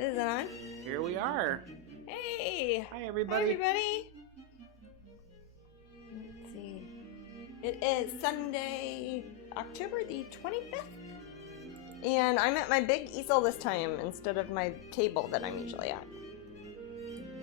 Is it on? here we are. Hey! Hi, everybody. Hi, everybody. Let's see. It is Sunday, October the 25th. And I'm at my big easel this time instead of my table that I'm usually at.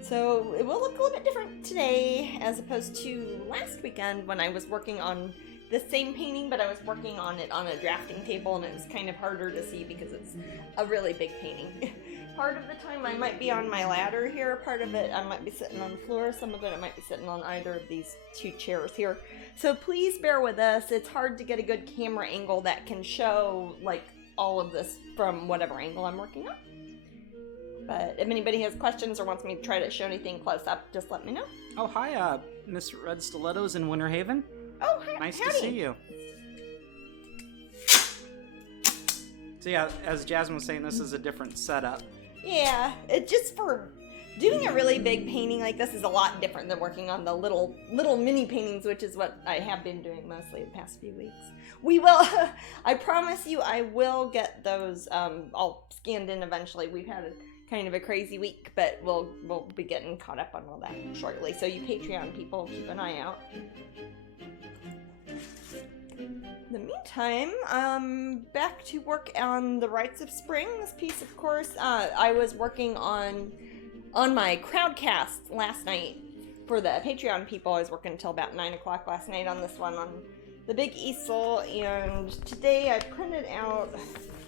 So it will look a little bit different today as opposed to last weekend when I was working on the same painting, but I was working on it on a drafting table and it was kind of harder to see because it's a really big painting. Part of the time I might be on my ladder here, part of it I might be sitting on the floor, some of it I might be sitting on either of these two chairs here. So please bear with us. It's hard to get a good camera angle that can show like all of this from whatever angle I'm working on. But if anybody has questions or wants me to try to show anything close up, just let me know. Oh, hi, Miss Red Stilettos in Winter Haven. Oh, hi. Nice howdy. to see you. So yeah, as Jasmine was saying, this is a different setup. Yeah, it just for doing a really big painting like this is a lot different than working on the little mini paintings, which is what I have been doing mostly the past few weeks. We will, I promise you, I will get those all scanned in eventually. We've had kind of a crazy week, but we'll be getting caught up on all that shortly. So you Patreon people, keep an eye out. In the meantime, back to work on the Rites of Spring. This piece, of course, I was working on my crowdcast last night for the Patreon people. I was working until about 9 o'clock last night on this one on the big easel, and today I printed out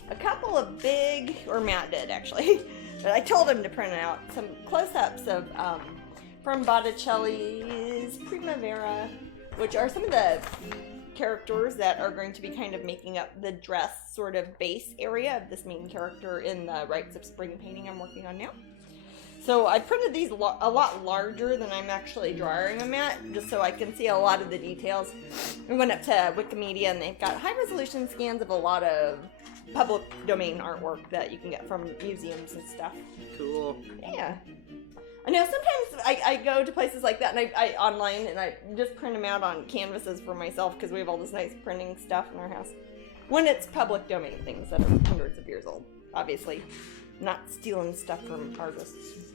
a couple of big, or Matt did actually, but I told him to print out some close-ups of from Botticelli's Primavera, which are some of the characters that are going to be kind of making up the dress sort of base area of this main character in the Rites of Spring painting I'm working on now. So I printed these a lot larger than I'm actually drawing them at, just so I can see a lot of the details. We went up to Wikimedia and they've got high resolution scans of a lot of public domain artwork that you can get from museums and stuff. Cool. Yeah. I know sometimes I go to places like that and I online and I just print them out on canvases for myself because we have all this nice printing stuff in our house. When it's public domain things that are hundreds of years old, obviously. Not stealing stuff from artists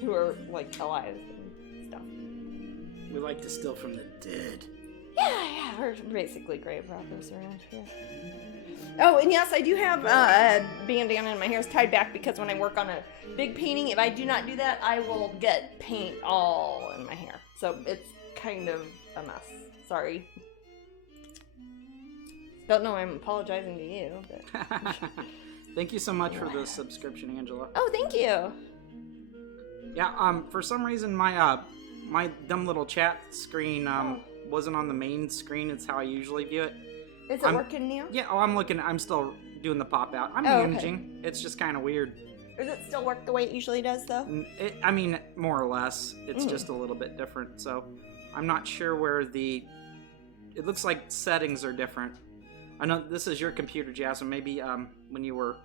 who are like alive and stuff. We like to steal from the dead. Yeah, we're basically grave robbers around here. Oh, and yes, I do have a bandana and my hair's tied back because when I work on a big painting, if I do not do that, I will get paint all in my hair. So it's kind of a mess. Sorry. Don't know I'm apologizing to you, but... Thank you so much for the subscription, Angela. Oh, thank you. Yeah, for some reason my my dumb little chat screen wasn't on the main screen. It's how I usually view it. Is it working now? Yeah, I'm still doing the pop out. I'm managing. Okay. It's just kind of weird. Does it still work the way it usually does, though? I mean, more or less. It's just a little bit different. So I'm not sure where it looks like settings are different. I know this is your computer, Jasmine. Maybe when you were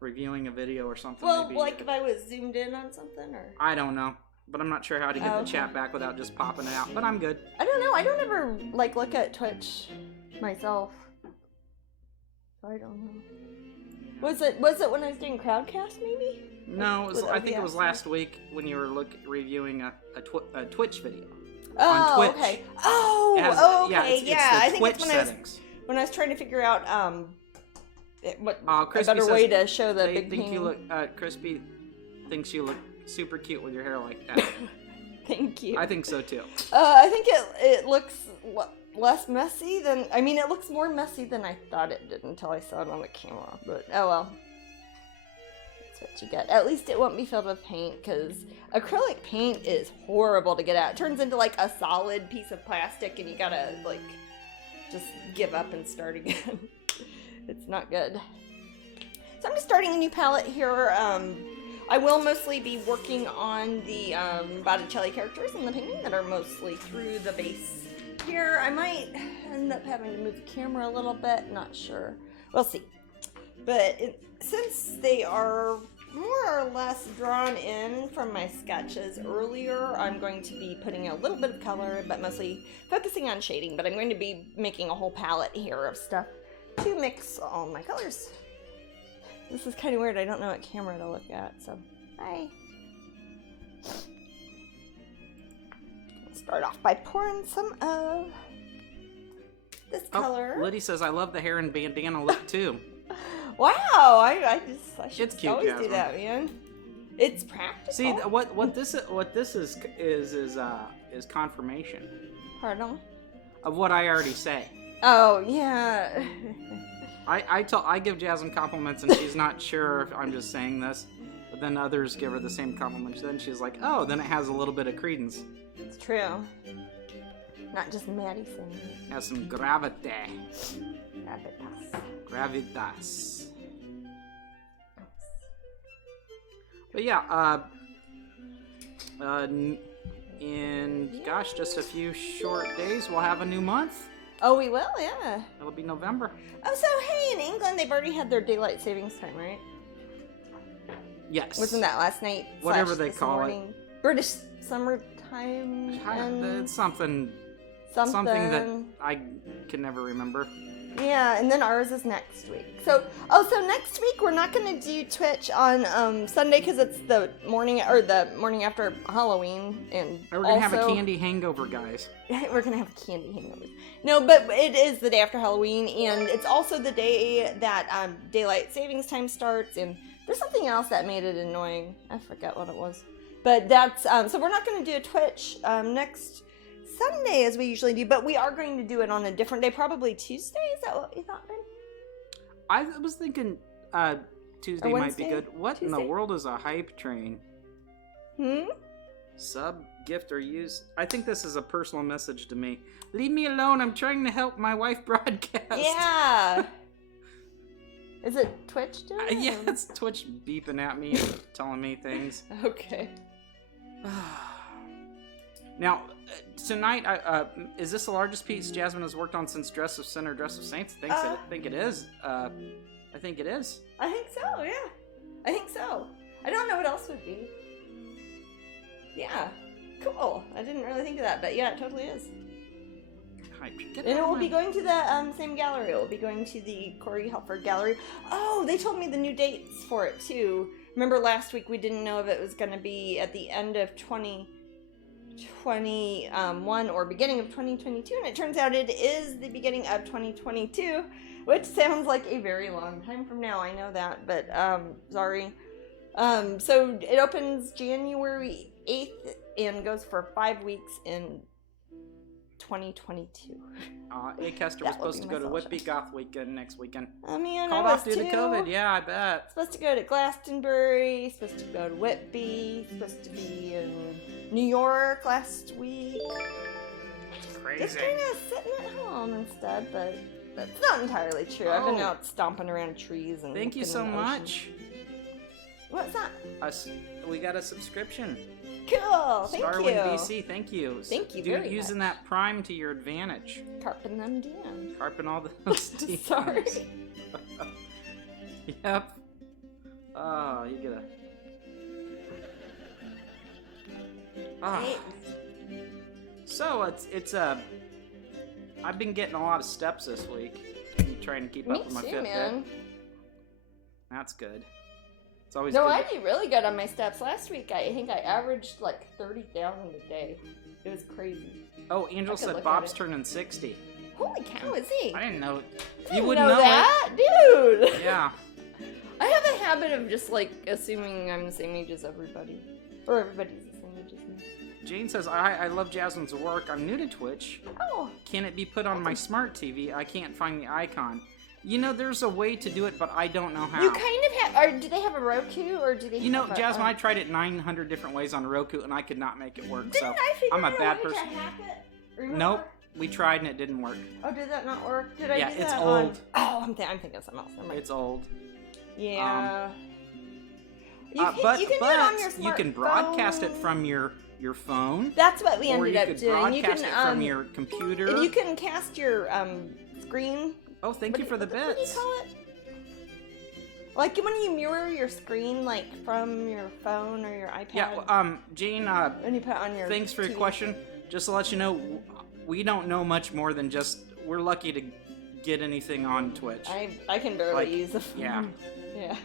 reviewing a video or something. Well, maybe like if I was zoomed in on something, or I don't know, but I'm not sure how to get the chat back without just popping it out. But I'm good. I don't know. I don't ever like look at Twitch myself. I don't know. Was it when I was doing Crowdcast? Maybe. No, I think it was last week when you were reviewing a Twitch video. Oh, on Twitch. Okay. Oh, okay. It's I think Twitch it's settings. When I was trying to figure out what a Crispy better way to show the they big think painting. you look. Crispy thinks you look super cute with your hair like that. Thank you. I think so too. I think it looks less messy than. I mean, it looks more messy than I thought it did until I saw it on the camera. But oh well. That's what you get. At least it won't be filled with paint because acrylic paint is horrible to get at. It turns into like a solid piece of plastic, and you gotta like just give up and start again. It's not good. So I'm just starting a new palette here. I will mostly be working on the Botticelli characters in the painting that are mostly through the base here. I might end up having to move the camera a little bit, not sure. We'll see. But since they are more or less drawn in from my sketches earlier, I'm going to be putting a little bit of color, but mostly focusing on shading. But I'm going to be making a whole palette here of stuff to mix all my colors. This is kind of weird. I don't know what camera to look at, so Bye. Start off by pouring some of this color. Liddy says, I love the hair and bandana look too. Wow, I should It's cute, always Jasmine. do that, man. It's practical. See, what this is confirmation Pardon? of what I already say. Oh, yeah. I give Jasmine compliments and she's not sure if I'm just saying this, but then others give her the same compliments. Then she's like, oh, then it has a little bit of credence. It's true. Not just Maddie saying it. Has some gravity. Gravitas. Gravitas. But yeah, in gosh, just a few short days, we'll have a new month. Oh, we will, yeah. It'll be November. Oh, so hey, in England, they've already had their daylight savings time, right? Yes. Wasn't that last night? Whatever they this call morning? British summertime. It's something that I can never remember. Yeah, and then ours is next week. So next week we're not going to do Twitch on Sunday because it's the morning after Halloween, and We're gonna have a candy hangover, guys. We're gonna have candy hangovers. No, but it is the day after Halloween, and it's also the day that daylight savings time starts. And there's something else that made it annoying. I forget what it was, but that's so we're not going to do a Twitch next Sunday as we usually do, but we are going to do it on a different day, probably Tuesday. Is that what you thought, Ben? I was thinking Tuesday might be good. What in the Tuesday? world is a hype train? Sub, gift, or use? I think this is a personal message to me. Leave me alone. I'm trying to help my wife broadcast. Yeah. Is it Twitch doing it? Yeah, it's Twitch beeping at me and telling me things. Okay. Now, tonight, is this the largest piece Jasmine has worked on since Dress of Sin or Dress of Saints? I think it is. I think it is. I think so, yeah. I think so. I don't know what else would be. Yeah. Cool. I didn't really think of that, but yeah, it totally is. And it will be going to the same gallery. It will be going to the Corey Helford Gallery. Oh, they told me the new dates for it, too. Remember last week we didn't know if it was going to be at the end of 2021 or beginning of 2022, and it turns out it is the beginning of 2022, which sounds like a very long time from now. I know that, but sorry. So it opens January 8th and goes for 5 weeks in 2022. Acaster was supposed to go to Whitby Goth Weekend next weekend. I mean, Called I was off due to COVID. Yeah, I bet. Supposed to go to Glastonbury, supposed to go to Whitby, supposed to be in New York last week. Crazy. Just kind of sitting at home instead, but that's not entirely true. I've been out stomping around trees and thank you looking so in the ocean. much. What's that? We got a subscription. Cool. Thank Starwin you. BC, thank you. Thank you Dude, very using much. that Prime to your advantage. Carping them down. Carping all those DMs. Sorry. Yep. Oh, you get a... Hey. So, it's I've been getting a lot of steps this week. I'm trying to keep Me up with my too, Fitbit. man. That's good. It's always No, good. I do really good on my steps. Last week, I think I averaged like 30,000 a day. It was crazy. Oh, Angel said look Bob's at it. turning 60. Holy cow, is he? I didn't know. I You didn't wouldn't know that, dude. it. Yeah. I have a habit of just like assuming I'm the same age as everybody, or everybody's the same age as me. Jane says, I love Jasmine's work. I'm new to Twitch. Oh, Can it be put on my smart TV? I can't find the icon. You know, there's a way to do it, but I don't know how. you kind of have. Or do they have a Roku, or do they? You know, have a, Jasmine, I tried it 900 different ways on Roku, and I could not make it work. Didn't So I figure I'm a out bad way to person. hack it? Remember? Nope, we tried and it didn't work. Oh, did that not work? Did I Yeah, do it's that old. on... Oh, I'm thinking of something else. Never mind. It's old. Yeah. You can But do it on your you can broadcast it from your phone. That's what we or ended you up could doing. You broadcast can it from your computer. If you can cast your screen. Oh, thank you for the What do you bits. call it? Like when you mirror your screen, like from your phone or your iPad. Yeah, Jane, When you put it on your. thanks for your TV. question. Just to let you know, we don't know much more than just we're lucky to get anything on Twitch. I can barely Like, use the phone. yeah. Yeah.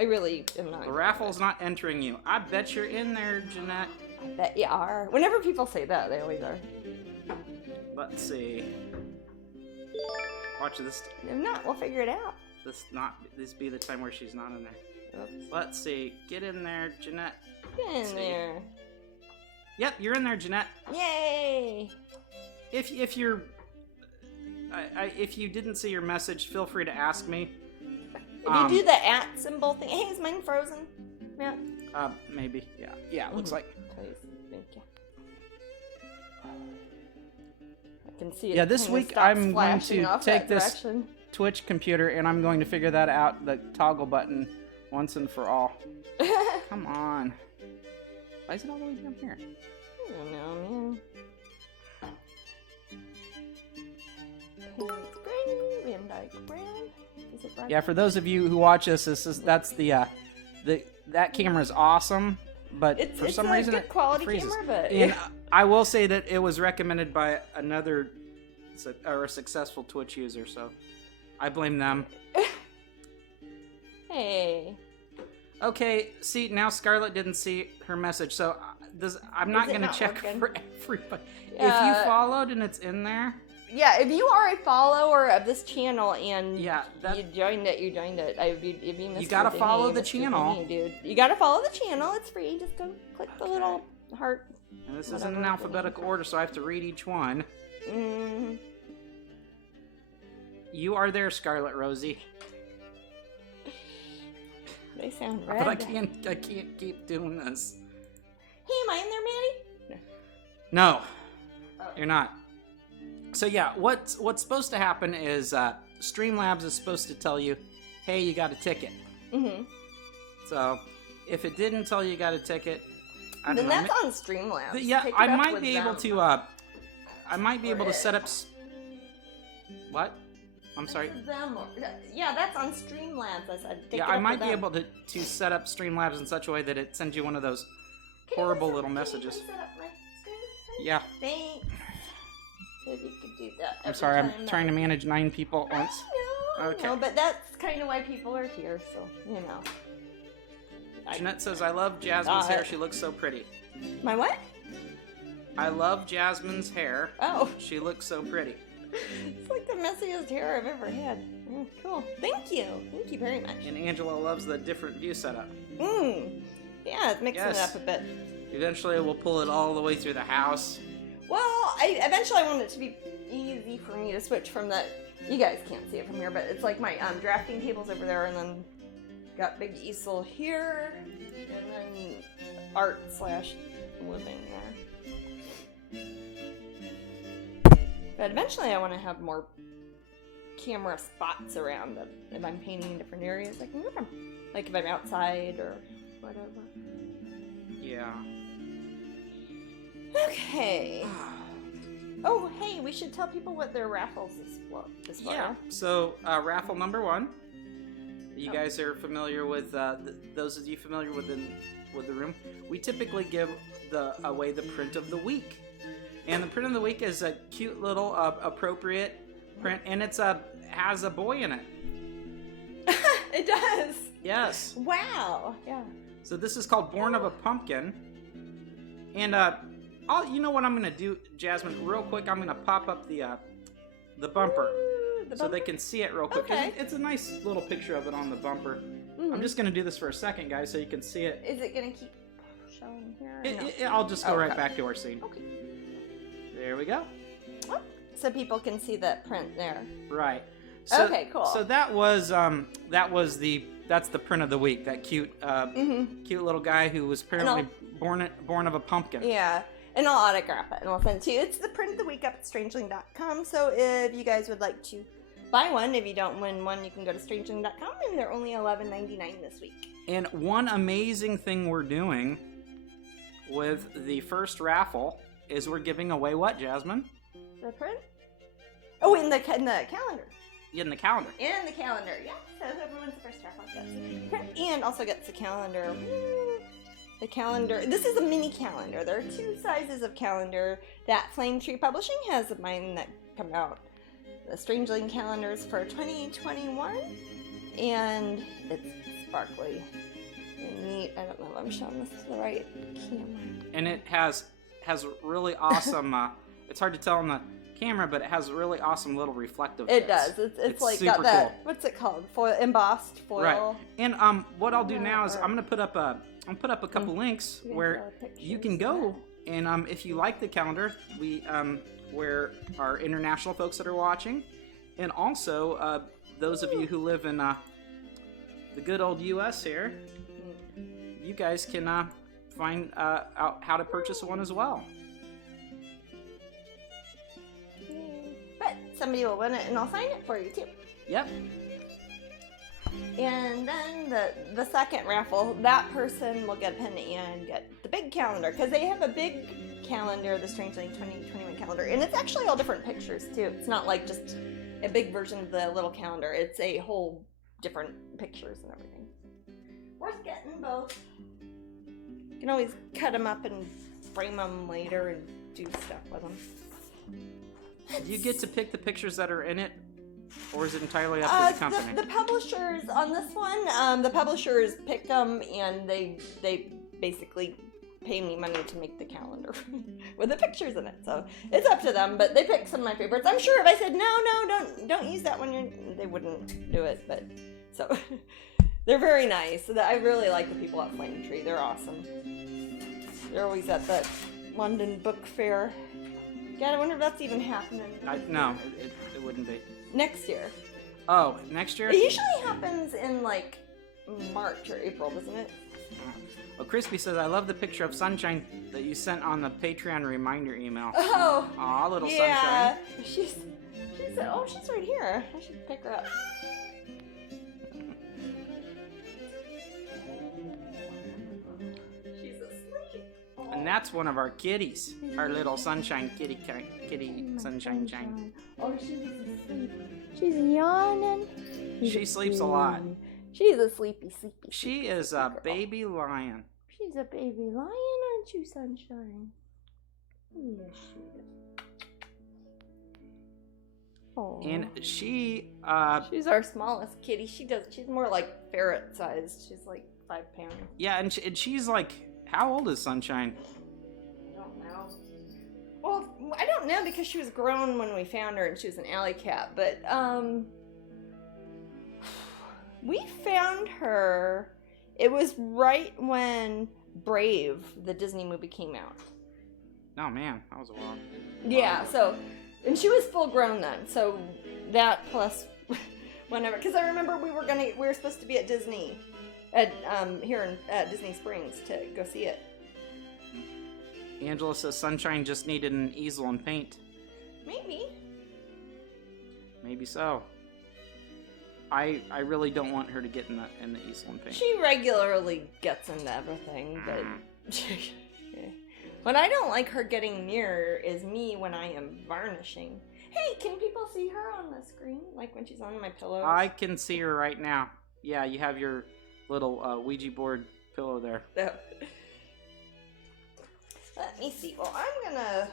I really am not. The raffle's not entering you. I bet you're in there, Jeanette. I bet you are. Whenever people say that, they always are. Let's see. Watch this. If not, we'll figure it out. This be the time where she's not in there. Oops. Let's see. Get in there, Jeanette. Get in there. Yep, you're in there, Jeanette. Yay! If you're, if you didn't see your message, feel free to ask me. If you do the @ symbol thing, hey, is mine frozen? Yeah. Maybe. Yeah. Yeah. It looks like. Please, thank you. I can see it. Yeah, this week I'm going to take this direction. Twitch computer and I'm going to figure that out, the toggle button, once and for all. Come on. Why is it all the way down here? I don't know, man. Van Dyke Brand. Is it Brand? Yeah, for those of you who watch us, that's that camera is awesome, but for some reason it's a good quality freezes. camera, but And I will say that it was recommended by a successful Twitch user, so I blame them. Hey. Okay, see, now Scarlett didn't see her message, so I'm not going to check working? for everybody. If you followed and it's in there... Yeah, if you are a follower of this channel and you joined it, you joined it. It'd be Mr. You gotta follow the Mr. channel. Denny, dude. You gotta follow the channel. It's free. Just go click the little heart. And this isn't in alphabetical order, so I have to read each one. Mm. You are there, Scarlet Rosie. They sound red. But I can't keep doing this. Hey, am I in there, Maddie? No, you're not. So yeah, what's supposed to happen is Streamlabs is supposed to tell you, hey, you got a ticket. Mm-hmm. So if it didn't tell you got a ticket, I then don't know. that's on Streamlabs. Yeah, Take it I up might with be them. able to. I might be able to set up. What? I'm sorry. Them yeah, that's on Streamlabs. I said. Take Yeah, it up I might with be them. able to set up Streamlabs in such a way that it sends you one of those horrible little messages. Can you set up my screen? Yeah. Thanks. If you could do that. I'm sorry. I'm trying to manage 9 people at once. Okay. No, but that's kind of why people are here. So you know. Jeanette says, "I love Jasmine's hair. She looks so pretty." My what? I love Jasmine's hair. Oh. She looks so pretty. It's like the messiest hair I've ever had. Oh, cool. Thank you. Thank you very much. And Angela loves the different view setup. Yeah, it's mixing it up a bit. Eventually, we'll pull it all the way through the house. Well, eventually I want it to be easy for me to switch from that. You guys can't see it from here, but it's like my drafting table's over there, and then got big easel here, and then art/living there. But eventually I want to have more camera spots around that if I'm painting in different areas, I can move them. Like if I'm outside or whatever. Yeah. Okay. Oh, hey, we should tell people what their raffles is for. Yeah. So, raffle number 1. You guys are familiar with those of you familiar with the room. We typically give away the print of the week, and the print of the week is a cute little appropriate print, and has a boy in it. It does. Yes. Wow. Yeah. So this is called Born of a Pumpkin, and you know what I'm gonna do, Jasmine? Real quick, I'm gonna pop up the bumper. So they can see it real quick. Okay. It's a nice little picture of it on the bumper. Mm-hmm. I'm just going to do this for a second, guys, so you can see it. Is it going to keep showing here? I'll just go right back to our scene. Okay. There we go. Oh, so people can see that print there. Right. So, okay, cool. So that's the print of the week. That cute cute little guy who was apparently born of a pumpkin. Yeah. And I'll autograph it and I'll send it to you. It's the print of the week up at Strangeling.com. So if you guys would like to buy one, if you don't win one, you can go to Strangeling.com, and they're only $11.99 this week. And one amazing thing we're doing with the first raffle is we're giving away what, Jasmine? The print? Oh, in the calendar. In the calendar. In the calendar, yeah. So whoever wins the first raffle gets the print and also gets the calendar. The calendar. This is a mini calendar. There are 2 sizes of calendar that Flame Tree Publishing has of mine that come out. The Strangeling calendars for 2021, and it's sparkly and neat. I don't know if I'm showing this to the right camera. And it has really awesome. It's hard to tell on the camera, but it has really awesome little reflective It bits. does. It's like super got that. cool. What's it called? Foil, embossed foil. Right. And what I'll do now is I'm gonna put up a couple links where you can go and if you like the calendar, we where our international folks that are watching, and also those of you who live in the good old U.S. here, you guys can find out how to purchase one as well. But somebody will win it, and I'll sign it for you too. Yep. And then the second raffle, that person will get a pin and get the big calendar, because they have a big calendar, the Strangeling 2021 calendar, and it's actually all different pictures too. It's not like just a big version of the little calendar. It's a whole different pictures and everything. Worth getting both. You can always cut them up and frame them later and do stuff with them. Do you get to pick the pictures that are in it, or is it entirely up to the company? The publishers on this one, the publishers pick them, and they basically pay me money to make the calendar with the pictures in it. So it's up to them, but they pick some of my favorites. I'm sure if I said no, don't use that one, they wouldn't do it. But so they're very nice. I really like the people at Flame Tree. They're awesome. They're always at the London Book Fair. God, I wonder if that's even happening. No, it wouldn't be. Next year. Oh, next year? It usually happens in like March or April, doesn't it? Well, Crispy says, I love the picture of Sunshine that you sent on the Patreon reminder email. Oh. Aw, little yeah. Sunshine. She's right here. I should pick her up. She's asleep. And that's one of our kitties. Our little Sunshine kitty Sunshine Shine. Oh, she's asleep. She's yawning. She sleeps a lot. She's a sleepy. She is a baby lion. She's a baby lion, aren't you, Sunshine? Yes, she is. Oh. And she's our smallest kitty. She's more like ferret sized. She's like 5 pounds. Yeah, and she's like, how old is Sunshine? I don't know. Well, I don't know because she was grown when we found her and she was an alley cat, but we found her, it was right when Brave, the Disney movie, came out. Oh man, that was a while. Yeah, so, and she was full grown then, so that plus whenever, because I remember we were supposed to be at Disney, here at Disney Springs to go see it. Angela says Sunshine just needed an easel and paint. Maybe so. I really don't want her to get in the easel and paint. She regularly gets into everything, but what I don't like her getting near is me when I am varnishing. Hey, can people see her on the screen? Like when she's on my pillow? I can see her right now. Yeah, you have your little Ouija board pillow there. Let me see. Well, I'm gonna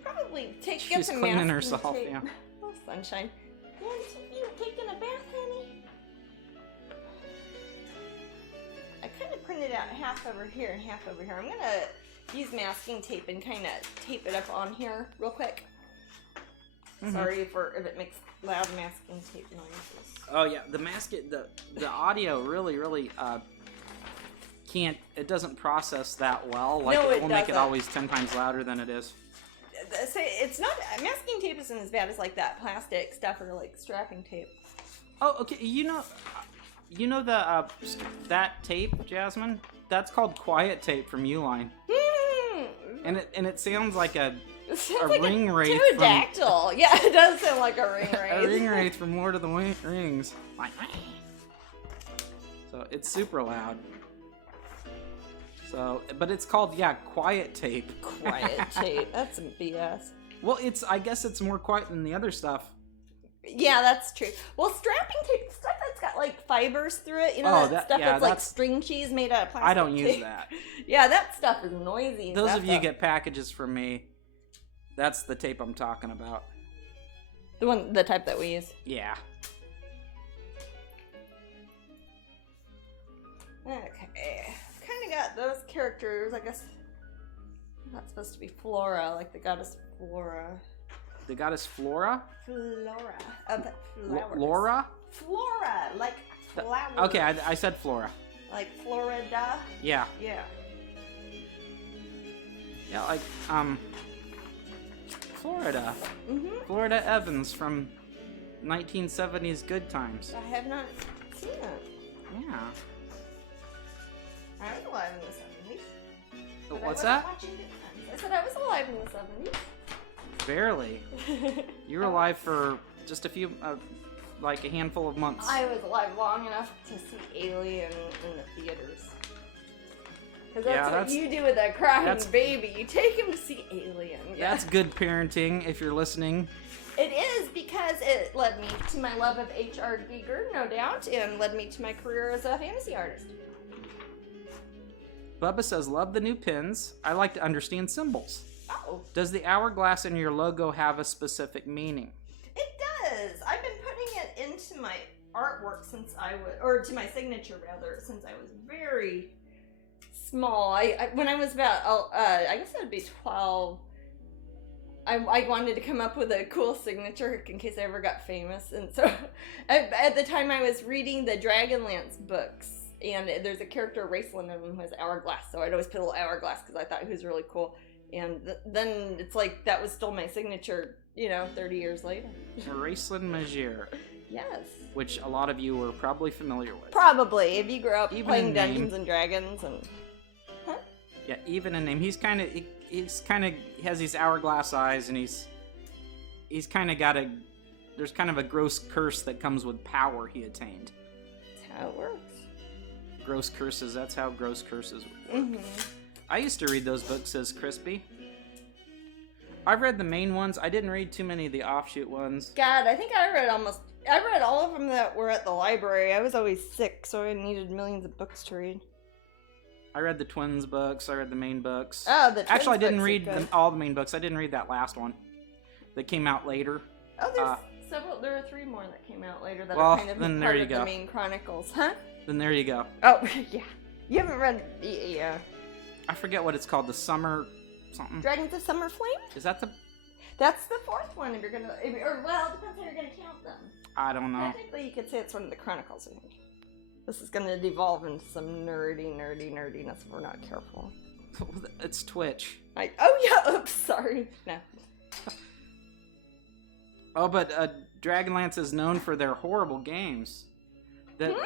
probably get some She's cleaning masking herself, tape. yeah. Oh, Sunshine. You taking a bath, honey? I kind of printed out half over here and half over here. I'm gonna use masking tape and kind of tape it up on here real quick. Mm-hmm. Sorry if it makes loud masking tape noises. Oh yeah, the audio really can't. It doesn't process that well. Like no, it will make it doesn't. always 10 times louder than it is. It's not, masking tape isn't as bad as like that plastic stuff or like strapping tape. Oh, okay. You know the that tape, Jasmine? That's called quiet tape from Uline. And it sounds like a ring wraith. Pterodactyl. Yeah, it does sound like a ring wraith. A ring wraith from Lord of the Rings. So it's super loud. So, but it's called, quiet tape. Quiet tape. That's some BS. Well, I guess it's more quiet than the other stuff. Yeah, that's true. Well, strapping tape, stuff that's got like fibers through it, that's like string cheese made out of plastic. I don't use that. Yeah, that stuff is noisy. Those of you get packages from me, that's the tape I'm talking about. The type that we use. Yeah. characters, I guess. Not supposed to be Flora, like the goddess Flora. The goddess Flora? Flora. Of flowers. Laura? Flora, like flowers. Okay, I said Flora. Like Florida? Yeah. Yeah. Yeah, like, Florida. Mm-hmm. Florida Evans from 1970s Good Times. I have not seen it. Yeah. I was alive in the 70s. But What's I that? wasn't watching Good Times. I said I was alive in the 70s. Barely. You were alive for just a few, like a handful of months. I was alive long enough to see Alien in the theaters. Because that's what you do with a crying baby. You take him to see Alien. Yeah. That's good parenting, if you're listening. It is, because it led me to my love of H.R. Giger, no doubt, and led me to my career as a fantasy artist. Bubba says, love the new pins. I like to understand symbols. Oh. Does the hourglass in your logo have a specific meaning? It does. I've been putting it into my artwork since I was, or to my signature rather, since I was very small. When I was about, I guess it would be 12, I wanted to come up with a cool signature in case I ever got famous. And so at the time I was reading the Dragonlance books, and there's a character, Raceland, in them who has hourglass. So I'd always put a little hourglass because I thought he was really cool. And then it's like that was still my signature, 30 years later. Raceland Magier. Yes. Which a lot of you were probably familiar with. Probably, if you grew up Even playing in Dungeons name. and Dragons and... Huh? Yeah, even a name. He's kind of has these hourglass eyes, and he's kind of got there's kind of a gross curse that comes with power he attained. That's how it works. Gross curses, that's how gross curses work. Mm-hmm. I used to read those books, says Crispy. I've read the main ones. I didn't read too many of the offshoot ones. God, I think I read all of them that were at the library. I was always sick, so I needed millions of books to read. I read the twins books. I read the main books. Oh, the twins Actually, I didn't books are read good. all the main books. I didn't read that last one that came out later. Oh, there's several. There are 3 more that came out later that Well, are kind of then part there you of go. the main chronicles, huh? Then there you go. Oh, yeah. You haven't read yeah. I forget what it's called. The Summer something. Dragons of Summer Flame? Is that the... That's the 4th one. If you're gonna, well, it depends how you're gonna count them. I don't know. Technically, you could say it's one of the chronicles. I think this is gonna devolve into some nerdiness if we're not careful. It's Twitch. Oh yeah. Oops. Sorry. No. Oh, but Dragonlance is known for their horrible games. The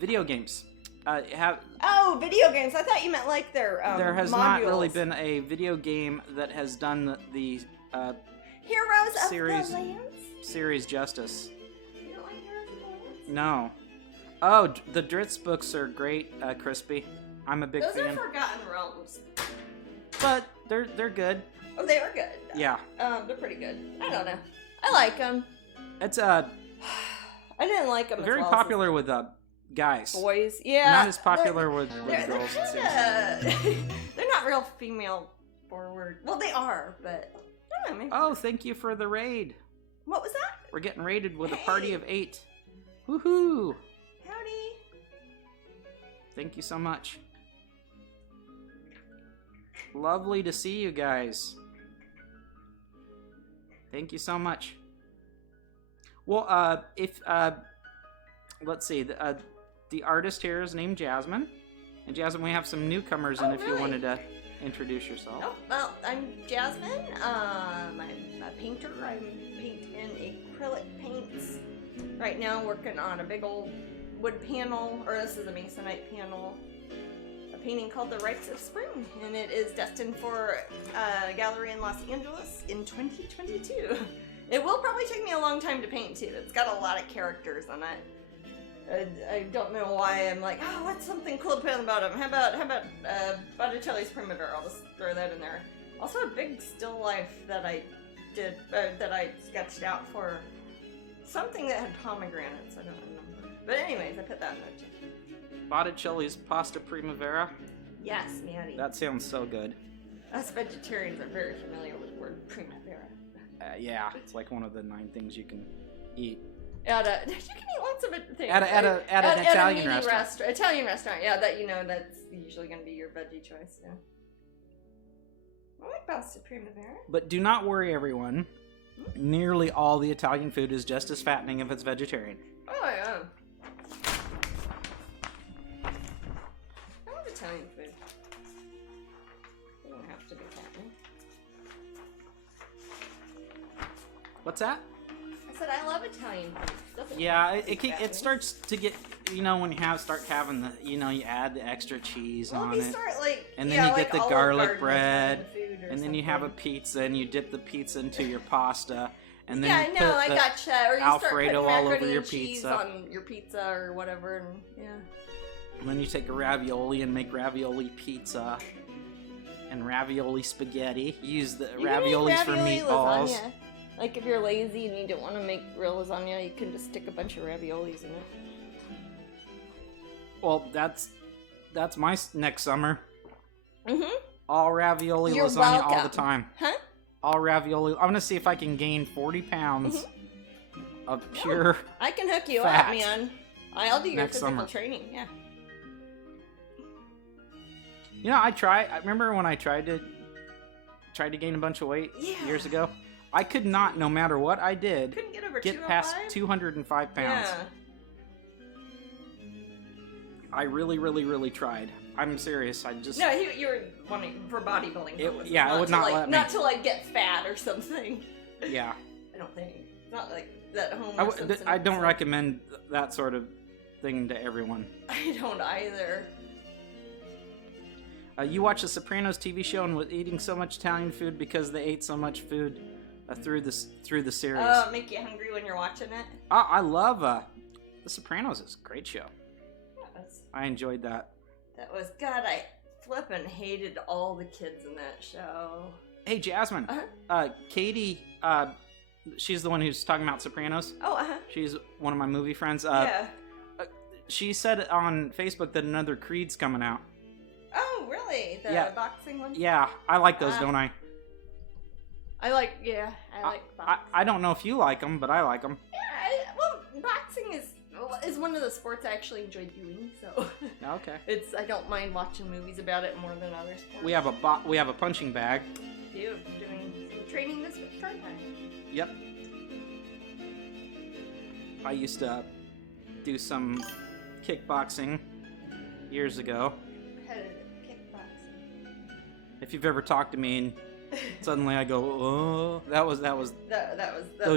video games have. Oh, video games. I thought you meant like their There has modules. not really been a video game that has done the Heroes series of the Lands. series justice. You don't like Heroes of the Lands? No. Oh, the Dritz books are great, Crispy. I'm a big Those fan. are Forgotten Realms. But they're good. Oh, they are good. Yeah. They're pretty good. I don't know. I like them. It's I didn't like them. very as well popular with guys. as boys. Yeah. Not as popular with They're girls. it seems. they're not real female forward. Well, they are, but I don't know. Maybe. Oh, thank you for the raid. What was that? We're getting raided with a Hey. party of 8. Woohoo! Howdy. Thank you so much. Lovely to see you guys. Thank you so much. Well, let's see, the artist here is named Jasmine. And Jasmine, we have some newcomers in if you really? wanted to introduce yourself. Oh, well, I'm Jasmine. I'm a painter. I paint in acrylic paints. Right now, working on a big old wood panel, or this is a masonite panel. A painting called The Rites of Spring, and it is destined for a gallery in Los Angeles in 2022. It will probably take me a long time to paint too. It's got a lot of characters on it. I don't know why I'm like, oh, what's something cool to put on the bottom? How about Botticelli's Primavera? I'll just throw that in there. Also, a big still life that I did that I sketched out for something that had pomegranates. I don't remember. But anyways, I put that in there too. Botticelli's Pasta Primavera. Yes, Maddie. That sounds so good. Us vegetarians are very familiar with the word primavera. Yeah, it's like one of the 9 things you can eat. You can eat lots of things. At an Italian restaurant. Italian restaurant, yeah, that that's usually going to be your veggie choice, yeah. I like pasta primavera. But do not worry, everyone. Nearly all the Italian food is just as fattening if it's vegetarian. Oh, yeah. I love Italian food. They don't have to be fattening. What's that? I said I love Italian food. Yeah, it starts to get, when you start having the, you add the extra cheese on it. And then you get the garlic bread, and then you have a pizza, and you dip the pizza into your pasta, and then you put I gotcha. Or you Alfredo start all over your cheese pizza. on your pizza or whatever, and yeah. And then you take a ravioli and make ravioli pizza, and ravioli spaghetti. Use the raviolis for meatballs. Lasagna. Like if you're lazy and you don't want to make real lasagna, you can just stick a bunch of raviolis in it. Well, that's my next summer. Mhm. All ravioli You're lasagna welcome. all the time. Huh? All ravioli. I'm gonna see if I can gain 40 pounds of pure. I can hook you fat up, man. I'll do your next physical summer. training. Yeah. I remember when I tried to gain a bunch of weight years ago. I could not, no matter what I did, Couldn't get over get past 205 pounds. Yeah. I really, really, really tried. I'm serious. I just No, you were wanting for bodybuilding. It purposes, would not let me. Not to get fat or something. Yeah. I don't think. Not like that Homer Simpson I don't episode. recommend that sort of thing to everyone. I don't either. You watch the Sopranos TV show and was eating so much Italian food because they ate so much food through the series. Oh, make you hungry when you're watching it? I love the Sopranos. Is a great show. Yes. I enjoyed that. That was God. I flippin' hated all the kids in that show. Hey, Jasmine. Katie. She's the one who's talking about Sopranos. Oh, She's one of my movie friends. Yeah. She said on Facebook that another Creed's coming out. Oh, really? The boxing one? Yeah, I like those, don't I? I like boxing. I don't know if you like them, but I like them. Yeah, well, boxing is one of the sports I actually enjoy doing, so. Okay. I don't mind watching movies about it more than other sports. We have a punching bag. Doing some training this week, aren't I? Yep. I used to do some kickboxing years ago. Competitive kickboxing. If you've ever talked to me and suddenly I go, oh, that was those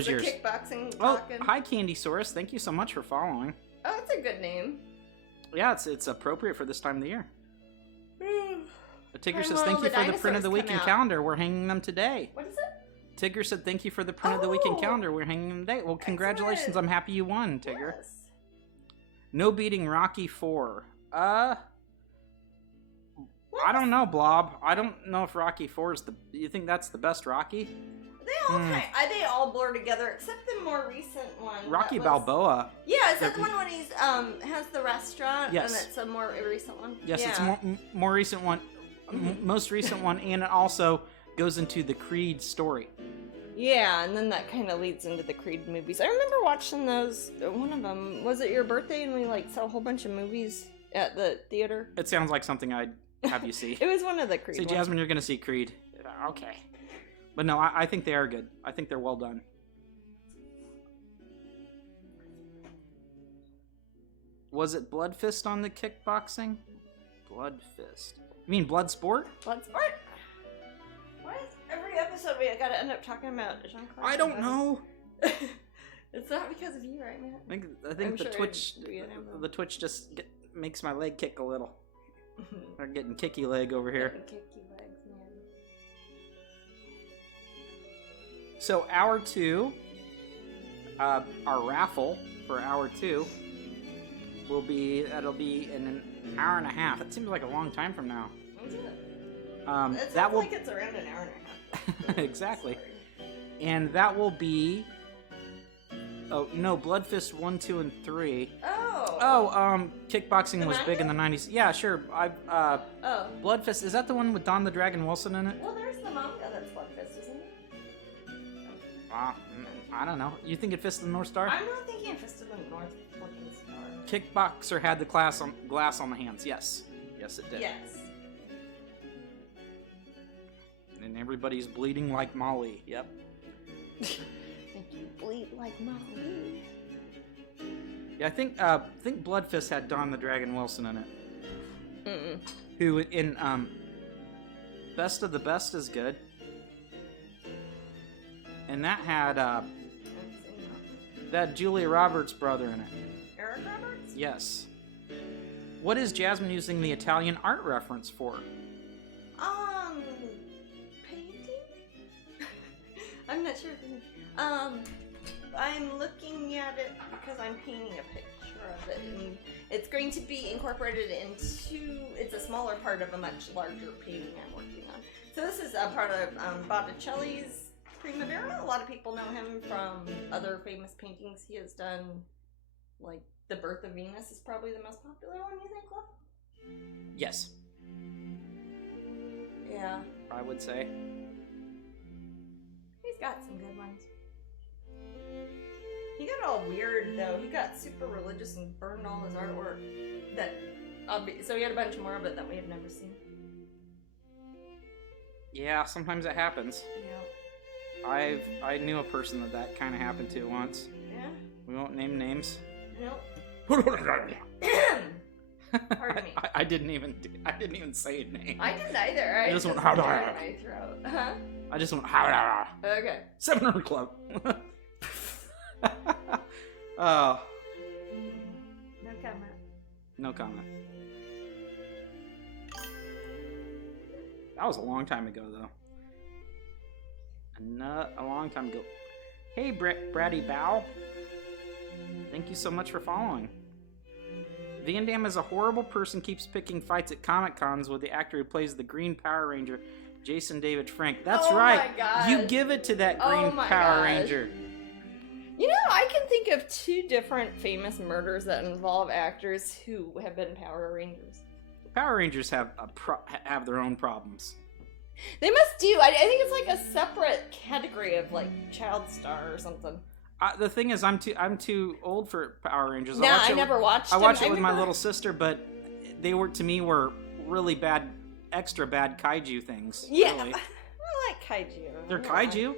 the years. Kickboxing Oh, talking. hi Candysaurus. Thank you so much for following. Oh, that's a good name. Yeah, it's appropriate for this time of the year. Tigger When says, will thank you the for the print of the dinosaurs week come and out? calendar. We're hanging them today. What is it? Tigger said, thank you for the print of the week and Oh. calendar. We're hanging them today. Well, congratulations. Excellent. I'm happy you won, Tigger. Yes. No beating Rocky 4. I What? don't know, Blob. I don't know if Rocky 4 is you think that's the best Rocky? They all blur together except the more recent one. Rocky that was- Balboa. Yeah, is that the one when he's has the restaurant? Yes. And it's a more recent one? Yes, yeah. it's a more recent one. Most recent one, and it also goes into the Creed story. Yeah, and then that kind of leads into the Creed movies. I remember watching those. One of them, was it your birthday and we saw a whole bunch of movies at the theater? It sounds like something I'd have you see. It was one of the Creed See, ones. Jasmine, you're going to see Creed. Okay. But no, I think they are good. I think they're well done. Was it Blood Fist on the kickboxing? Blood Fist. You mean Bloodsport? Bloodsport? Why is every episode we gotta end up talking about Jean-Claude? I don't know. It's not because of you, right, Matt? I think I'm the sure Twitch it'd be an emblem. the Twitch just makes my leg kick a little. I'm getting kicky leg over here. Getting kicky legs, man. So hour 2, our raffle for hour 2 that'll be in an hour and a half. It seems like a long time from now. Is it? It That sounds will like it's around an hour and a half. exactly, Sorry. and that will be. Oh no, Blood Fist 1, 2, and 3. Oh. Kickboxing The was big in the 90s. Yeah, sure. Oh. Blood Fist, is that the one with Don the Dragon Wilson in it? Well, there's the manga that's Blood Fist, isn't it? Ah, I don't know. You think it Fist of the North Star? I'm not thinking Fist of the North fucking Star. Kickboxer had the glass on the hands. Yes. Yes, it did. Yes. And everybody's bleeding like Molly. Yep. Make you bleed like Molly. Yeah, I think Blood Fist had Don the Dragon Wilson in it. Mm-mm. Who in Best of the Best is good. And that had Julia Roberts' brother in it. Eric Roberts? Yes. What is Jasmine using the Italian art reference for? Painting? I'm not sure. I'm looking at it because I'm painting a picture of it, and it's going to be incorporated into. It's a smaller part of a much larger painting I'm working on. So this is a part of Botticelli's Primavera. A lot of people know him from other famous paintings he has done, like The Birth of Venus is probably the most popular one, you think, Cliff? Yes. Yeah. I would say. He's got some good ones. He got all weird, though. He got super religious and burned all his artwork. So he had a bunch more of it that we have never seen. Yeah, sometimes it happens. Yeah. I knew a person that kind of happened to once. Yeah? We won't name names. Nope. Pardon me. I didn't even say a name. I didn't either. I just went in my throat. Huh? I just went Okay. 700 Club. Oh. No comment. No comment. That was a long time ago, though. A long time ago. Hey, Bratty Bow. Thank you so much for following. Van Damme is a horrible person, keeps picking fights at Comic Cons with the actor who plays the Green Power Ranger, Jason David Frank. That's right. My gosh. You give it to that Green Power Ranger. You know, I can think of 2 different famous murders that involve actors who have been Power Rangers. Power Rangers have their own problems. They must do. I think it's like a separate category of like child star or something. The thing is, I'm too old for Power Rangers. No, I never watched them. I watched it with my little sister, but they were really bad, extra bad kaiju things. Yeah, really. I like kaiju. They're kaiju.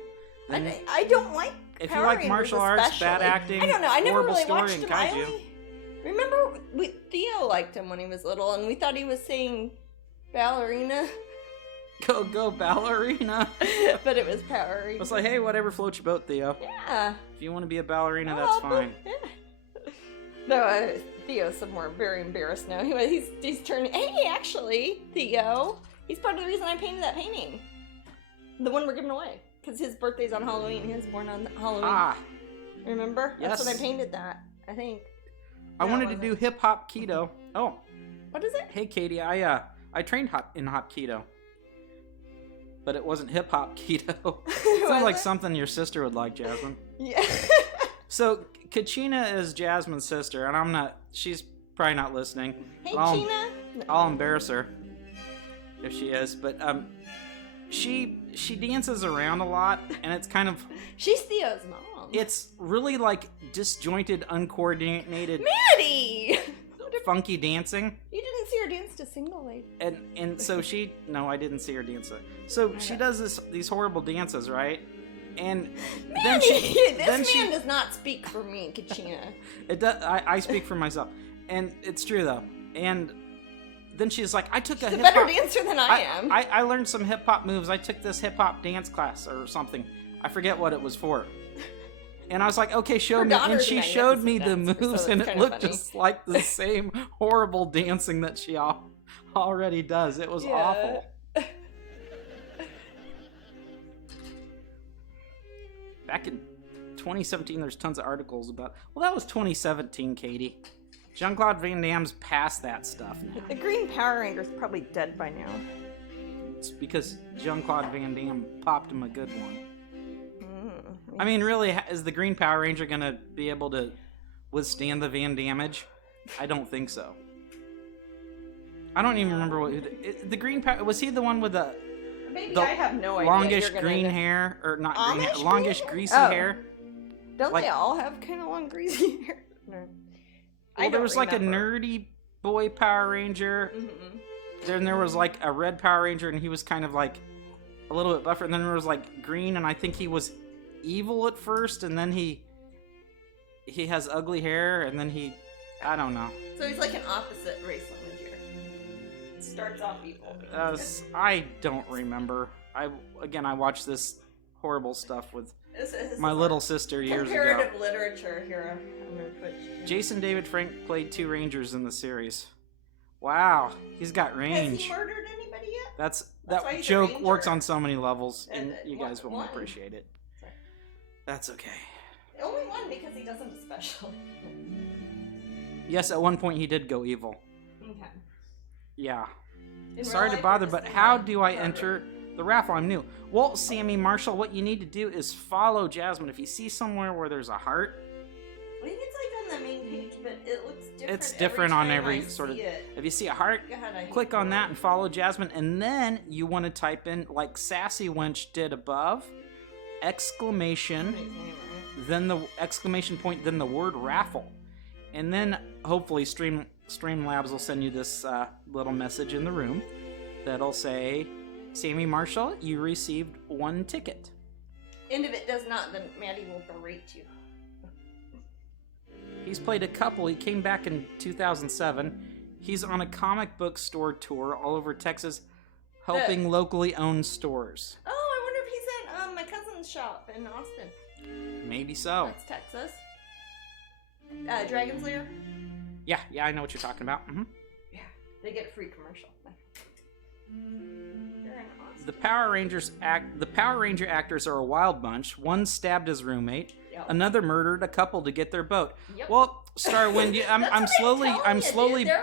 I don't like. If Power you like Rangers martial arts, especially. bad acting, I don't know. I never horrible really story, watched and him. kaiju. Remember, Theo liked him when he was little, and we thought he was saying ballerina. Go ballerina. But it was Power Rangers. It's like, hey, whatever floats your boat, Theo. Yeah. If you want to be a ballerina, that's fine. Yeah. No, Theo's somewhere very embarrassed now. He's turning. Hey, actually, Theo, he's part of the reason I painted that painting. The one we're giving away. Because his birthday's on Halloween. He was born on Halloween. Ah. Remember? Yes. That's when I painted that, I think. I wanted to do hip hop keto. Oh. What is it? Hey, Katie, I trained in hop keto. But it wasn't hip hop keto. Sounds like something your sister would like, Jasmine. Yeah. So, Kachina is Jasmine's sister, and she's probably not listening. Hey, China. I'll embarrass her if she is, but she dances around a lot, and it's kind of... She's Theo's mom. It's really like disjointed, uncoordinated... Maddie! Funky dancing. You didn't see her dance to Single Lady. And so no, I didn't see her dance. So she does these horrible dances, right? And Maddie, this man does not speak for me, Kachina. It does. I speak for myself, and it's true though. And then she's like, I took She's a better dancer than I am. I learned some hip hop moves. I took this hip hop dance class or something. I forget what it was for. And I was like, okay, show me. And she showed me the moves, and it looked just like the same horrible dancing that she already does. It was awful. Back in 2017, there's tons of articles about... Well, that was 2017, Katie. Jean-Claude Van Damme's past that stuff now. The Green Power Ranger's probably dead by now. It's because Jean-Claude Van Damme popped him a good one. I mean, really, is the Green Power Ranger going to be able to withstand the Van Damage? I don't think so. I don't even remember what... The Green Power... Was he the one with the... Maybe I have no idea. Longish green hair? Or not green hair. Longish greasy hair? Don't like, they all have kind of long greasy hair? No. Well, there was like a nerdy boy Power Ranger. Mm-hmm. Then there was like a red Power Ranger, and he was kind of like a little bit buffer. And then there was like green, and I think he was evil at first, and then he has ugly hair, and then I don't know. So he's like an opposite race language here. Starts off evil. I don't remember. I watched this horrible stuff with This my little sister years ago. Comparative literature here on our Twitch. Jason David Frank played 2 Rangers in the series. Wow, he's got range. Has he murdered anybody yet? That joke works on so many levels, and you guys won't appreciate it. Sorry. That's okay. Only one because he doesn't special. Yes, at one point he did go evil. Okay. Yeah. In Sorry real to life, bother, or but just how in do I the enter the raffle? I'm new. Well, Sammy Marshall, what you need to do is follow Jasmine. If you see somewhere where there's a heart, I think it's like on the main page, but it looks different. it's different on every time I sort of. see it. If you see a heart, God, I hate click on that. that and follow Jasmine, and then you want to type in like Sassy Wench did above, exclamation, Somebody's name, right? then the exclamation point, then the word raffle, and then hopefully Streamlabs will send you this little message in the room that'll say, Sammy Marshall, you received 1 ticket. And if it does not, then Maddie will berate you. He's played a couple. He came back in 2007. He's on a comic book store tour all over Texas, helping locally owned stores. Oh, I wonder if he's at my cousin's shop in Austin. Maybe so. That's Texas. Dragon's Lair? Yeah, I know what you're talking about. Mm-hmm. Yeah, they get a free commercial. They're in Austin. The Power Ranger actors are a wild bunch. One stabbed his roommate. Yep. Another murdered a couple to get their boat. Yep. Well, Starwind, I'm slowly. Dude.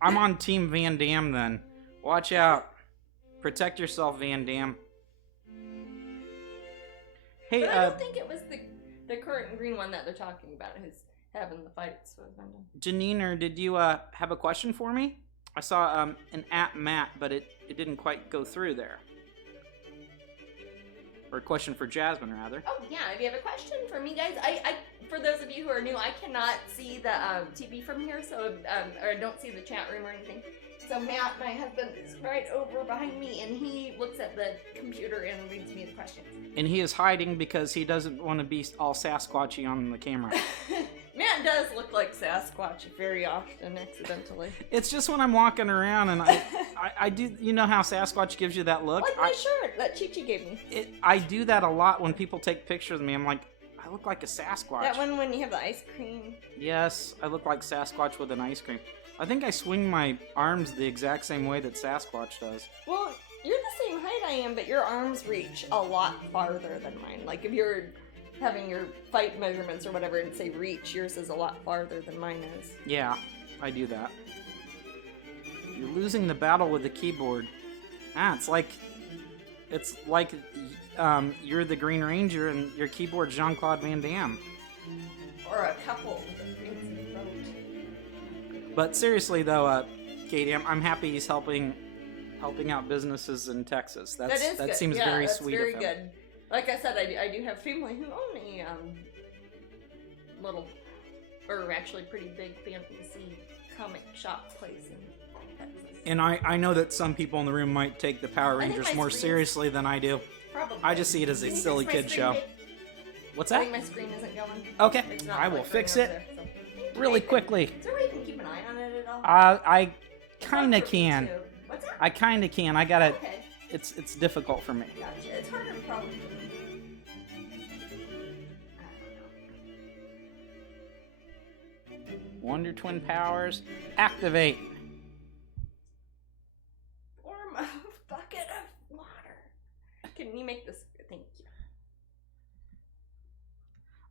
I'm on Team Van Damme then. Watch out. Protect yourself, Van Damme. Hey, But I don't think it was the current green one that they're talking about who's having the fights with Van Damme. Janine, did you have a question for me? I saw an @Matt, but it didn't quite go through there. Or a question for Jasmine, rather. Oh yeah, if you have a question for me, guys, I for those of you who are new, I cannot see the TV from here, so or I don't see the chat room or anything. So Matt, my husband, is right over behind me, and he looks at the computer and reads me the questions. And he is hiding because he doesn't want to be all Sasquatchy on the camera. Matt does look like Sasquatch very often, accidentally. It's just when I'm walking around and I do, you know how Sasquatch gives you that look? Like my shirt that Chi-Chi gave me. I do that a lot when people take pictures of me. I'm like, I look like a Sasquatch. That one when you have the ice cream. Yes, I look like Sasquatch with an ice cream. I think I swing my arms the exact same way that Sasquatch does. Well, you're the same height I am, but your arms reach a lot farther than mine. Like if you're having your fight measurements or whatever and say reach, yours is a lot farther than mine is. Yeah, I do that. You're losing the battle with the keyboard. It's like you're the Green Ranger and your keyboard's Jean-Claude Van Damme. Or a couple with a fancy throat. But seriously though, Katie, I'm happy he's helping out businesses in Texas. That good. seems very sweet very of him. good. Like I said, I do have family who own a little, or actually pretty big fantasy comic shop place in Texas. And I know that some people in the room might take the Power Rangers more seriously than I do. Probably. I just see it as a silly kid show. What's I that? think my screen isn't going. Okay, It's not I will like fix going it over there, so. really quickly. Is there a way you can keep an eye on it at all? I kinda can. What's that? I kinda can. I gotta. Okay. It's difficult for me. Gotcha. It's harder probably for me. Wonder Twin powers activate. Form a bucket of water. Can you make this? Thank you.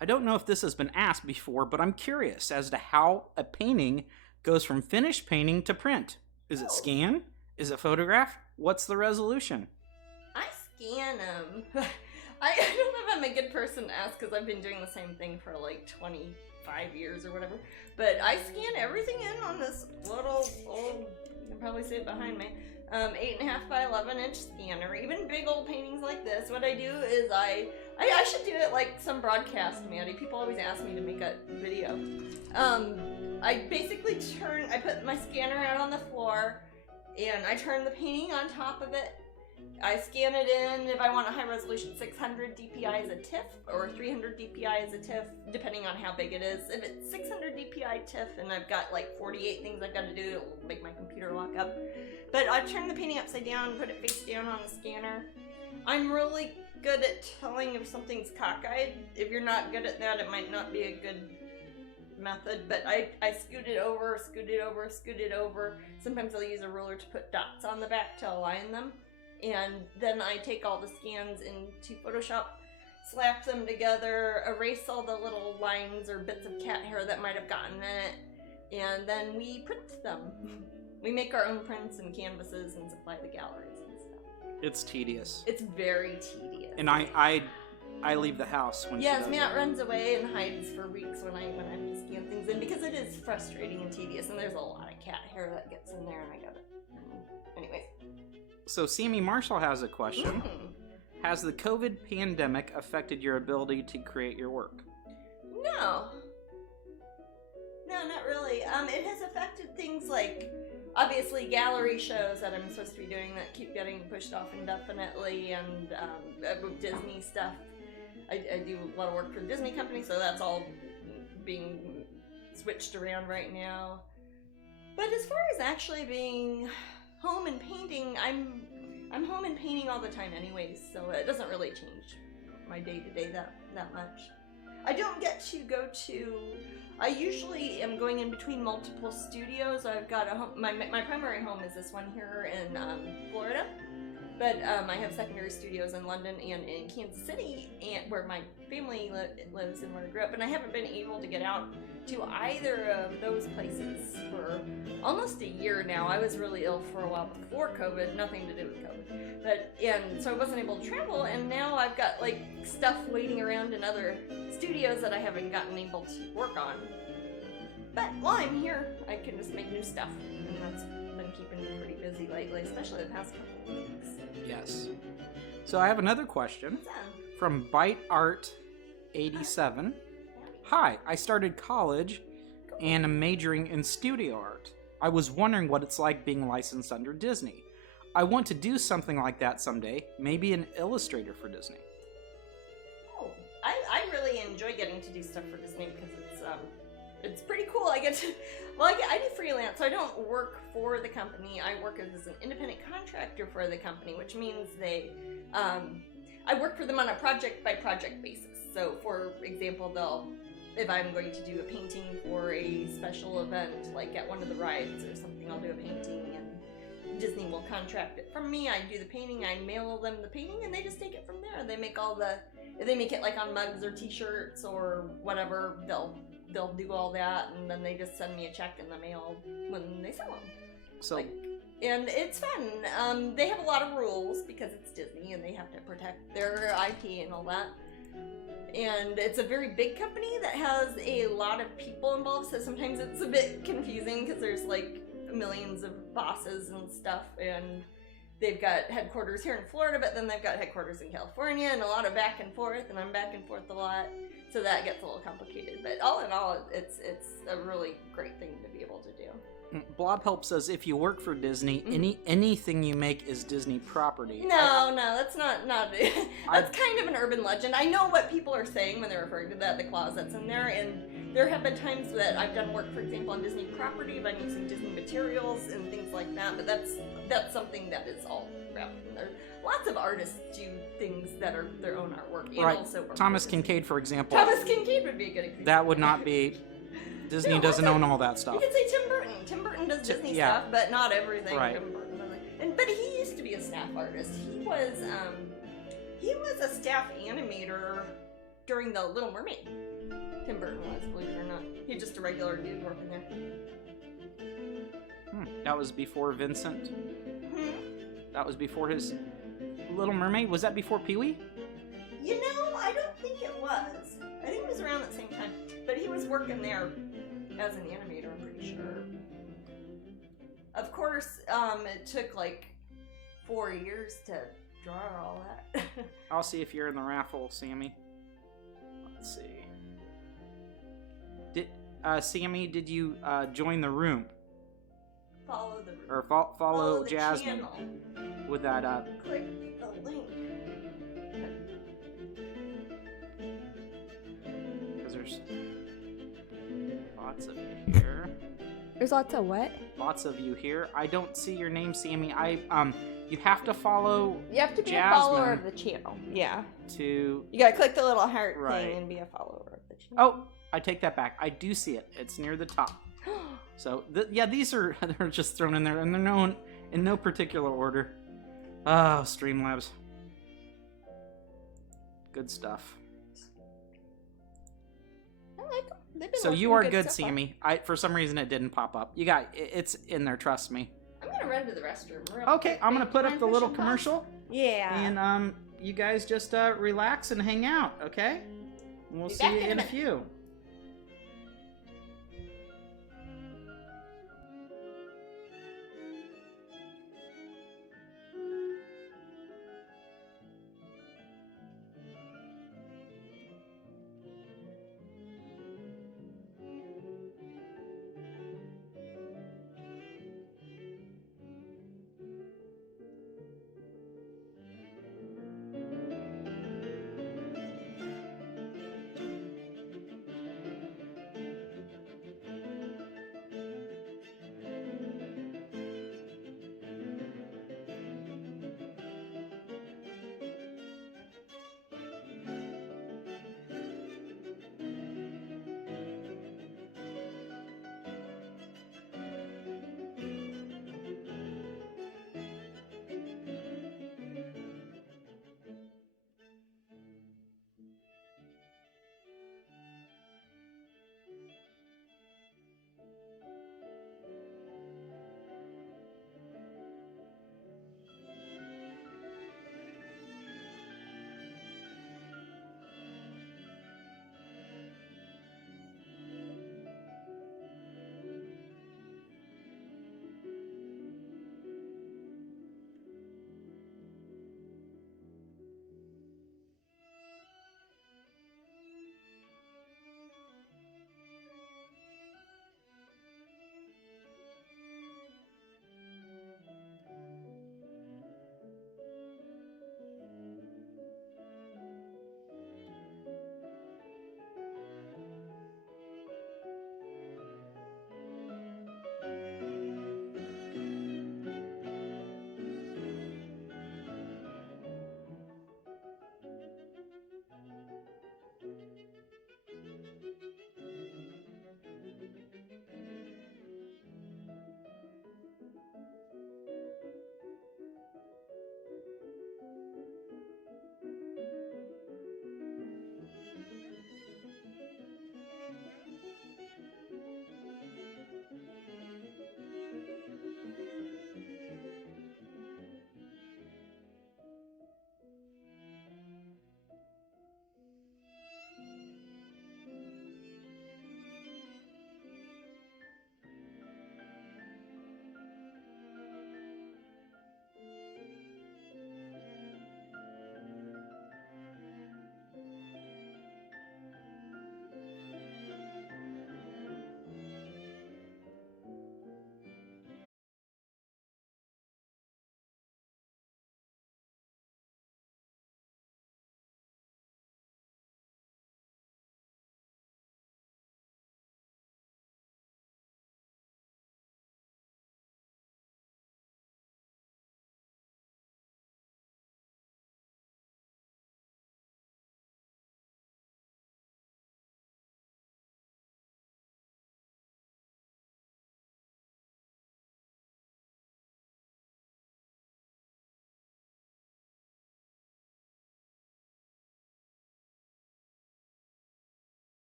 I don't know if this has been asked before, but I'm curious as to how a painting goes from finished painting to print. Is it scan? Is it photograph? What's the resolution? I scan them. I don't know if I'm a good person to ask because I've been doing the same thing for like 25 years or whatever. But I scan everything in on this little old, you can probably see it behind me, 8.5 by 11 inch scanner. Even big old paintings like this, what I do is I I should do it like some broadcast, Maddie. People always ask me to make a video. I basically I put my scanner out on the floor, and I turn the painting on top of it. I scan it in. If I want a high resolution, 600 DPI is a TIFF, or 300 DPI is a TIFF, depending on how big it is. If it's 600 DPI TIFF and I've got like 48 things I've got to do, it'll make my computer lock up. But I turn the painting upside down, put it face down on the scanner. I'm really good at telling if something's cockeyed. If you're not good at that, it might not be a good method, but I scoot it over, scoot it over, scoot it over. Sometimes I'll use a ruler to put dots on the back to align them. And then I take all the scans into Photoshop, slap them together, erase all the little lines or bits of cat hair that might have gotten in it, and then we print them. We make our own prints and canvases and supply the galleries and stuff. It's tedious. It's very tedious. And I leave the house when she does Matt it. runs away and hides for weeks when I have to scan things in, because it is frustrating and tedious, and there's a lot of cat hair that gets in there, and I gotta... Anyways. So Sammy Marshall has a question. Has the COVID pandemic affected your ability to create your work? No, not really. It has affected things like, obviously, gallery shows that I'm supposed to be doing that keep getting pushed off indefinitely, and Disney stuff. I do a lot of work for the Disney company, so that's all being switched around right now. But as far as actually being home and painting, I'm home and painting all the time anyways, so it doesn't really change my day-to-day that much. I don't get to go to... I usually am going in between multiple studios. I've got a home... My primary home is this one here in Florida, but I have secondary studios in London and in Kansas City, and where my family lives and where I grew up, and I haven't been able to get out to either of those places for almost a year now. I was really ill for a while before COVID, nothing to do with COVID. And so I wasn't able to travel, and now I've got like stuff waiting around in other studios that I haven't gotten able to work on. But while I'm here, I can just make new stuff, and that's been keeping me pretty busy lately, especially the past couple of weeks. Yes. So I have another question from Bite Art 87. Hi, I started college and am majoring in studio art. I was wondering what it's like being licensed under Disney. I want to do something like that someday, maybe an illustrator for Disney. Oh, I really enjoy getting to do stuff for Disney because it's pretty cool. I get to, I do freelance, so I don't work for the company. I work as an independent contractor for the company, which means I work for them on a project-by-project basis. So, for example, if I'm going to do a painting for a special event, like at one of the rides or something, I'll do a painting, and Disney will contract it from me. I do the painting, I mail them the painting, and they just take it from there. They make if they make it like on mugs or t-shirts or whatever, they'll do all that, and then they just send me a check in the mail when they sell them. So, and it's fun. They have a lot of rules because it's Disney, and they have to protect their IP and all that. And it's a very big company that has a lot of people involved, so sometimes it's a bit confusing because there's like millions of bosses and stuff, and they've got headquarters here in Florida, but then they've got headquarters in California, and a lot of back and forth, and I'm back and forth a lot, so that gets a little complicated. But all in all, it's a really great thing to be able to do. Blob Help says if you work for Disney, anything you make is Disney property. No, that's not. That's kind of an urban legend. I know what people are saying when they're referring to that, the clause that's in there, and there have been times that I've done work, for example, on Disney property by using Disney materials and things like that. But that's something that is all wrapped in there. Lots of artists do things that are their own artwork. And right. Also Thomas Kincaid, for example. Thomas Kincaid would be a good example. That would not be. Disney doesn't own all that stuff. You could say Tim Burton. Tim Burton does Disney stuff, but not everything. Right. Tim Burton does. But he used to be a staff artist. He was a staff animator during The Little Mermaid. Tim Burton was, believe it or not. He's just a regular dude working there. That was before Vincent. That was before his Little Mermaid. Was that before Pee-wee? You know, I don't think it was. I think it was around the same time. But he was working there as an animator, I'm pretty sure. Of course, it took like 4 years to draw all that. I'll see if you're in the raffle, Sammy. Let's see. Sammy, did you join the room? Follow the room. Or follow the Jasmine channel. with that Click the link. because there's lots of you here. There's lots of what? Lots of you here. I don't see your name, Sammy. You have to follow. You have to be Jasmine a follower of the channel. Yeah. to. You gotta click the little heart Right. thing and be a follower of the channel. Oh, I take that back. I do see it. It's near the top. So yeah, these are they're just thrown in there, and they're known in no particular order. Oh, Streamlabs. Good stuff. I like them. They've been So you working are good, so far. Sammy. For some reason it didn't pop up. It's in there. Trust me. I'm gonna run to the restroom. Real Okay, quick. I'm gonna put up Time the for little some commercial, coffee? Yeah. and you guys just relax and hang out. Okay. We'll Be see back you in a in a minute. few.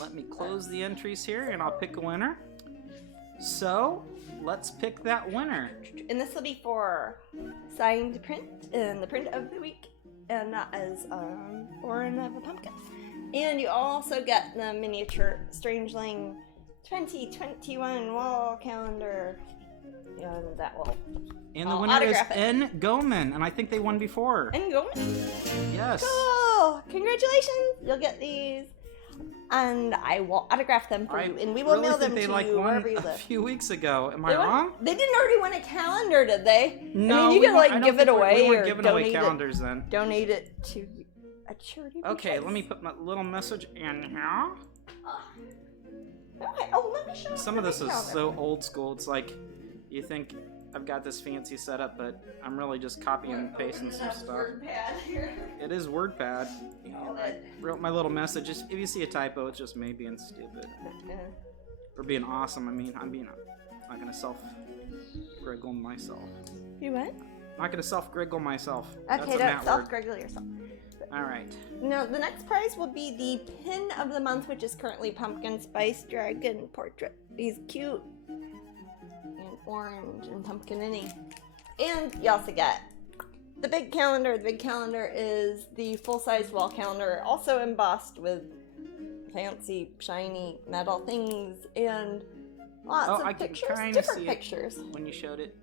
let me close the entries here, and I'll pick a winner. So, let's pick that winner. And this will be for signed print and the print of the week, and that is Born of a Pumpkin. And you also get the miniature Strangeling 2021 wall calendar, and that will. And the winner is N. Goman, and I think they won before. N. Goman? Yes. Cool! Congratulations! You'll get these. And I will autograph them for you, and we will mail them to you wherever you live. A few weeks ago. Am I wrong? They didn't already win a calendar, did they? No, I mean, you can like give it away we or giving donate away calendars it. Then. Donate it to a charity. Okay, let me put my little message in here. Okay. Oh, let me show you. Some of this is so old school. It's like you think I've got this fancy setup, but I'm really just copying and pasting some stuff. WordPad here. It is WordPad. I wrote my little message. Just, if you see a typo, it's just me being stupid. Or being awesome. I mean, I'm not gonna self-griggle myself. You what? I'm not gonna self-griggle myself. Okay, don't self-griggle yourself. Alright. Now, the next prize will be the pin of the month, which is currently Pumpkin Spice Dragon Portrait. He's cute. And orange and pumpkin-y. And you also get the big calendar. The big calendar is the full-size wall calendar, also embossed with fancy, shiny metal things and lots of pictures, different pictures. When you showed it.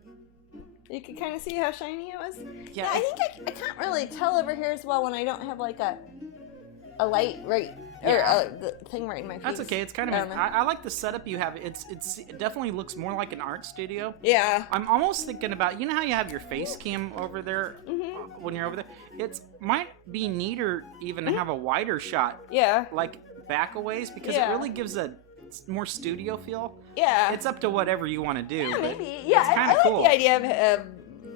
You could kind of see how shiny it was? Yeah, I think I can't really tell over here as well when I don't have like a light right, or the thing right in my face. That's okay. It's kind of, I like the setup you have. It definitely looks more like an art studio. Yeah. I'm almost thinking about, you know how you have your face cam over there when you're over there? It might be neater even to have a wider shot. Yeah. Like back a ways, because it really gives a more studio feel. Yeah. It's up to whatever you want to do. Yeah, maybe. Yeah, I like the idea of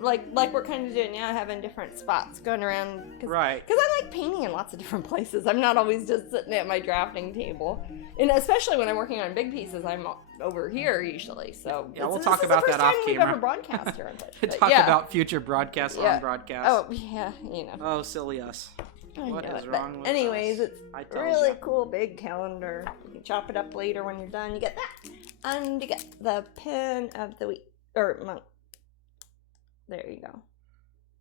like we're kind of doing now, having different spots going around. Right. Because I like painting in lots of different places. I'm not always just sitting at my drafting table. And especially when I'm working on big pieces, I'm over here usually. So yeah, we'll talk about that off camera. We've ever broadcast here on Twitch. Talk about future broadcasts on broadcast. Oh, yeah, you know. Oh, silly us. What is wrong with anyways, us? It's really cool big calendar. You can chop it up later when you're done. You get that. And you get the pin of the week. Or month. There you go.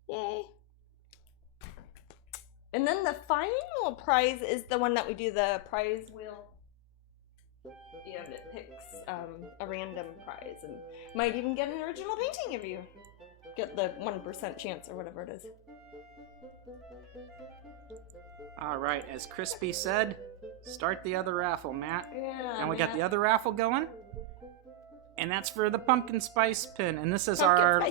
Yay. And then the final prize is the one that we do the prize wheel. And it picks a random prize. And might even get an original painting if you get the 1% chance or whatever it is. Alright, as Crispy said, start the other raffle, Matt. Yeah, and we got the other raffle going. And that's for the Pumpkin Spice pin. And this is our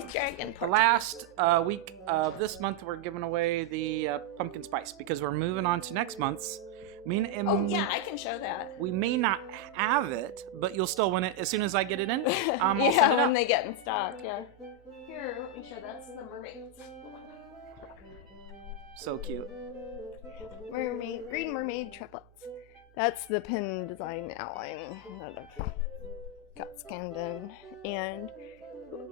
last week of this month. We're giving away the Pumpkin Spice because we're moving on to next month's. Oh, yeah, I can show that. We may not have it, but you'll still win it as soon as I get it in. Yeah, when they get in stock, yeah. Here, let me show. That's the mermaids. So cute. Green mermaid triplets. That's the pin design outline that I've got scanned in. And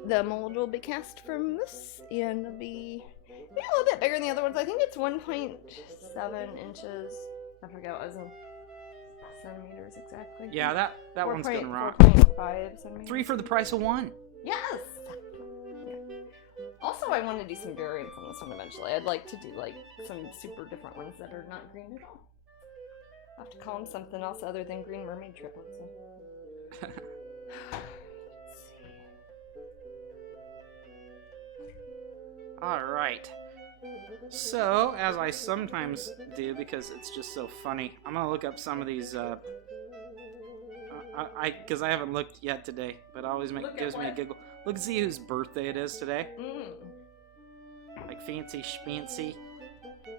the mold will be cast from this, and it'll be maybe a little bit bigger than the other ones. I think it's 1.7 inches. I forgot what it was in centimeters exactly. Yeah, that one's gonna rock. 4.5 centimeters. 3 for the price of 1. Yes! Also, I want to do some variants on this one eventually. I'd like to do like some super different ones that are not green at all. I'll have to call them something else other than green mermaid triplets. So. Alright. So, as I sometimes do because it's just so funny, I'm gonna look up some of these, because I haven't looked yet today, but it always gives me a giggle. Look and see whose birthday it is today. Like fancy schmancy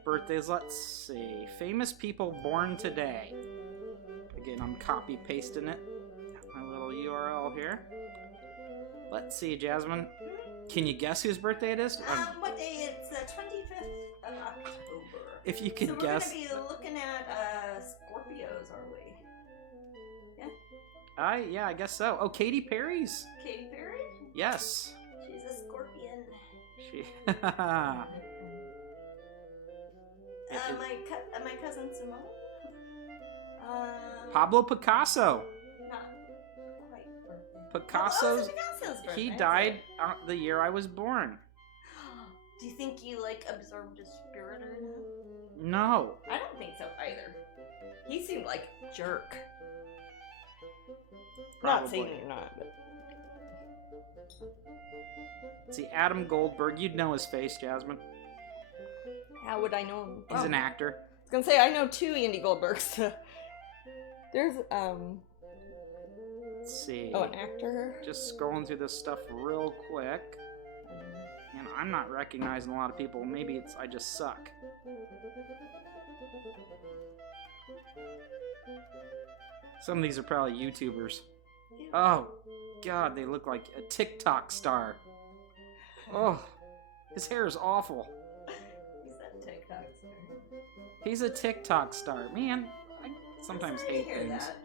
birthdays. Let's see. Famous people born today. Again, I'm copy pasting it. Got my little URL here. Let's see, Jasmine. Can you guess whose birthday it is? What day? It's the 25th of October. If you could guess. So we're gonna be looking at Scorpios, are we? Yeah. Yeah, I guess so. Oh, Katy Perry's. Katy Perry? Yes. She's a scorpion. My cousin Simone. Pablo Picasso. Not quite birthday. Picasso's. Picasso's birthday. He died the year I was born. Do you think you like absorbed his spirit or not? No. I don't think so either. He seemed like a jerk. Probably. Not saying you're not, but... See, Adam Goldberg. You'd know his face, Jasmine. How would I know him? He's an actor. I was gonna say, I know 2 Andy Goldbergs. There's, Let's see. Oh, an actor? Just scrolling through this stuff real quick. And I'm not recognizing a lot of people. Maybe it's I just suck. Some of these are probably YouTubers. Oh, God, they look like a TikTok star. Oh, his hair is awful. He's a TikTok star. He's a TikTok star. Man, I sometimes hate things. That.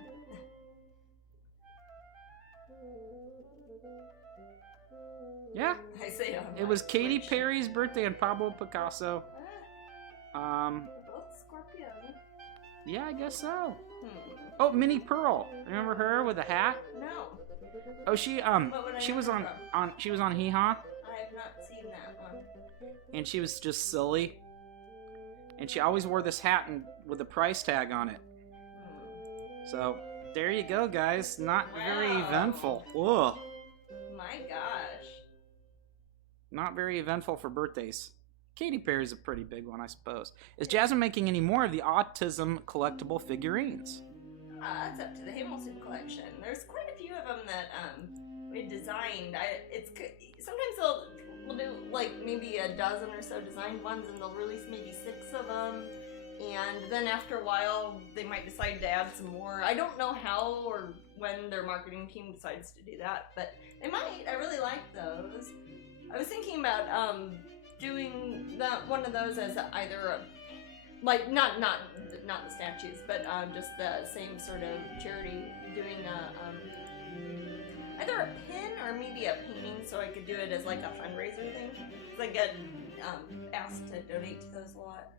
Yeah. I say it was Katy Perry's birthday and Pablo Picasso. Both Scorpio. Yeah, I guess so. Oh, Minnie Pearl. Remember her with the hat? No. Oh, she was on Hee Haw. I have not seen that one. And she was just silly. And she always wore this hat with a price tag on it. So, there you go, guys. Not very eventful. Ugh. My gosh. Not very eventful for birthdays. Katy Perry's a pretty big one, I suppose. Is Jasmine making any more of the autism collectible figurines? That's up to the Hamilton collection. There's quite a few of them that we designed. Sometimes we'll do like maybe a dozen or so designed ones, and they'll release maybe 6 of them. And then after a while, they might decide to add some more. I don't know how or when their marketing team decides to do that, but they might. I really like those. I was thinking about doing one of those as either a, like not the statues, but just the same sort of charity, doing either a pin or maybe a painting, so I could do it as like a fundraiser thing. Because I get asked to donate to those a lot.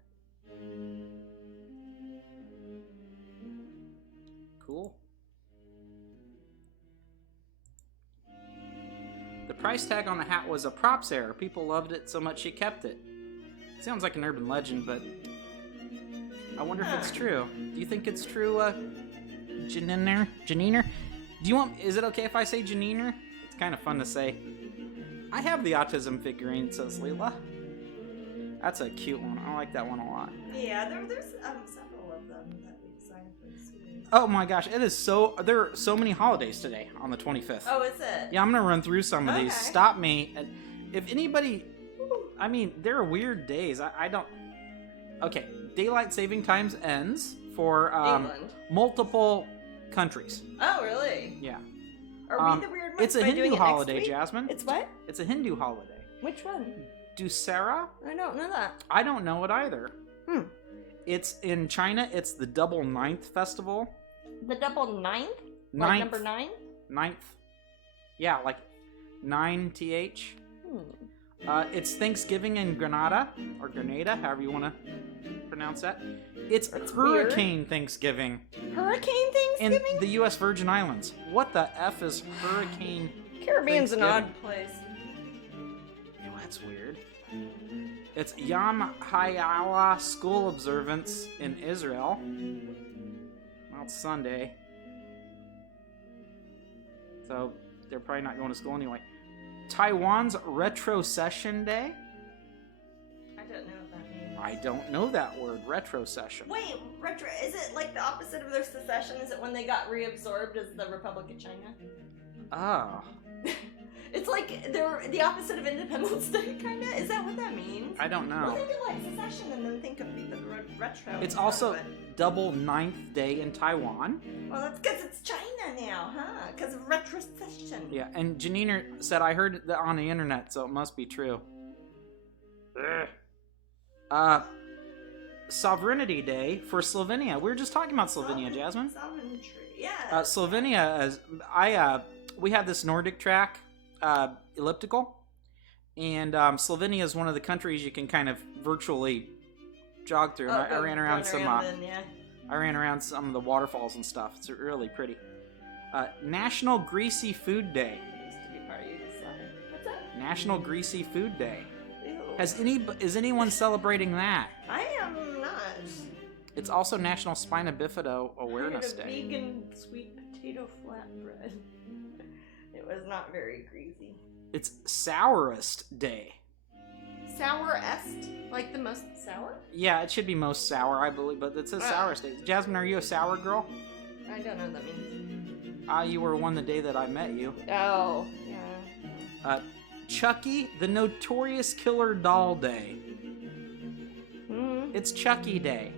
Cool. The price tag on the hat was a props error. People loved it so much she kept it. Sounds like an urban legend, but I wonder if it's true. Do you think it's true, Janiner? Is it okay if I say Janiner? It's kind of fun to say. I have the autism figurine, says Leela. That's a cute one. I like that one a lot. Yeah, there's several of them that we designed for the series. Oh my gosh, there are so many holidays today on the 25th. Oh, is it? Yeah, I'm gonna run through some of these. Okay. Stop me. If anybody, I mean, there are weird days. I don't. Okay, daylight saving times ends for England. Multiple countries. Oh, really? Yeah. Are we the weird ones? It's a by doing Hindu it holiday, next week? Jasmine. It's what? It's a Hindu holiday. Which one? Dussehra? I don't know that. I don't know it either. It's in China. It's the Double Ninth Festival. The double ninth? Ninth. Like number 9? Ninth. Yeah, like 9th. It's Thanksgiving in Grenada, or Grenada, however you want to pronounce that. It's Hurricane weird. Thanksgiving. Hurricane Thanksgiving? In the U.S. Virgin Islands. What the F is Hurricane Caribbean's an odd place. Yeah, that's weird. It's Yom HaYalah school observance in Israel. Well, it's Sunday. So, they're probably not going to school anyway. Taiwan's Retrocession Day? I don't know what that means. I don't know that word, retrocession. Wait, is it like the opposite of their secession? Is it when they got reabsorbed as the Republic of China? Ah. It's like they're the opposite of Independence Day, kinda? Is that what that means? I don't know. Well, think of like secession and then think of the retro. It's also double 9th day in Taiwan. Well, that's because it's China now, huh? Because of retrocession. Yeah, and Janiner said, I heard that on the internet, so it must be true. Sovereignty Day for Slovenia. We were just talking about Slovenia, Jasmine. Sovereignty, yeah. Slovenia, we have this Nordic track, elliptical, and Slovenia is one of the countries you can kind of virtually jog through. And I ran around some I ran around some of the waterfalls and stuff. It's really pretty. National Greasy Food Day. Used to be part of you decided. What's that? National Greasy Food Day. Ew. Is anyone celebrating that? I am not. It's also National Spina Bifida Awareness I had a Day. vegan sweet potato flatbread. It was not very greasy. It's Sourest Day. Sour-est? Like the most sour? Yeah, it should be most sour, I believe, but it says Oh. Sourest Day. Jasmine, are you a sour girl? I don't know what that means. You were one the day that I met you. Oh, yeah. Chucky, the Notorious Killer Doll Day. Hmm. It's Chucky Day.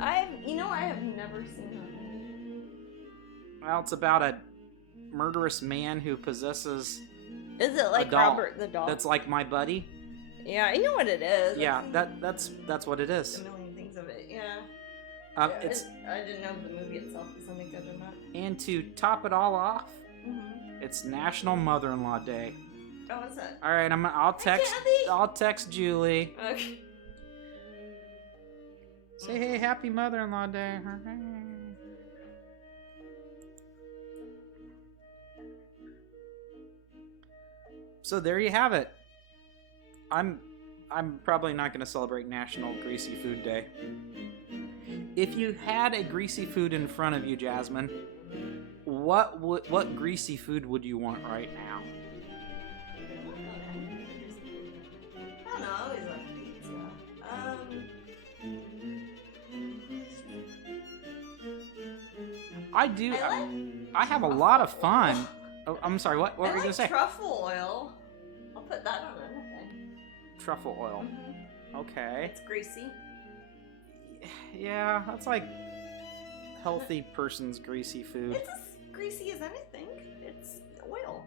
I have never seen Well, it's about a murderous man who possesses that. Is it like doll. Robert the doll? that's like my buddy. Yeah, I know what it is. Yeah, I've that's what it seen is. a million things of it. Yeah. It's I didn't know if the movie itself was any good or not. and to top it all off, Mm-hmm. it's National Mother-in-Law Day. Oh, what's that? All right, Kathy! I'll text Julie. Okay. Say hey, happy Mother-in-Law Day. So there you have it. I'm probably not going to celebrate National Greasy Food Day. If you had a greasy food in front of you, Jasmine, what greasy food would you want right now? I don't know. I always like pizza. I do. I I have a lot of fun. Oh, I'm sorry. What were you gonna say? Truffle oil. I'll put that on anything. Truffle oil. Mm-hmm. Okay. It's greasy. Yeah, that's like healthy person's greasy food. It's as greasy as anything. It's oil.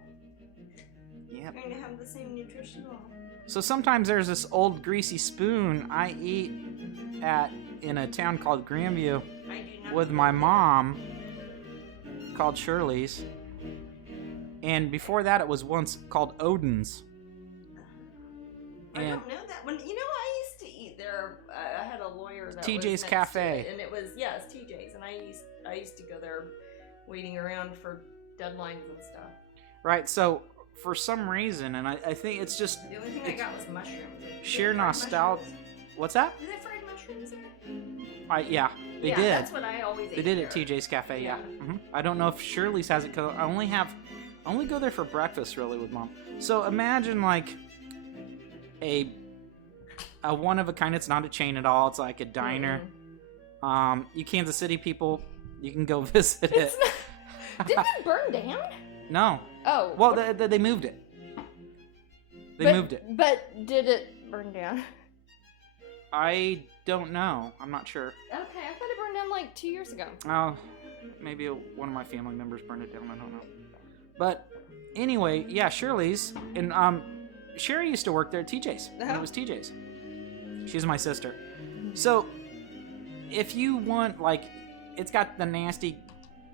Yep. You're going to have the same nutritional. So sometimes there's this old greasy spoon I eat in a town called Grandview I do not with my mom called Shirley's. And before that it was once called Odin's. I And don't know that one. I used to eat there. I had a lawyer that TJ's was next Cafe. to it, and it was it's TJ's, and I used to go there, waiting around for deadlines and stuff. right, so for some reason, and I think it's just The only thing I got was mushrooms. sheer nostalgia. What's that? Did they fried mushrooms there? Yeah, they yeah, did. That's what I always ate. They did at there. TJ's Cafe, yeah. Yeah. I don't know if Shirley's has it because I only go there for breakfast really with mom. So imagine like a one of a kind. It's not a chain at all. It's like a diner. You Kansas City people, you can go visit it. It's not, didn't it burn down? No. Oh. Well, they moved it. They moved it. But did it burn down? I don't know. I'm not sure. Okay, I thought it burned down like 2 years ago. Oh, maybe one of my family members burned it down. I don't know. But anyway, yeah, Shirley's. And Sherry used to work there at TJ's. And it was TJ's. She's my sister. So if you want, like, it's got the nasty,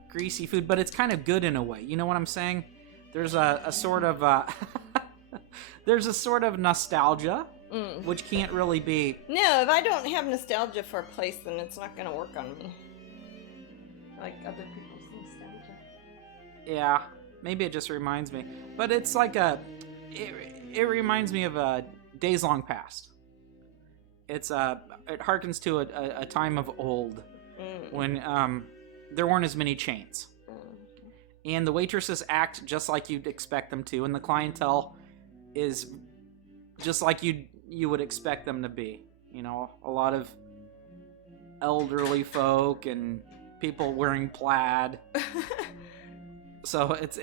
greasy food, but it's kind of good in a way. You know what I'm saying? There's a sort of there's a sort of nostalgia, which can't really be. No, if I don't have nostalgia for a place, then it's not going to work on me. Like other people's nostalgia. Yeah, maybe it just reminds me. But it's like it reminds me of a Days Long Past. It harkens to a time of old when there weren't as many chains. And the waitresses act just like you'd expect them to, and the clientele is just like you would expect them to be. You know, a lot of elderly folk and people wearing plaid. So it's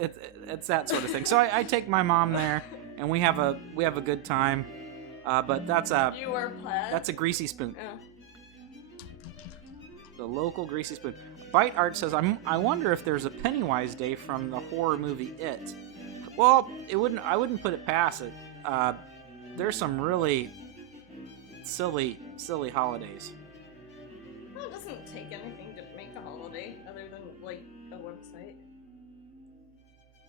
that sort of thing. So I take my mom there, and we have a good time. But that's You wear plaid? that's a greasy spoon. Oh. The local greasy spoon. Bite Art says, I wonder if there's a Pennywise Day from the horror movie It. Well, I wouldn't put it past it. There's some really silly holidays. Well, it doesn't take anything to make a holiday other than like a website.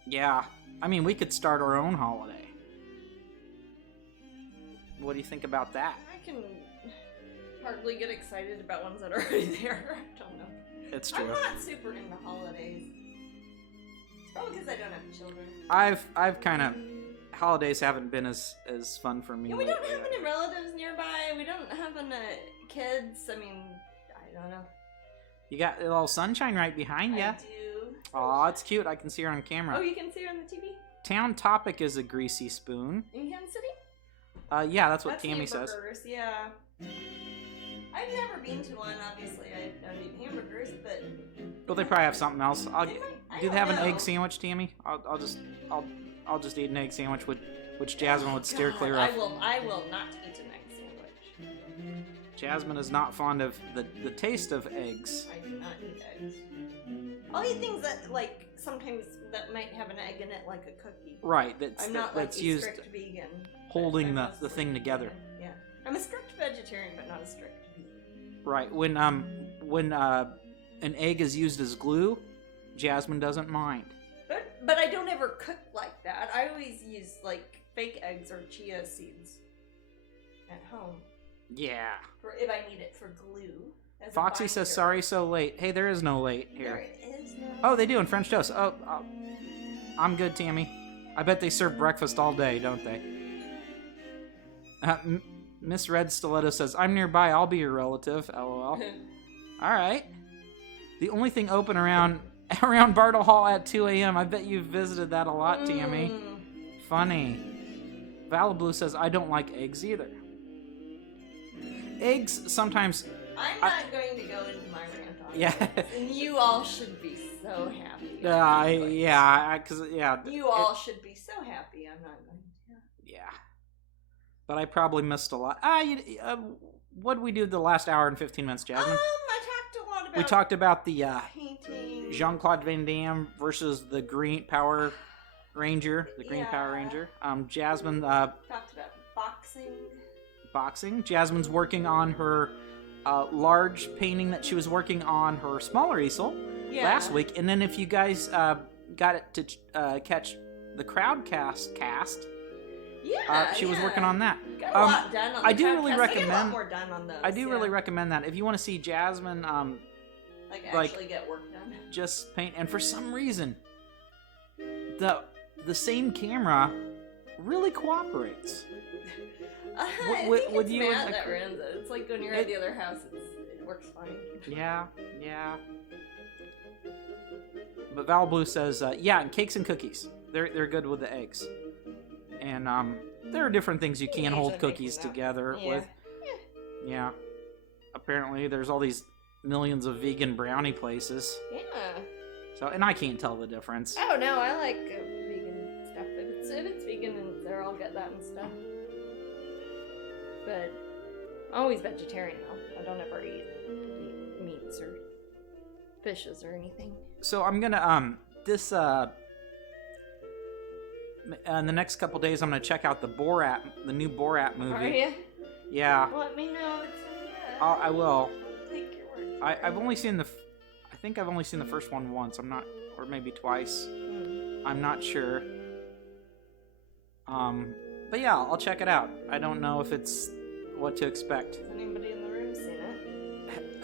Yeah, I mean, we could start our own holiday. What do you think about that? I can. hardly get excited about ones that are already there. I don't know. It's true. I'm not super into holidays. It's probably because I don't have children. I've kind of holidays haven't been as fun for me. Yeah, we don't have any relatives nearby. We don't have any kids. I mean, I don't know. You got a little sunshine right behind you. I do. Aw, it's cute. I can see her on camera. Oh, you can see her on the TV? Town topic is a greasy spoon. In Kansas City? Yeah, that's what Tammy says. Hamburgers, yeah. I've never been to one, obviously. I don't eat hamburgers, but... Well, they probably have something else. Do they have an know. egg sandwich, Tammy? I'll just eat an egg sandwich, which Jasmine would steer clear of. I will not eat an egg sandwich. Jasmine is not fond of the taste of eggs. I do not eat eggs. I'll eat things that, like, sometimes that might have an egg in it, like a cookie. Right, I'm not that's like used strict vegan. holding the thing together. Yeah. I'm a strict vegetarian, but not a strict vegan. Right. When an egg is used as glue, Jasmine doesn't mind. But I don't ever cook like that. I always use like fake eggs or chia seeds at home. Yeah. For if I need it for glue. As Foxy says sorry so late. Hey, there is no late here. There is no. Oh, they do in French toast. Oh, I'm good, Tammy. I bet they serve breakfast all day, don't they? Miss Red Stiletto says, I'm nearby, I'll be your relative, lol. Alright. The only thing open around Bartle Hall at 2 a.m. I bet you've visited that a lot, Tammy. Funny. Valblue says, I don't like eggs either. Eggs, sometimes... I'm not going to go into my rant on Yeah. this, and you all should be so happy. You all should be so happy. I'm not going to. Yeah. But I probably missed a lot. What did we do the last hour and 15 minutes, Jasmine? I talked a lot about... We talked about the painting. Jean-Claude Van Damme versus the Green Power Ranger. The Green Power Ranger. Jasmine... talked about boxing. Boxing. Jasmine's working on her large painting that she was working on her smaller easel last week. And then if you guys got it to catch the Crowdcast cast... she was working on that. Got a lot done on the I do really podcast. recommend. I got a lot more done on those. I do really recommend that if you want to see Jasmine, actually get work done. Just paint. And for some reason, the same camera really cooperates. With you and that ruins it. It's like when you're at the other house. It works fine. Yeah. But Val Blue says, and cakes and cookies. They're good with the eggs. And there are different things you can hold cookies together with. Yeah. Apparently, there's all these millions of vegan brownie places. Yeah. So, and I can't tell the difference. Oh no, I like vegan stuff. If it's vegan and there, I'll get that and stuff. But I'm always vegetarian though. I don't ever eat meats or fishes or anything. So I'm gonna in the next couple days, I'm gonna check out the new Borat movie. Are you? Yeah. Let me know. I will. Take your word. I've only seen I think I've only seen the first one once. I'm not, or maybe twice. I'm not sure. But yeah, I'll check it out. I don't know if it's what to expect. Has anybody in the room seen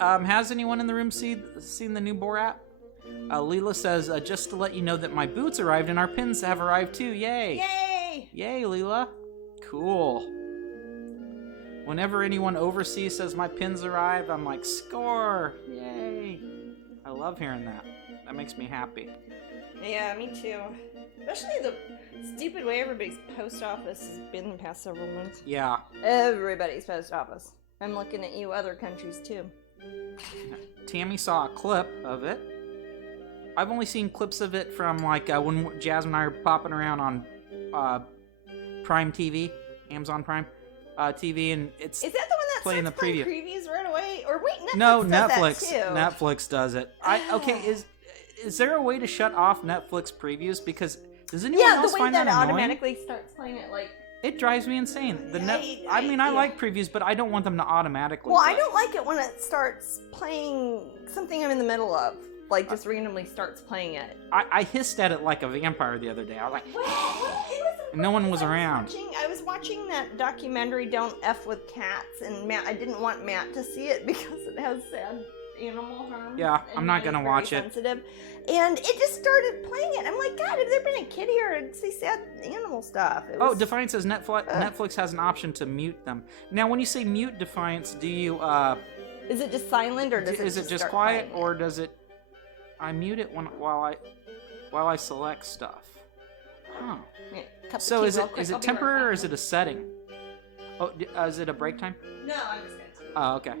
it? Has anyone in the room seen the new Borat? Leela says, just to let you know that my boots arrived and our pins have arrived too. Yay! Yay! Yay, Leela. Cool. Whenever anyone overseas says my pins arrived, I'm like, score! Yay! I love hearing that. That makes me happy. Yeah, me too. Especially the stupid way everybody's post office has been the past several months. Yeah. Everybody's post office. I'm looking at you other countries too. Tammy saw a clip of it. I've only seen clips of it from like when Jasmine and I are popping around on Prime TV, Amazon Prime TV, and it's is that the one that playing the preview. Previews right away? Or wait, Netflix no, does Netflix. that too. Netflix does it. Okay, is there a way to shut off Netflix previews? Because does anyone else find that annoying? Yeah, the way that automatically starts playing it, like. It drives me insane. I like previews, but I don't want them to automatically. Well, I don't like it when it starts playing something I'm in the middle of. Like, just randomly starts playing it. I hissed at it like a vampire the other day. I was like, well, it was and no one was around. I was watching that documentary "Don't F with Cats," and I didn't want Matt to see it because it has sad animal harm. Yeah, I'm not gonna watch it. Sensitive. And it just started playing it. I'm like, God, have there been a kid here and see sad animal stuff? Defiance says Netflix has an option to mute them. Now, when you say mute Defiance, do you is it just silent or is it just quiet, or does it? I mute it while I select stuff. Huh. Yeah, so is it temporary or is it a setting? Oh, is it a break time? No, I'm just gonna. Oh, okay.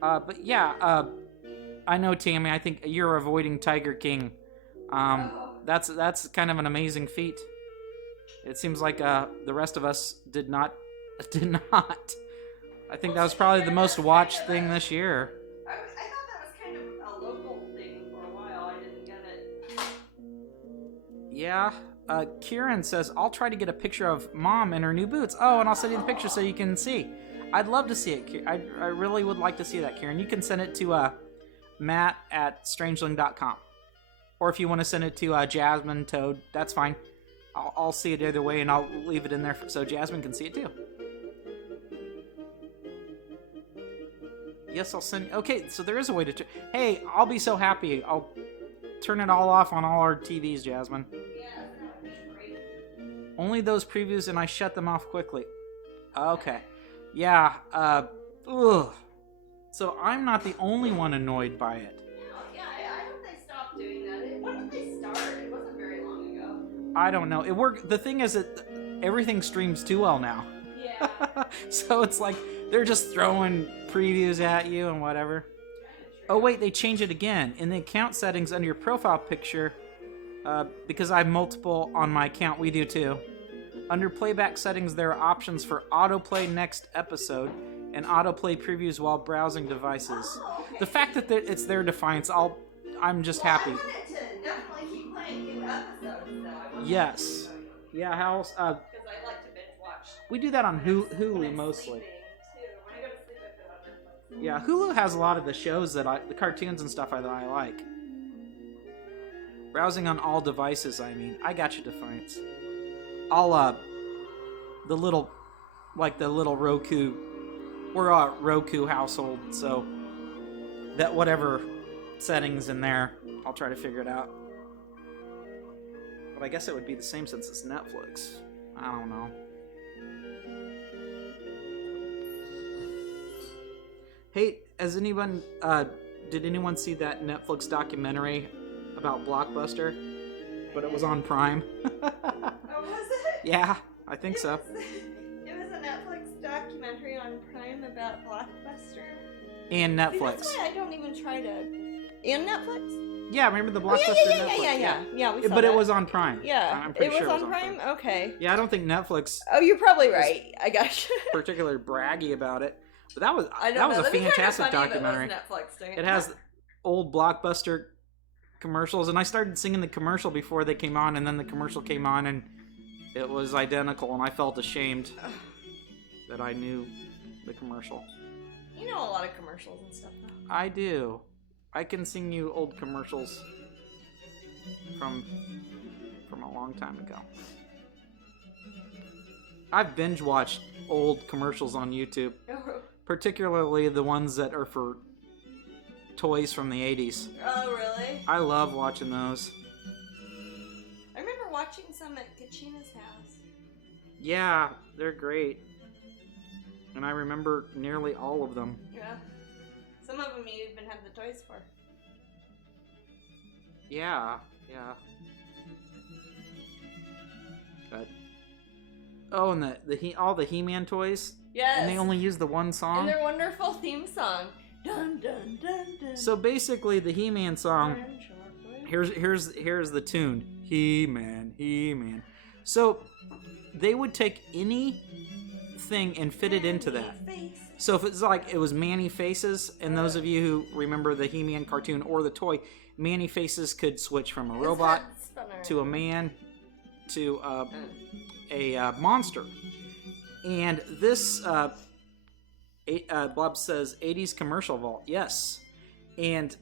But yeah, I know, Tammy. I think you're avoiding Tiger King. That's kind of an amazing feat. It seems like the rest of us did not. I think that was probably the most watched thing this year. I thought that was kind of a local thing for a while. I didn't get it. Yeah. Kieran says, I'll try to get a picture of Mom in her new boots. Oh, and I'll send you the picture so you can see. I'd love to see it. I really would like to see that, Kieran. You can send it to matt@strangeling.com. Or if you want to send it to Jasmine Toad, that's fine. I'll see it either way, and I'll leave it in there so Jasmine can see it too. Yes, I'll send you. Okay, so there is a way to... Hey, I'll be so happy. I'll turn it all off on all our TVs, Jasmine. Yeah, that would be great. Only those previews, and I shut them off quickly. Okay. Yeah, ugh. So I'm not the only one annoyed by it. Yeah, I hope they stop doing that. When did they start? It wasn't very long ago. I don't know. It worked. The thing is that everything streams too well now. Yeah. So it's like they're just throwing previews at you and whatever. Oh wait, they change it again. In the account settings under your profile picture, because I have multiple on my account, we do too. Under playback settings, there are options for autoplay next episode and autoplay previews while browsing devices. Oh, okay. The fact that it's their Defiance, I'm just happy. I wanted to definitely keep playing new episodes, though. Yes. Yeah, how else? Because I like to binge watch. We do that on Hulu mostly. When I go to sleep, I put on Netflix. Yeah, Hulu has a lot of the shows the cartoons and stuff that I like. Browsing on all devices, I mean. I got you, Defiance. The little Roku, we're a Roku household, so that whatever settings in there, I'll try to figure it out. But I guess it would be the same since it's Netflix. I don't know. Hey, did anyone see that Netflix documentary about Blockbuster? But it was on Prime. Oh, was it? Yeah, I think so. It was a Netflix documentary on Prime about Blockbuster. And Netflix. See, that's why I don't even try to... And Netflix? Yeah, remember the Blockbuster Netflix? Yeah, we saw But that. it was on Prime. Yeah, I'm pretty it was sure on Prime? Okay. Yeah, I don't think Netflix Oh, you're probably right. I got you. particularly braggy about it. But that was I don't that was know. a That'd be fantastic kinda funny if documentary. It was Netflix doing it. It has old Blockbuster commercials, and I started singing the commercial before they came on, and then the commercial came on, and it was identical, and I felt ashamed that I knew the commercial. You know a lot of commercials and stuff, though. I do. I can sing you old commercials from a long time ago. I've binge watched old commercials on YouTube, particularly the ones that are for toys from the 80s. Oh, really? I love watching those. I remember watching some at Kachina's house. Yeah, they're great. And I remember nearly all of them. Yeah. Some of them you even have the toys for. Yeah, yeah. But oh, and all the He-Man toys. Yes. And they only use the one song. And their wonderful theme song. Dun dun dun dun. So basically, the He-Man song. Here's the tune. He-Man, He-Man. So they would take anything and fit it into that. So if it's like it was Manny Faces, and those of you who remember the He-Man cartoon or the toy, Manny Faces could switch from a robot to a man to a monster. And this, Bob says, 80s commercial vault. Yes. And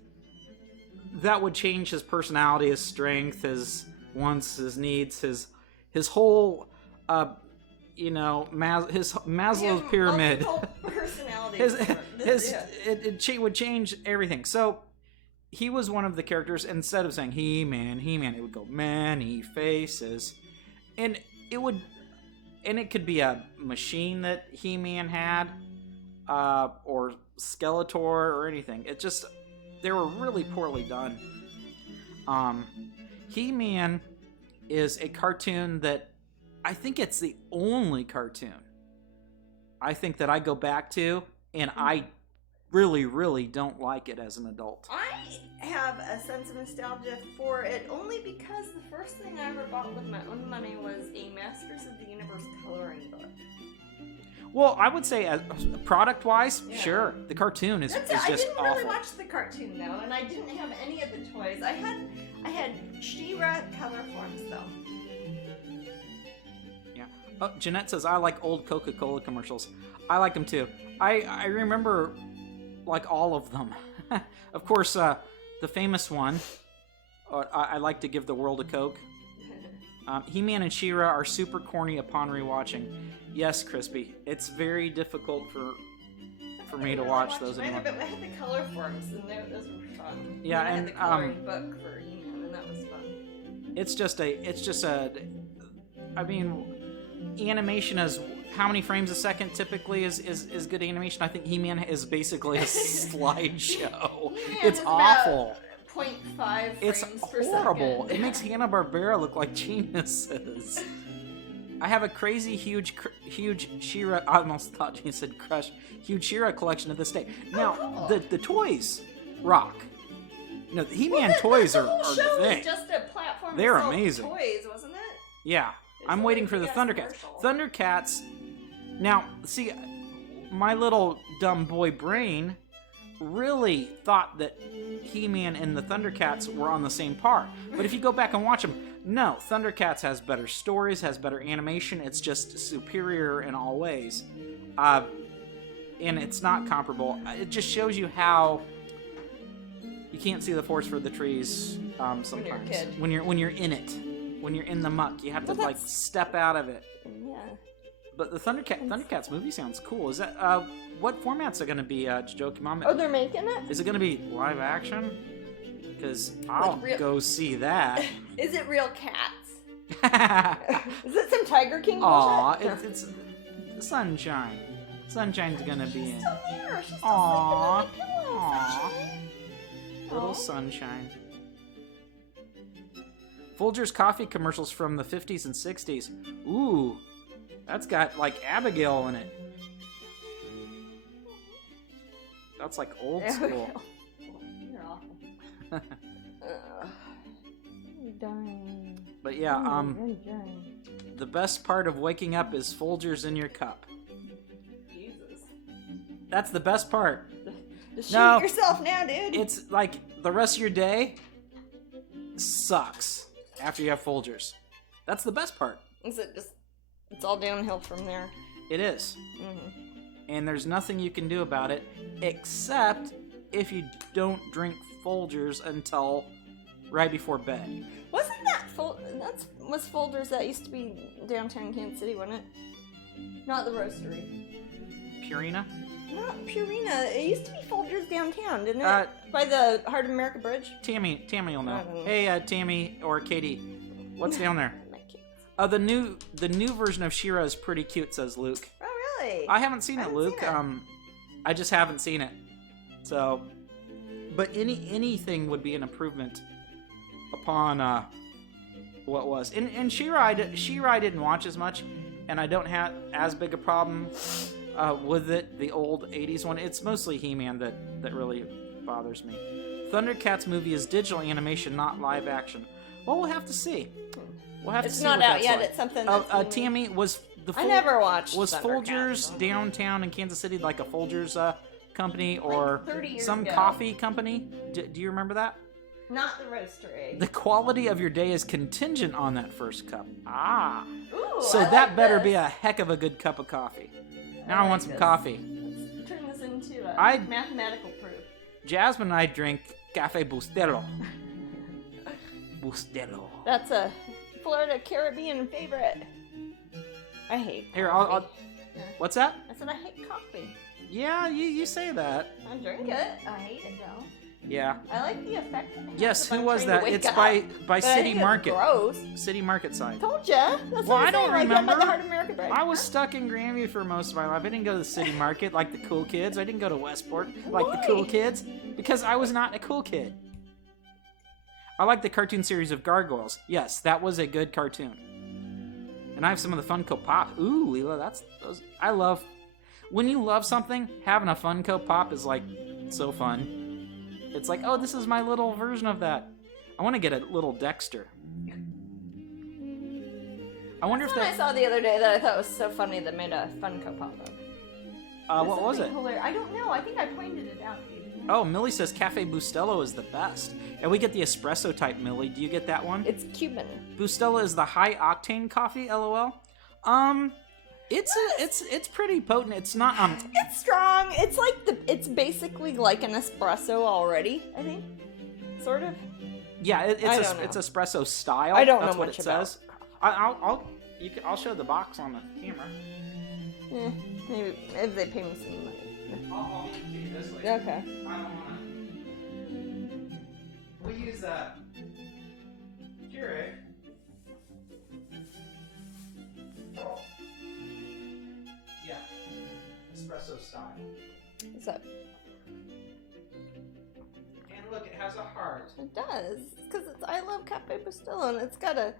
that would change his personality, his strength, his wants, his needs, his whole, his Maslow's pyramid. Personality. It would change everything. So he was one of the characters. Instead of saying He-Man, it would go many faces, and it could be a machine that He-Man had, or Skeletor or anything. They were really poorly done. He-Man is a cartoon that I think it's the only cartoon I think that I go back to, and I really, really don't like it as an adult. I have a sense of nostalgia for it only because the first thing I ever bought with my own money was a Masters of the Universe coloring book. Well, I would say product-wise, sure. The cartoon is just awful. I didn't really watch the cartoon, though, and I didn't have any of the toys. I had She-Ra color forms, though. Yeah. Oh, Jeanette says, I like old Coca-Cola commercials. I like them, too. I remember, like, all of them. Of course, the famous one, I like to give the world a Coke. He-Man and She-Ra are super corny upon rewatching. Yes, Crispy. It's very difficult for me to watch those anymore. But I had the color forms, and those were fun. Yeah, and I and had the coloring book for He-Man, and that was fun. It's just a. I mean, animation is how many frames a second typically is good animation. I think He-Man is basically a slideshow. It's awful. 0.5 frames it's per horrible. second. It makes Hanna-Barbera look like geniuses. I have a crazy, huge She-Ra. I almost thought you said crush. Huge She-Ra collection to this day. Now, the toys rock. You know, the He-Man toys are the thing. Just a platform. They're to sell amazing. Toys, wasn't it? Yeah, I'm waiting for the Thundercats. Thundercats. Now, see, my little dumb boy brain really thought that He-Man and the Thundercats were on the same par. But if you go back and watch them, no, Thundercats has better stories, has better animation. It's just superior in all ways. And it's not comparable. It just shows you how you can't see the forest for the trees sometimes. When you're a kid. When you're in it. When you're in the muck, you have to step out of it. Yeah. But the Thundercats movie sounds cool. Is that what format's it going to be, Joki Mom? Oh, they're making it? Is it going to be live action? Because I'll go see that. Is it real cats? Is it some Tiger King bullshit? Aw, it's Sunshine. Sunshine's going to be in. Still there. She's still Aw. sleeping on the pillow, Aw. Sunshine. Little Sunshine. Folgers coffee commercials from the 50s and 60s. Ooh, that's got like Abigail in it. That's like old school. You're awful. You're dying. But yeah, You're dying. the best part of waking up is Folgers in your cup. Jesus. That's the best part. Just shoot yourself now, dude. It's like the rest of your day sucks after you have Folgers. That's the best part. Is it just? It's all downhill from there. It is. Mm-hmm. And there's nothing you can do about it except if you don't drink Folgers until right before bed. Wasn't that was Folgers that used to be downtown Kansas City, wasn't it? Not the roastery. Purina? Not Purina. It used to be Folgers downtown, didn't it? By the Heart of America Bridge. Tammy will know. I don't know. Hey, Tammy or Katie, what's down there? The new version of She-Ra is pretty cute, says Luke. Oh, really? I haven't seen it, Luke. I just haven't seen it. So, but anything would be an improvement upon what was. And She-Ra I didn't watch as much, and I don't have as big a problem with it. The old '80s one. It's mostly He-Man that really bothers me. Thundercats movie is digital animation, not live action. Well, we'll have to see. We'll have to see. It's not out yet. Like. It's something. That's Tammy, was I never watched. Was Folgers downtown in Kansas City like a Folgers company or like 30 years some ago. coffee company? Do you remember that? Not the roastery. The quality of your day is contingent on that first cup. Ooh, so that better be a heck of a good cup of coffee. Now I want some coffee. Let's turn this into a mathematical proof. Jasmine and I drink Café Bustelo. Bustelo. That's a Florida Caribbean favorite. I hate Here, coffee. I'll What's that? I said I hate coffee. Yeah, you say that. I drink it. I hate it though. Yeah. I like the effect. It has Yes, if who I'm was trying to that? wake It's up. by But I City think it's Market. gross. City Market side. Told ya. That's Well, what I I'm don't saying. Like, I'm by remember. the Heart of America Bread. I was stuck in Grandview for most of my life. I didn't go to the City Market like the cool kids. I didn't go to Westport like the cool Why? kids because I was not a cool kid. I like the cartoon series of Gargoyles. Yes, that was a good cartoon. And I have some of the Funko Pop. Ooh, Leela, that's those. I love when you love something. Having a Funko Pop is like so fun. It's like, oh, this is my little version of that. I want to get a little Dexter. I wonder That's if what I saw the other day that I thought was so funny that made a Funko Pop of. what was it? I don't know. I think I pointed it out to you. Didn't I? Oh, Millie says Cafe Bustelo is the best. And we get the espresso type, Millie. Do you get that one? It's Cuban. Bustelo is the high octane coffee, LOL. It's pretty potent. It's not It's strong. It's like it's basically like an espresso already. I think, sort of. yeah, I don't know. it's espresso style. I don't That's know what much it about says. I'll show the box on the camera. Maybe if they pay me some money. I'll link to you this way. Okay. I don't wanna. We use Keurig. Yeah, espresso style. What's up? And look, it has a heart. It does. Because I love Cafe Bustelo, and it's got a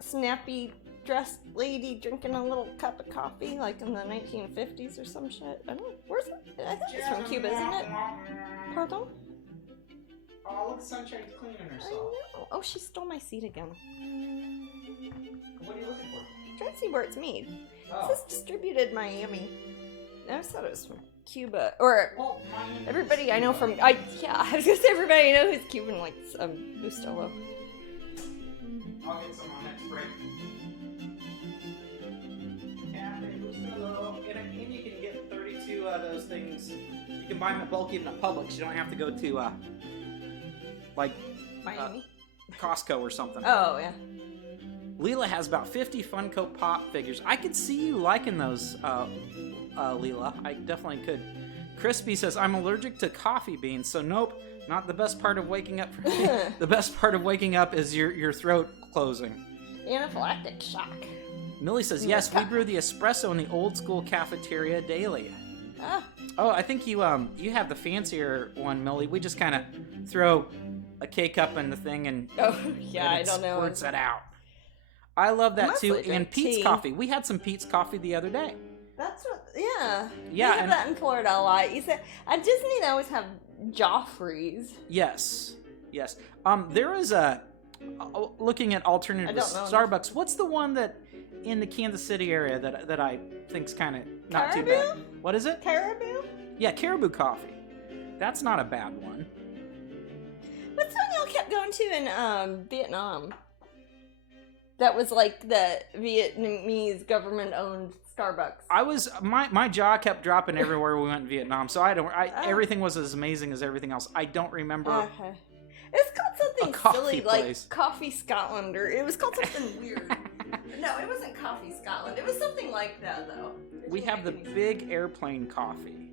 snappy dressed lady drinking a little cup of coffee, like in the 1950s or some shit. I don't know. Where's it? I think it's from Cuba, isn't it? Pardon? Oh, look, Sunshine's cleaning I herself. know. Oh, she stole my seat again. What are you looking for? Trying to see where it's made. It Oh. says distributed Miami. I always thought it was from Cuba. Or Well, Miami everybody is I know Cuba. from... I was gonna say everybody I know who's Cuban likes Bustelo. I'll get some on next break. Cafe Bustelo. And you can get 32 of those things. You can buy them at bulk even at Publix. You don't have to go to, like, Miami? Costco or something. Oh, yeah. Leela has about 50 Funko Pop figures. I could see you liking those, Leela. I definitely could. Crispy says, I'm allergic to coffee beans, so nope, not the best part of waking up for me. The best part of waking up is your throat closing. Anaphylactic shock. Millie says, yes, we brew the espresso in the old school cafeteria daily. Ah, Oh, I think you have the fancier one, Millie. We just kind of throw a K-cup in the thing and oh yeah, and I it don't know. squirts it out. I love that Mostly too. drink And Pete's tea. coffee. We had some Pete's coffee the other day. That's what, yeah. Yeah, They have and- that in Florida a lot. You said at Disney they always have Joffrey's. Yes. There is looking at alternative I don't know. Starbucks. What's the one that in the Kansas City area that I think's kind of not too Caribou? bad? What is it? Caribou? Yeah, Caribou coffee. That's not a bad one. What's the one y'all kept going to in Vietnam? That was like the Vietnamese government-owned Starbucks. I was my jaw kept dropping everywhere we went in Vietnam, so everything was as amazing as everything else. I don't remember. Okay. It's called something A coffee silly, place. like Coffee Scotland, or it was called something weird. No, it wasn't Coffee Scotland. It was something like that, though. It We didn't have the make any big airplane coffee.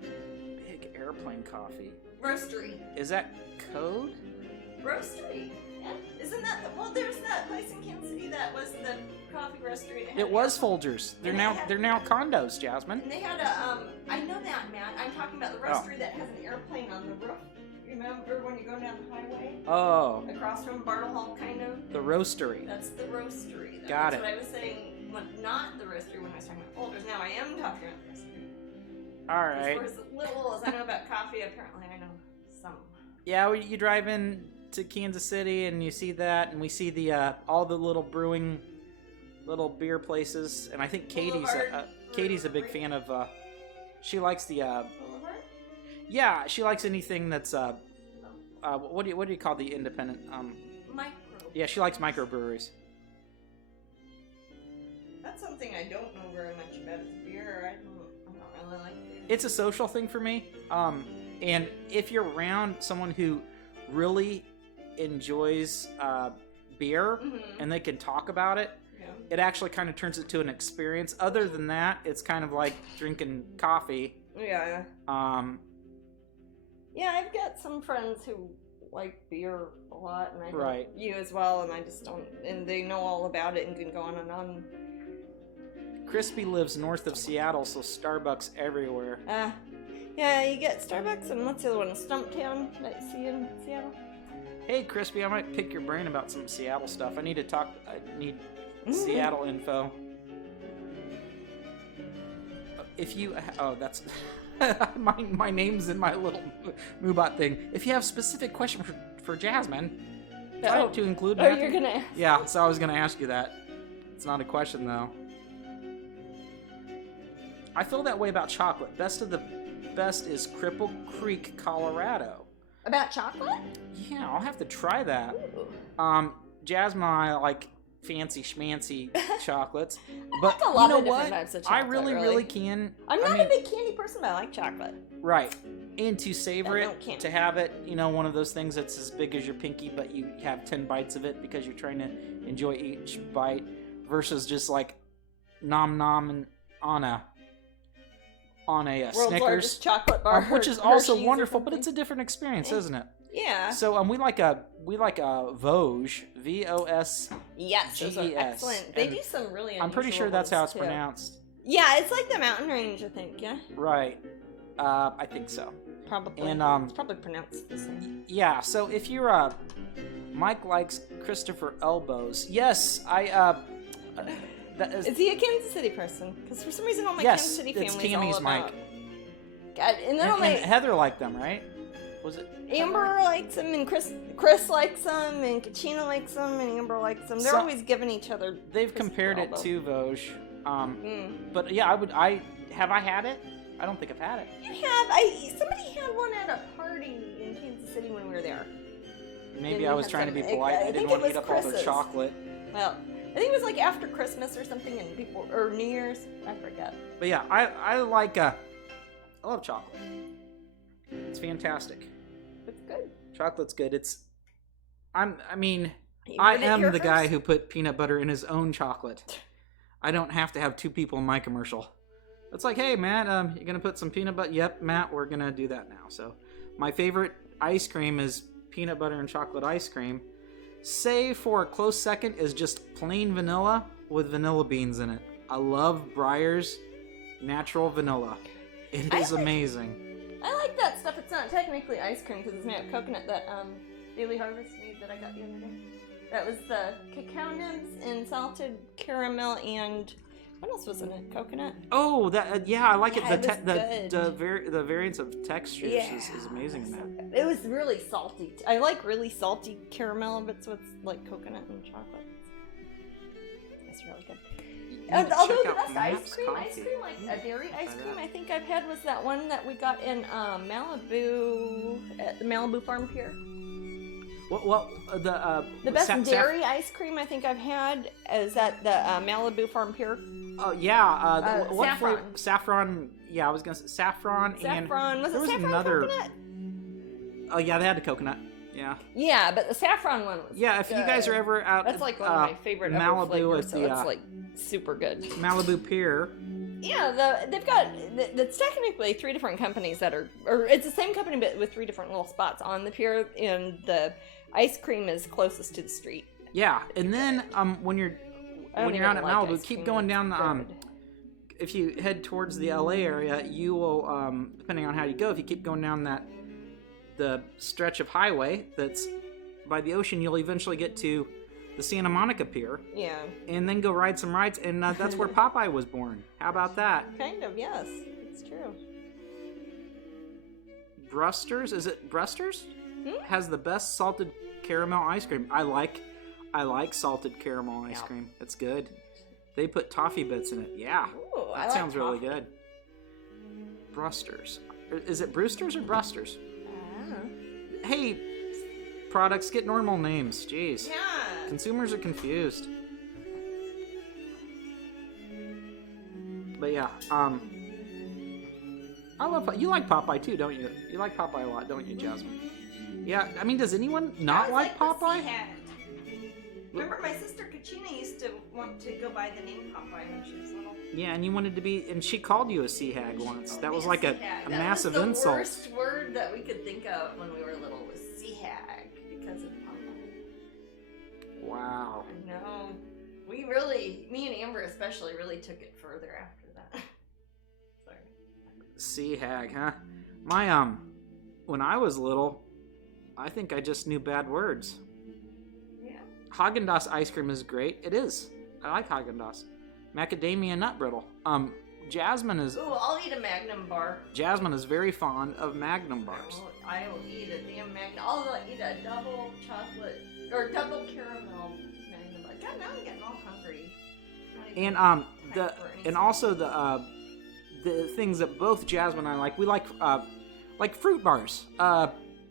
Big airplane coffee. sense. Roastery. Is that code? Roastery. Yeah. Isn't that the, well? There's that place in Kansas City that was the coffee roastery. And It was Folgers. They're And now condos, Jasmine. And they had a I know that, Matt. I'm talking about the roastery that has an airplane on the roof. Remember when you go down the highway? Oh, Across from Bartle Hall, kind of? the roastery. That's the roastery. Got That's it. what I was saying, not the roastery when I was talking about folders. Now I am talking about the roastery. All right. As little as I know about coffee, apparently I know some. Yeah, you drive in to Kansas City and you see that, and we see the all the little brewing, little beer places, and I think Katie's a big fan of. She likes the. Boulevard? Yeah, she likes anything that's what do you call the independent Micro. Yeah, she likes microbreweries. That's something I don't know very much about. Is beer. I'm not really like beer. It's a social thing for me. And if you're around someone who really enjoys beer and they can talk about it, it actually kind of turns it to an experience. Other than that, it's kind of like drinking coffee. Yeah. Yeah, I've got some friends who like beer a lot, and I know you as well, and I just don't, and they know all about it and can go on and on. Crispy lives north of Seattle, so Starbucks everywhere. Yeah, you get Starbucks, and what's the other one? Stumptown that you see in Seattle? Hey, Crispy, I might pick your brain about some Seattle stuff. I need Seattle info. If you... Oh, that's... my name's in my little Moobot thing. If you have specific question for Jasmine, try to include... Oh, you're gonna ask? Yeah, so I was gonna ask you that. It's not a question, though. I feel that way about chocolate. Best of the best is Cripple Creek, Colorado. About chocolate? Yeah, I'll have to try that. Ooh. Jasmine and I like fancy schmancy chocolates. But like a lot of different types of chocolate, I really can. I'm not a big candy person, but I like chocolate. Right. And to savor it, to have it, one of those things that's as big as your pinky, but you have 10 bites of it because you're trying to enjoy each bite, versus just like nom and on a World's Snickers largest chocolate bar, which is also wonderful, but it's a different experience, isn't it? Yeah. So we like a Vosges, VOSGES. Yes, those are excellent. They do some really unusual I'm pretty sure that's how it's too. pronounced. Yeah, it's like the mountain range, I think. Yeah. Right. I think so. Probably. And it's probably pronounced the same. Yeah. So if you're Mike likes Christopher Elbows. Yes, is he a Kansas City person? Because for some reason all my Kansas City family is Tammy's all about... Mike. God, and then and Heather liked them, right? Was it? Amber likes them, and Chris likes them, and Kachina likes them, and Amber likes them. They're always giving each other. They've compared it to Vosges. But yeah, have I had it? I don't think I've had it. You have. Somebody had one at a party in Kansas City when we were there. Maybe I was trying to be polite. I didn't want to eat up all their chocolate. Well, I think it was like after Christmas or something, and or New Year's. I forget. But yeah, I love chocolate. It's fantastic. It's good. Chocolate's good. I am the guy who put peanut butter in his own chocolate. I don't have to have two people in my commercial. It's like, hey, Matt, you gonna put some peanut butter? Yep, Matt, we're gonna do that now. So, my favorite ice cream is peanut butter and chocolate ice cream. Say for a close second is just plain vanilla with vanilla beans in it. I love Breyer's natural vanilla. It is amazing. I like that stuff. It's not technically ice cream because it's made of coconut that Daily Harvest made that I got the other day. That was the cacao nibs and salted caramel and what else was in it? Coconut. Oh, that I like it. The variance of textures is amazing in that. It was really salty. I like really salty caramel, but so it's like coconut and chocolate. It's really good. Although the best ice cream, like a dairy ice cream, I think I've had was that one that we got in Malibu at the Malibu Farm Pier. The best dairy ice cream I think I've had is at the Malibu Farm Pier. Oh yeah, what saffron. flavor? Saffron. Yeah, I was gonna say saffron. Saffron. Was it saffron another... coconut? Oh yeah, they had the coconut. Yeah. Yeah, but the saffron one was if you guys are ever out, that's like one of my favorite Malibu flavors, so it's like super good. Malibu Pier. Yeah, they've got it's technically 3 different companies that are, or it's the same company but with 3 different little spots on the pier, and the ice cream is closest to the street. Yeah, and then when you're out at Malibu, keep going down the if you head towards the LA area, you will depending on how you go, if you keep going down the stretch of highway that's by the ocean, you'll eventually get to the Santa Monica Pier. Yeah. And then go ride some rides, and that's where Popeye was born. How about that? Kind of, yes. It's true. Bruster's, is it Bruster's? Has the best salted caramel ice cream. I like salted caramel ice cream. It's good. They put toffee bits in it. Yeah. Ooh, that sounds really good. Bruster's. Is it Brewster's or Bruster's? Hey, products, get normal names. Jeez. Yeah. Consumers are confused. But yeah, I love. You like Popeye too, don't you? You like Popeye a lot, don't you, Jasmine? Yeah. I mean, does anyone not like Popeye? Remember, my sister Kachina used to want to go by the name Popeye when she was little. Yeah, and you wanted to be, and she called you a sea hag once. That was like a massive That was insult. the worst word that we could think of when we were little was sea hag because of Popeye. Wow. I know. We really, me and Amber especially, really took it further after that. Sorry. Sea hag, huh? My, when I was little, I think I just knew bad words. Yeah. Haagen-Dazs ice cream is great. It is. I like Haagen-Dazs. Macadamia nut brittle. Jasmine is... Ooh, I'll eat a Magnum bar. Jasmine is very fond of Magnum bars. I will eat a damn Magnum. I'll eat a double chocolate, or double caramel Magnum bar. God, now I'm getting all hungry. And also the things that both Jasmine and I like. We like fruit bars.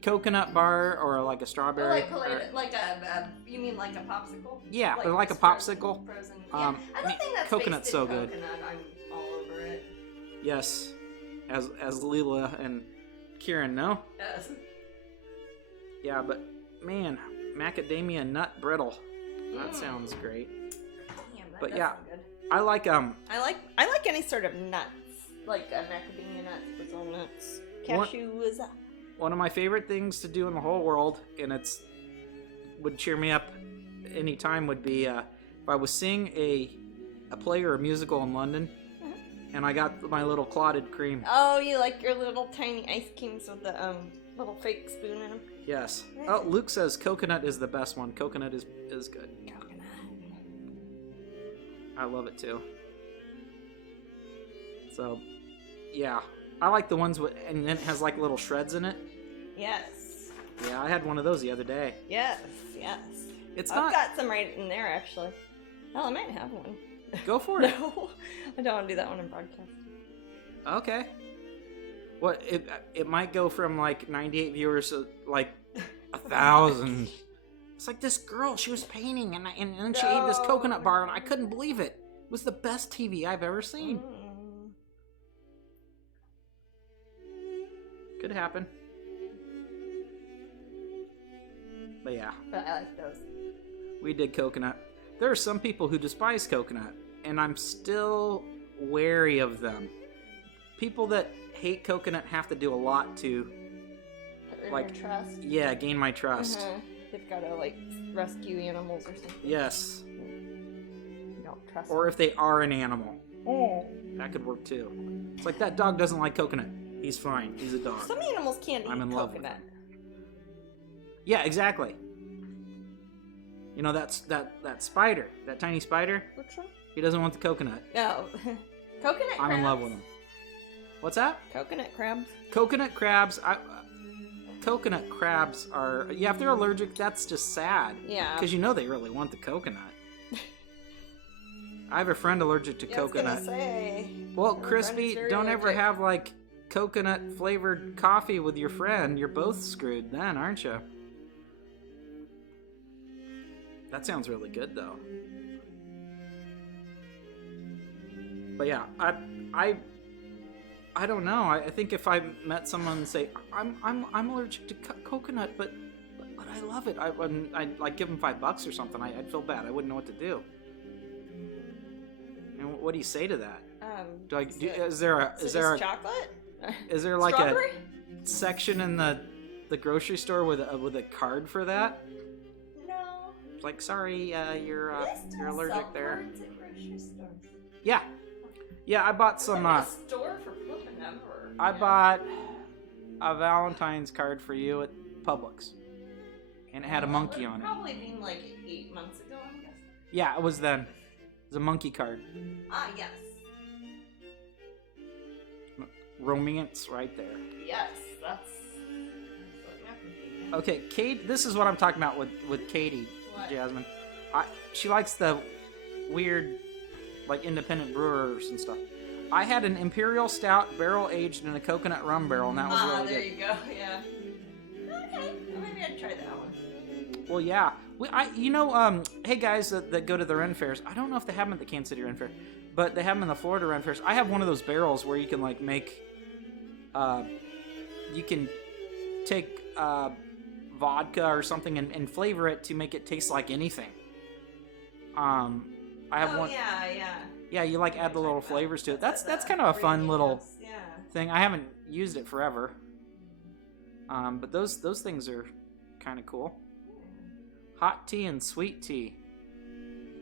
Coconut bar or like a strawberry. You mean like a popsicle? Yeah, they're like a popsicle. Frozen. Yeah. I don't think that's coconut's so good. Coconut. I'm all over it. Yes, as Leela and Kieran know. Yes. Yeah, but man, macadamia nut brittle. That sounds great. Damn, that but does yeah, sound good. I like I like any sort of nuts, like macadamia nuts, Brazil nuts, cashews. One of my favorite things to do in the whole world, and would cheer me up any time, would be if I was seeing a play or a musical in London, and I got my little clotted cream. Oh, you like your little tiny ice creams with the little fake spoon in them? Yes. Oh, Luke says coconut is the best one. Coconut is good. Coconut. I love it too. So, yeah. I like the ones with, and then it has like little shreds in it. Yes. Yeah, I had one of those the other day. Yes. I've got some right in there actually. Hell, I might have one. Go for it. No, I don't want to do that one in broadcast. Okay. What it might go from like 98 viewers to like 1,000. It's like this girl, she was painting and then she ate this coconut bar and I couldn't believe it. It was the best TV I've ever seen. Could happen. But yeah. But I like those. We did coconut. There are some people who despise coconut, and I'm still wary of them. People that hate coconut have to do a lot to, like, trust. Yeah, gain my trust. They've got to like rescue animals or something. Yes. You don't trust. Or them. if they are an animal, Oh. that could work too. It's like that dog doesn't like coconut. He's fine. He's a dog. Some animals can't eat I'm in love with coconut. Yeah, exactly. You know that spider, that tiny spider. Which one? He doesn't want the coconut. No. Coconut crabs. I'm in love with him. What's that? Coconut crabs. Coconut crabs. Coconut crabs are, yeah, if they're allergic, that's just sad. Yeah. Because you know they really want the coconut. I have a friend allergic to coconut. I was gonna say. Well, Crispy, don't ever have like coconut flavored coffee with your friend. You're both screwed then, aren't you? That sounds really good though. But yeah, I don't know. I think if I met someone and say I'm allergic to coconut, but I love it. I'd like give them $5 or something. I'd feel bad. I wouldn't know what to do. And what do you say to that? Is there chocolate? Is there like Strawberry? a section in the grocery store with a card for that? No. It's like, sorry, you're allergic there. Cards at grocery stores. Yeah. Yeah, I bought some. A store for flipping them. I bought a Valentine's card for you at Publix, and it had a monkey on it. Probably been like 8 months ago, I'm guessing. Yeah, it was then. It was a monkey card. Ah, yes. Romance right there. Yes, that's what okay, Kate. This is what I'm talking about with Katie, what? Jasmine. She likes the weird, like independent brewers and stuff. I had an imperial stout barrel aged in a coconut rum barrel, and that was really there good. You go. Yeah. Okay, well, maybe I'd try that one. Well, yeah. Hey guys that go to the Ren fairs. I don't know if they have them at the Kansas City Ren Fair, but they have them in the Florida Ren fairs. I have one of those barrels where you can like make. You can take vodka or something and flavor it to make it taste like anything. I have one. Yeah, you like add the little flavors to it. That's kind of a fun little thing. I haven't used it forever. But those things are kind of cool. Hot tea and sweet tea.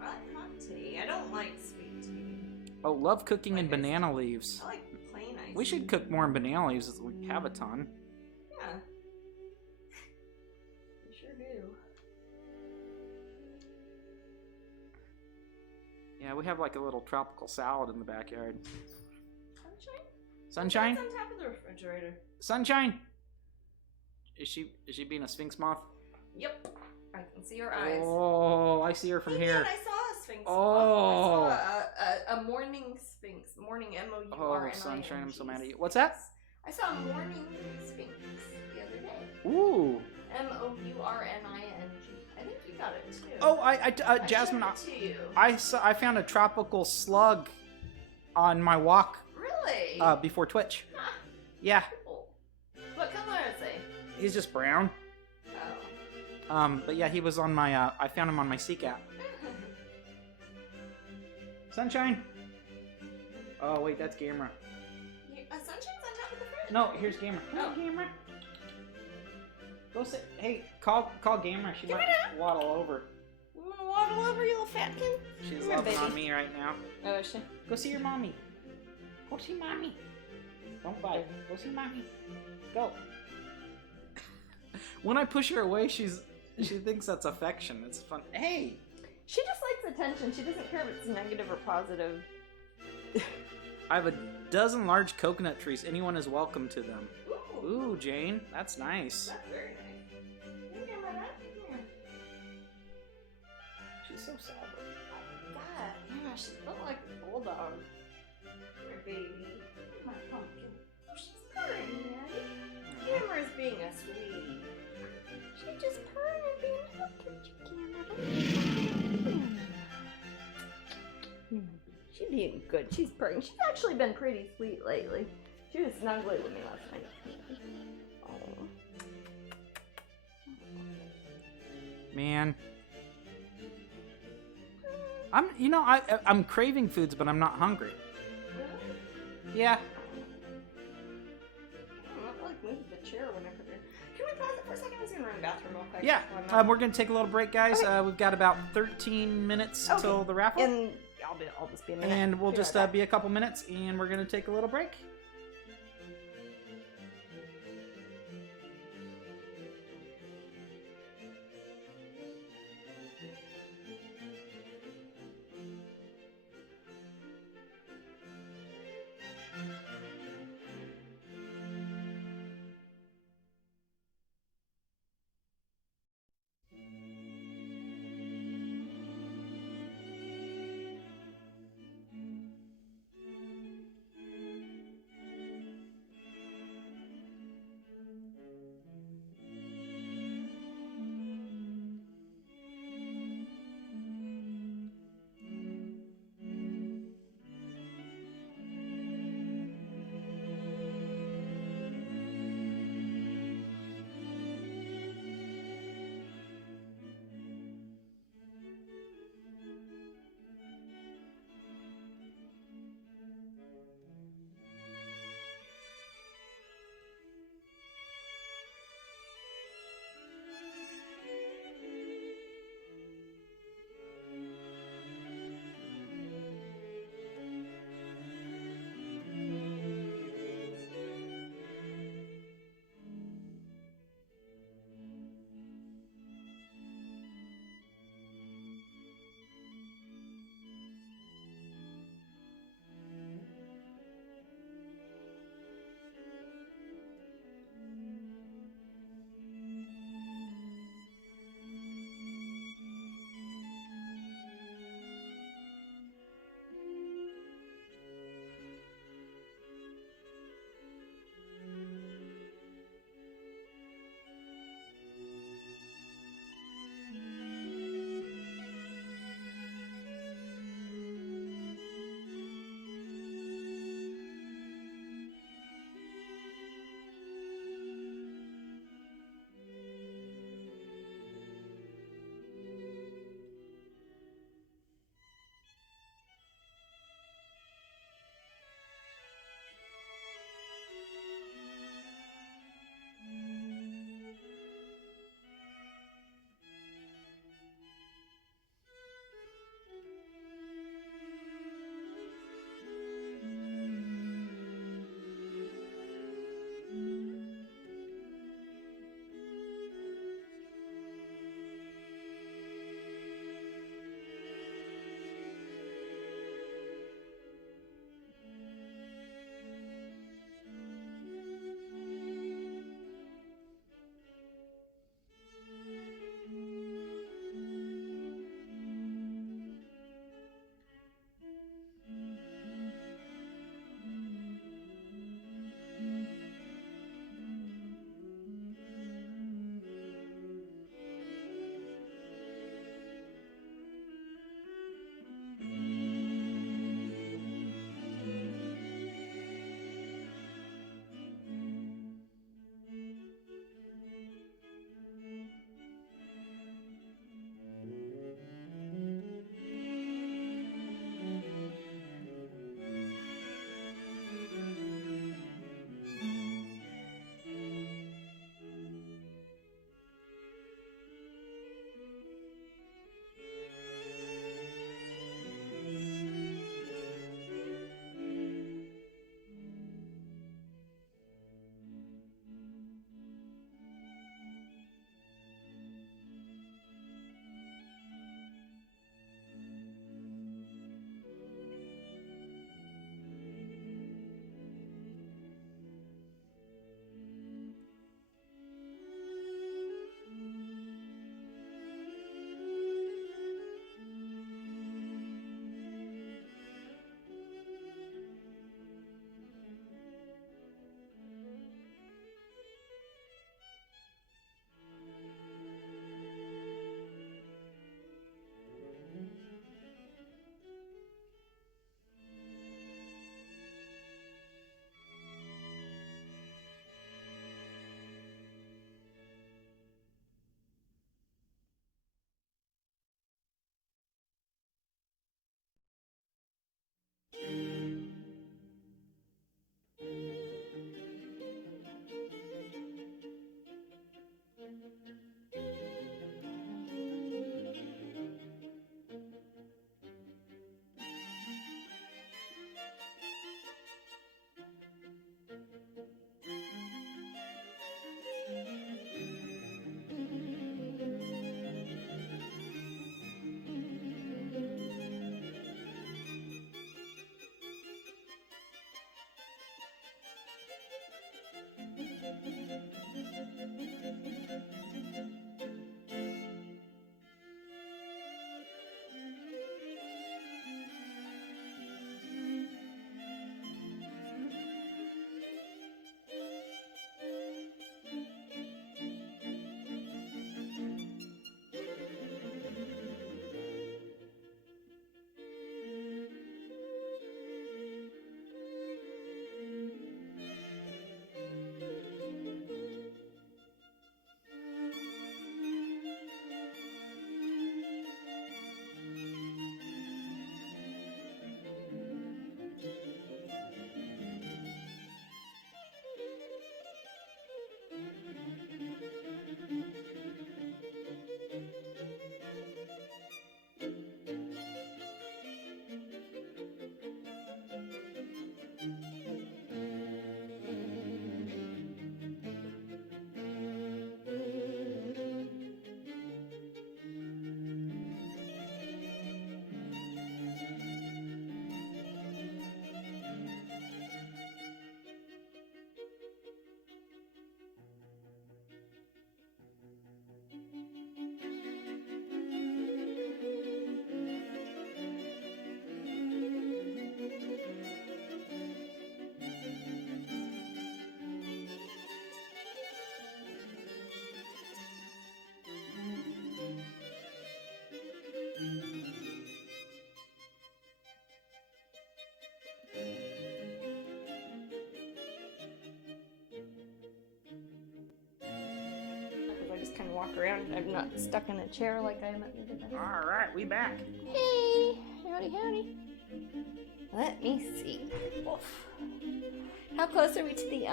I like hot tea. I don't like sweet tea. Oh, love cooking in banana leaves. I like plain iced tea. We should cook more in banana leaves. We have a ton. Yeah. We sure do. Yeah, we have like a little tropical salad in the backyard. Sunshine? Sunshine? It's on top of the refrigerator. Sunshine? Is she being a sphinx moth? Yep. I can see her eyes. Oh, I see her from here. I saw a sphinx. Oh. I saw a morning sphinx. Morning M-O-U-R-N-I-N-G. Oh, Sunshine, I'm so mad at you. What's that? I saw a morning sphinx the other day. Ooh. M-O-U-R-N-I-N-G. I think you got it too. Oh, Jasmine, I found a tropical slug on my walk. Really? Before Twitch. Huh. Yeah. Cool. What color is he? He's just brown. Oh. But yeah, he was on my, I found him on my Seek app. Sunshine? Oh, wait, that's Gamera. Sunshine's on top of the fridge? No, here's Gamera. Come on, Gamera. Go sit. Hey, call Gamera. She might waddle over. You want to waddle over, you little fatkin? She's loving on me right now. Oh, is she? Go see your mommy. Go see mommy. Don't bite. Go see mommy. Go. When I push her away, she thinks that's affection. It's fun. Hey! She just likes attention. She doesn't care if it's negative or positive. I have a dozen large coconut trees. Anyone is welcome to them. Ooh, Ooh, Jane. That's nice. That's very nice. Here, my dad. Here. She's so soft. Oh, God. Yeah, she looks like a bulldog. Here, baby. My pumpkin. Oh, she's purring, Daddy. Camera's being a sweetie. She's just purring and being a little Camera. She's being good. She's purring. She's actually been pretty sweet lately. She was snuggly with me last night. Oh. Man. I'm craving foods, but I'm not hungry. Really? Yeah. I feel like moving the chair whenever they're... Can we pause it for a second? I was going to run to the bathroom real quick. Yeah. We're going to take a little break, guys. Okay. We've got about 13 minutes till the raffle. And I'll just be a minute. And we'll just be a couple minutes, and we're going to take a little break. walk around. I'm not stuck in a chair like I am at the other time. All right, we back. Hey, howdy, howdy. Let me see. Oof. How close are we to the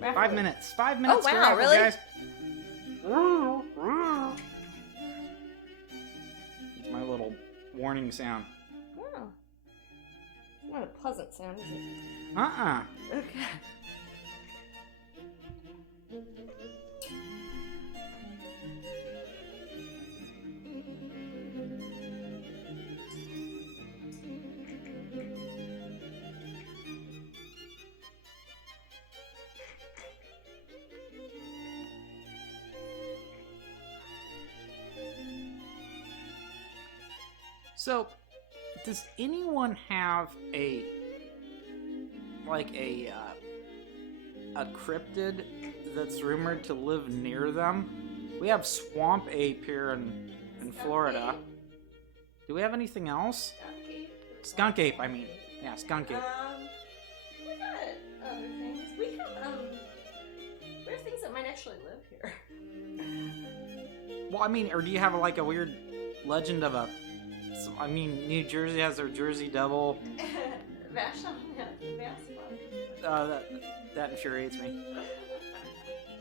raffle? 5 minutes. 5 minutes. Oh, to wow, raffle, really? Guys. It's my little warning sound. Oh. Not a pleasant sound, is it? Okay. So, does anyone have a cryptid that's rumored to live near them? We have swamp ape here in Florida. Do we have anything else? Skunk ape, I mean. Yeah, skunk ape. We got other things. We have things that might actually live here. Well, I mean, or do you have like a weird legend of a... I mean, New Jersey has their Jersey Devil. Vashon, yeah, That infuriates me. I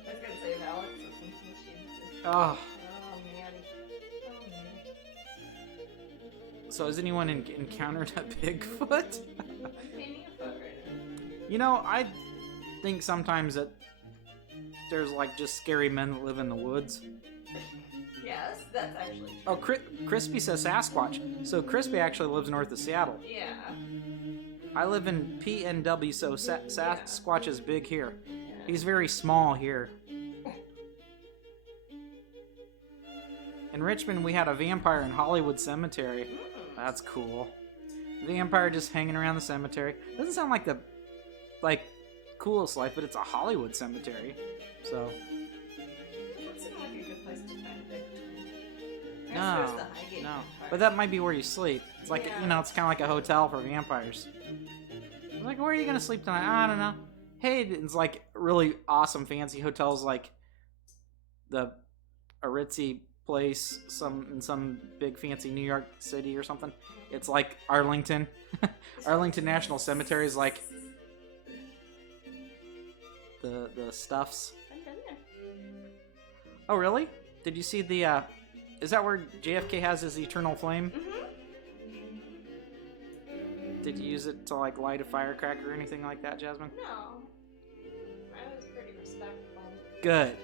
was gonna say Alex or something. Oh. Oh, man. So has anyone encountered a Bigfoot? I'm painting a foot right now. You know, I think sometimes that there's like just scary men that live in the woods. Yes, that's actually true. Oh, Crispy says Sasquatch. So Crispy actually lives north of Seattle. Yeah. I live in PNW, so Sasquatch is big here. Yeah. He's very small here. In Richmond, we had a vampire in Hollywood Cemetery. That's cool. Vampire just hanging around the cemetery. Doesn't sound like the coolest life, but it's a Hollywood cemetery. So. That seemed like a good place to find a big. No. But that might be where you sleep. It's like, Yeah. you know, it's kind of like a hotel for vampires. Like, where are you going to sleep tonight? I don't know. Hey, it's like really awesome fancy hotels like the Ritzy place in some big fancy New York City or something. It's like Arlington. Arlington National Cemetery is like the stuffs. I've been there. Oh, really? Did you see the is that where JFK has his eternal flame? Mm-hmm. Did you use it to like light a firecracker or anything like that, Jasmine? No. I was pretty respectful. Good.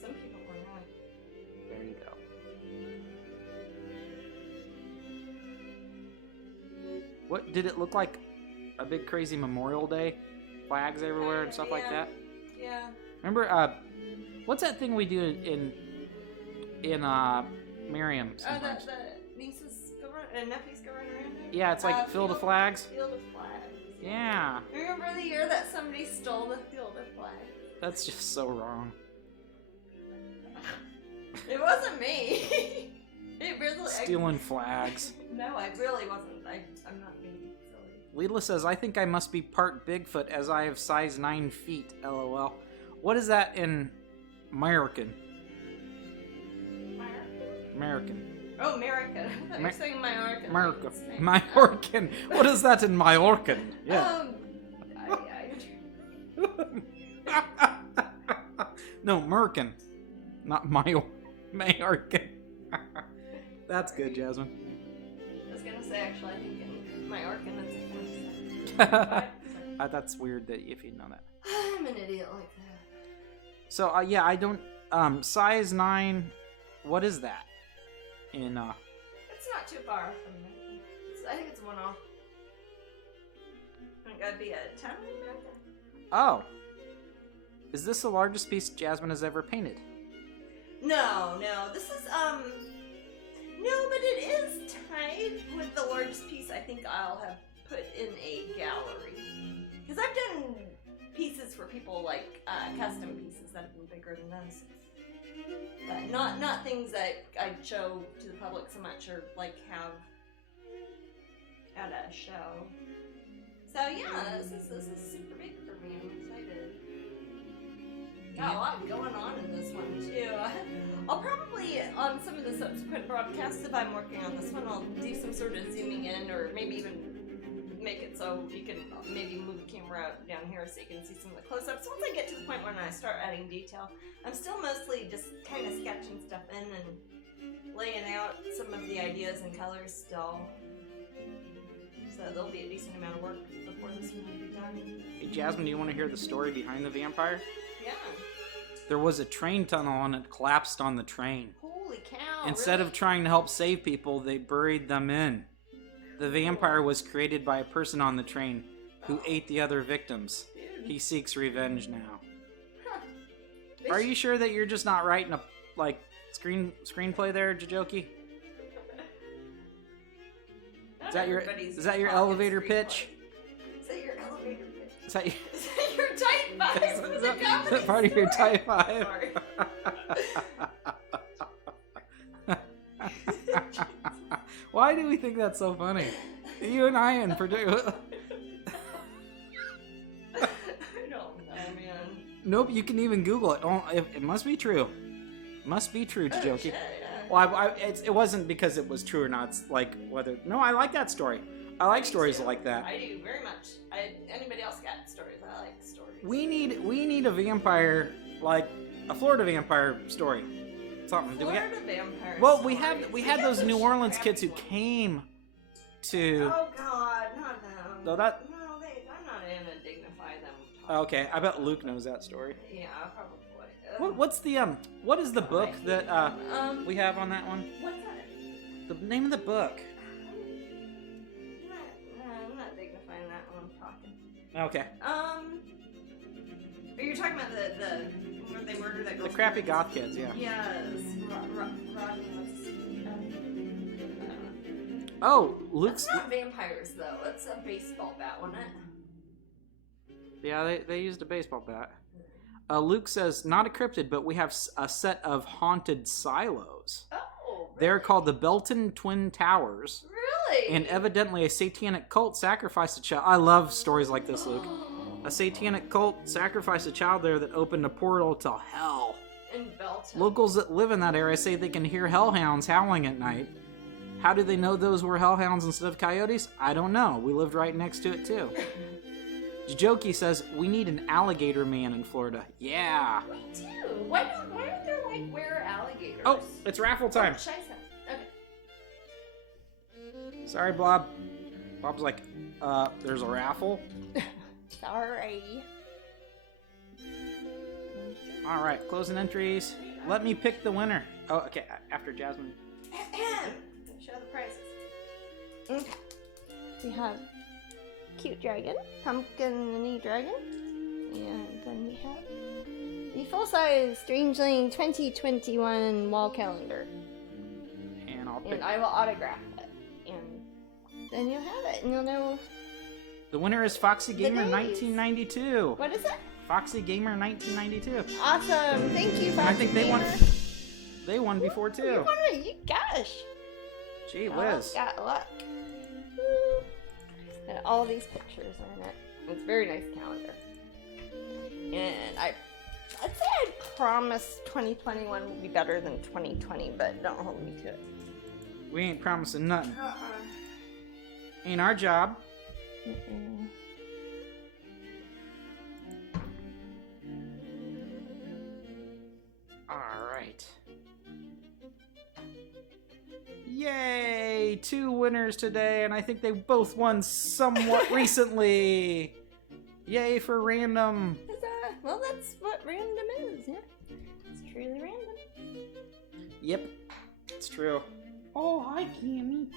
Some people were not. There you go. What did it look like? A big crazy Memorial Day? Flags everywhere and stuff like that? Yeah. Remember, what's that thing we do in Miriam? Oh, the nieces go run, and nephews go run around it? Yeah, it's like Field of Flags. Field of Flags. Yeah. Remember the year that somebody stole the Field of Flags? That's just so wrong. It wasn't me. It really. Stealing flags. No, I really wasn't. I'm not being silly. Leela says, I think I must be part Bigfoot as I have size 9 feet, lol. What is that in American? American. Oh, American. I thought you were saying Majorcan. America. Majorcan. What is that in Majorcan? Yeah. No, Merkin. Not Majorcan. That's good, Jasmine. I was gonna say, actually, I think in Majorcan it's a 47. That's weird that if you know that. I'm an idiot like that. So, yeah, I don't... size 9... What is that? In, It's not too far from America. I think it's a one-off. I think that'd be a 10 in America. Oh. Is this the largest piece Jasmine has ever painted? No. This is, no, but it is tied with the largest piece I think I'll have put in a gallery. Because I've done pieces for people, like, custom pieces that have been bigger than this. But not things that I'd show to the public so much or, like, have at a show. So, yeah, this is super big for me. I'm excited. got a lot going on in this one too. I'll probably, on some of the subsequent broadcasts, if I'm working on this one, I'll do some sort of zooming in, or maybe even make it so you can maybe move the camera down here so you can see some of the close-ups. Once I get to the point when I start adding detail, I'm still mostly just kind of sketching stuff in and laying out some of the ideas and colors still. So there'll be a decent amount of work before this one will be done. Hey, Jasmine, do you want to hear the story behind the vampire? Yeah. There was a train tunnel and it collapsed on the train. Holy cow. Instead really? of trying to help save people, they buried them in. The vampire was created by a person on the train who ate the other victims. Dude. He seeks revenge now. Huh. Are you sure that you're just not writing a screenplay there, Jajoki? Is that your elevator pitch? Is that your elevator pitch? Is that your, Is that your type 5 is for the that comedy part of your store? type 5? Sorry. Why do we think that's so funny? You and I in particular. I don't know, man. Nope, you can even Google it. Oh, it must be true. Must be true, Oh, Jajoki. shit, yeah. Well, it wasn't because it was true or not. It's like whether. No, I like that story. I like stories like that. I do very much. Anybody else got stories? I like stories. We need a vampire, like a Florida vampire story. Something. Florida vampire. Well, stories. we had those New Orleans kids who came to. Oh God, not them. No, that. No, I'm not gonna dignify them. Okay, I bet Luke knows that story. Yeah, probably. What's the what is the book that we have on that one? What's that? The name of the book. I'm not dignifying that when I'm talking. Okay. Are you talking about the where they murdered that girl? The crappy goth kids, yeah. Yes. Rodney was. Oh, Luke's. That's not vampires though. That's a baseball bat, wasn't it? Yeah, they used a baseball bat. Luke says, not a cryptid, but we have a set of haunted silos. Oh, really? They're called the Belton Twin Towers. Really? And evidently a satanic cult sacrificed a child. I love stories like this, Luke. A satanic cult sacrificed a child there that opened a portal to hell. In Belton. Locals that live in that area say they can hear hellhounds howling at night. How do they know those were hellhounds instead of coyotes? I don't know. We lived right next to it, too. Jajoki says, we need an alligator man in Florida. Yeah. We do. Why aren't there like where alligators? Oh, it's raffle time. Oh, scheisse. Okay. Sorry, Bob. Bob's like, there's a raffle? Sorry. All right, closing entries. Let me pick the winner. Oh, okay, after Jasmine. Show the prizes. Okay. We have cute dragon, pumpkin-y dragon, and then we have the full-size Strangeling 2021 wall calendar. And I'll pick. And I will autograph it. And then you'll have it, and you'll know. The winner is Foxy Gamer days. 1992. What is it? Foxy Gamer 1992. Awesome! Thank you, Foxy And I think they won. Gamer. They won before You too. won it. You gosh. Gee Y'all whiz. got luck. Woo. And all these pictures are in it. It's a very nice calendar. And I'd say I'd promise 2021 will be better than 2020, but don't hold me to it. We ain't promising nothing. Ain't our job. Mm-mm. All right. Yay! 2 winners today, and I think they both won somewhat recently. Yay for random. Well, that's what random is, yeah. It's truly random. Yep, it's true. Oh, hi, Kimmy.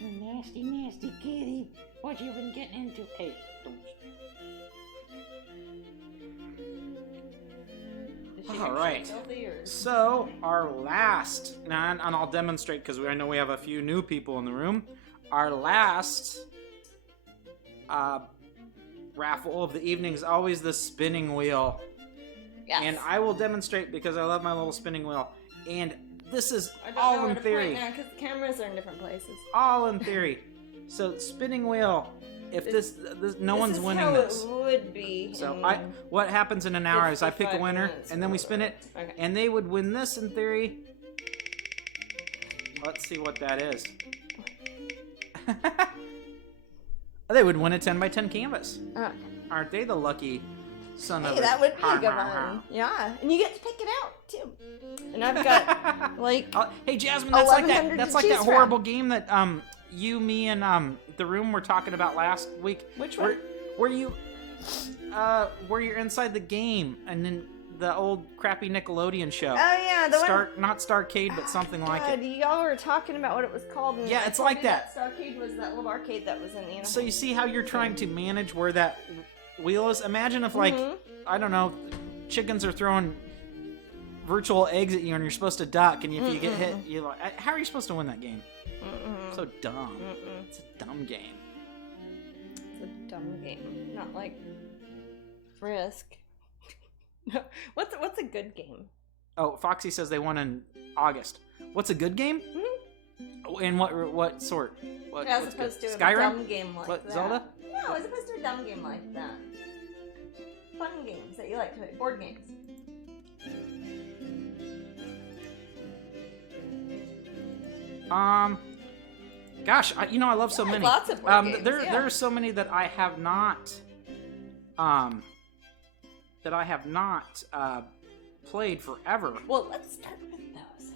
You nasty, nasty kitty. What you been getting into? Hey, don't... All right. So our last, and I'll demonstrate because I know we have a few new people in the room. Our last raffle of the evening is always the spinning wheel. Yes. And I will demonstrate because I love my little spinning wheel. And this is I don't know all where in to theory. point now because the cameras are in different places. All in theory. So spinning wheel. if this no one's winning how this. It would be. So in what happens in an hour is I pick a 55 winner, minutes and then we or spin it, whatever. Okay. and they would win this in theory. Let's see what that is. They would win a 10 by 10 canvas. Aren't they the lucky son of Hey, a... that would be a good one. Yeah, and you get to pick it out too. And I've got like. Hey Jasmine, that's like that. 1,100 That's to like that choose horrible from. game that you, me, and the room were talking about last week. Which one? Where you're inside the game, and then the old crappy Nickelodeon show. Oh yeah, the one. Not Starcade, but something like it. Y'all were talking about what it was called. And Yeah, I it's told like you that. Starcade was that little arcade that was in the animal. So you see how you're trying to manage where that wheel is? Imagine if, like, I don't know, chickens are throwing virtual eggs at you and you're supposed to duck, and if you get hit, you're like, how are you supposed to win that game? So dumb. It's a dumb game. It's a dumb game. Not like Risk. What's a good game? Oh, Foxy says they won in August. What's a good game? And what sort? As what's opposed good? to a Skyrim? dumb game like What, that. Zelda? No, as opposed to a dumb game like that. Fun games that you like to play. Board games. Gosh, I love so many. Lots of board games, there are so many that I have not, played forever. Well, let's start with those.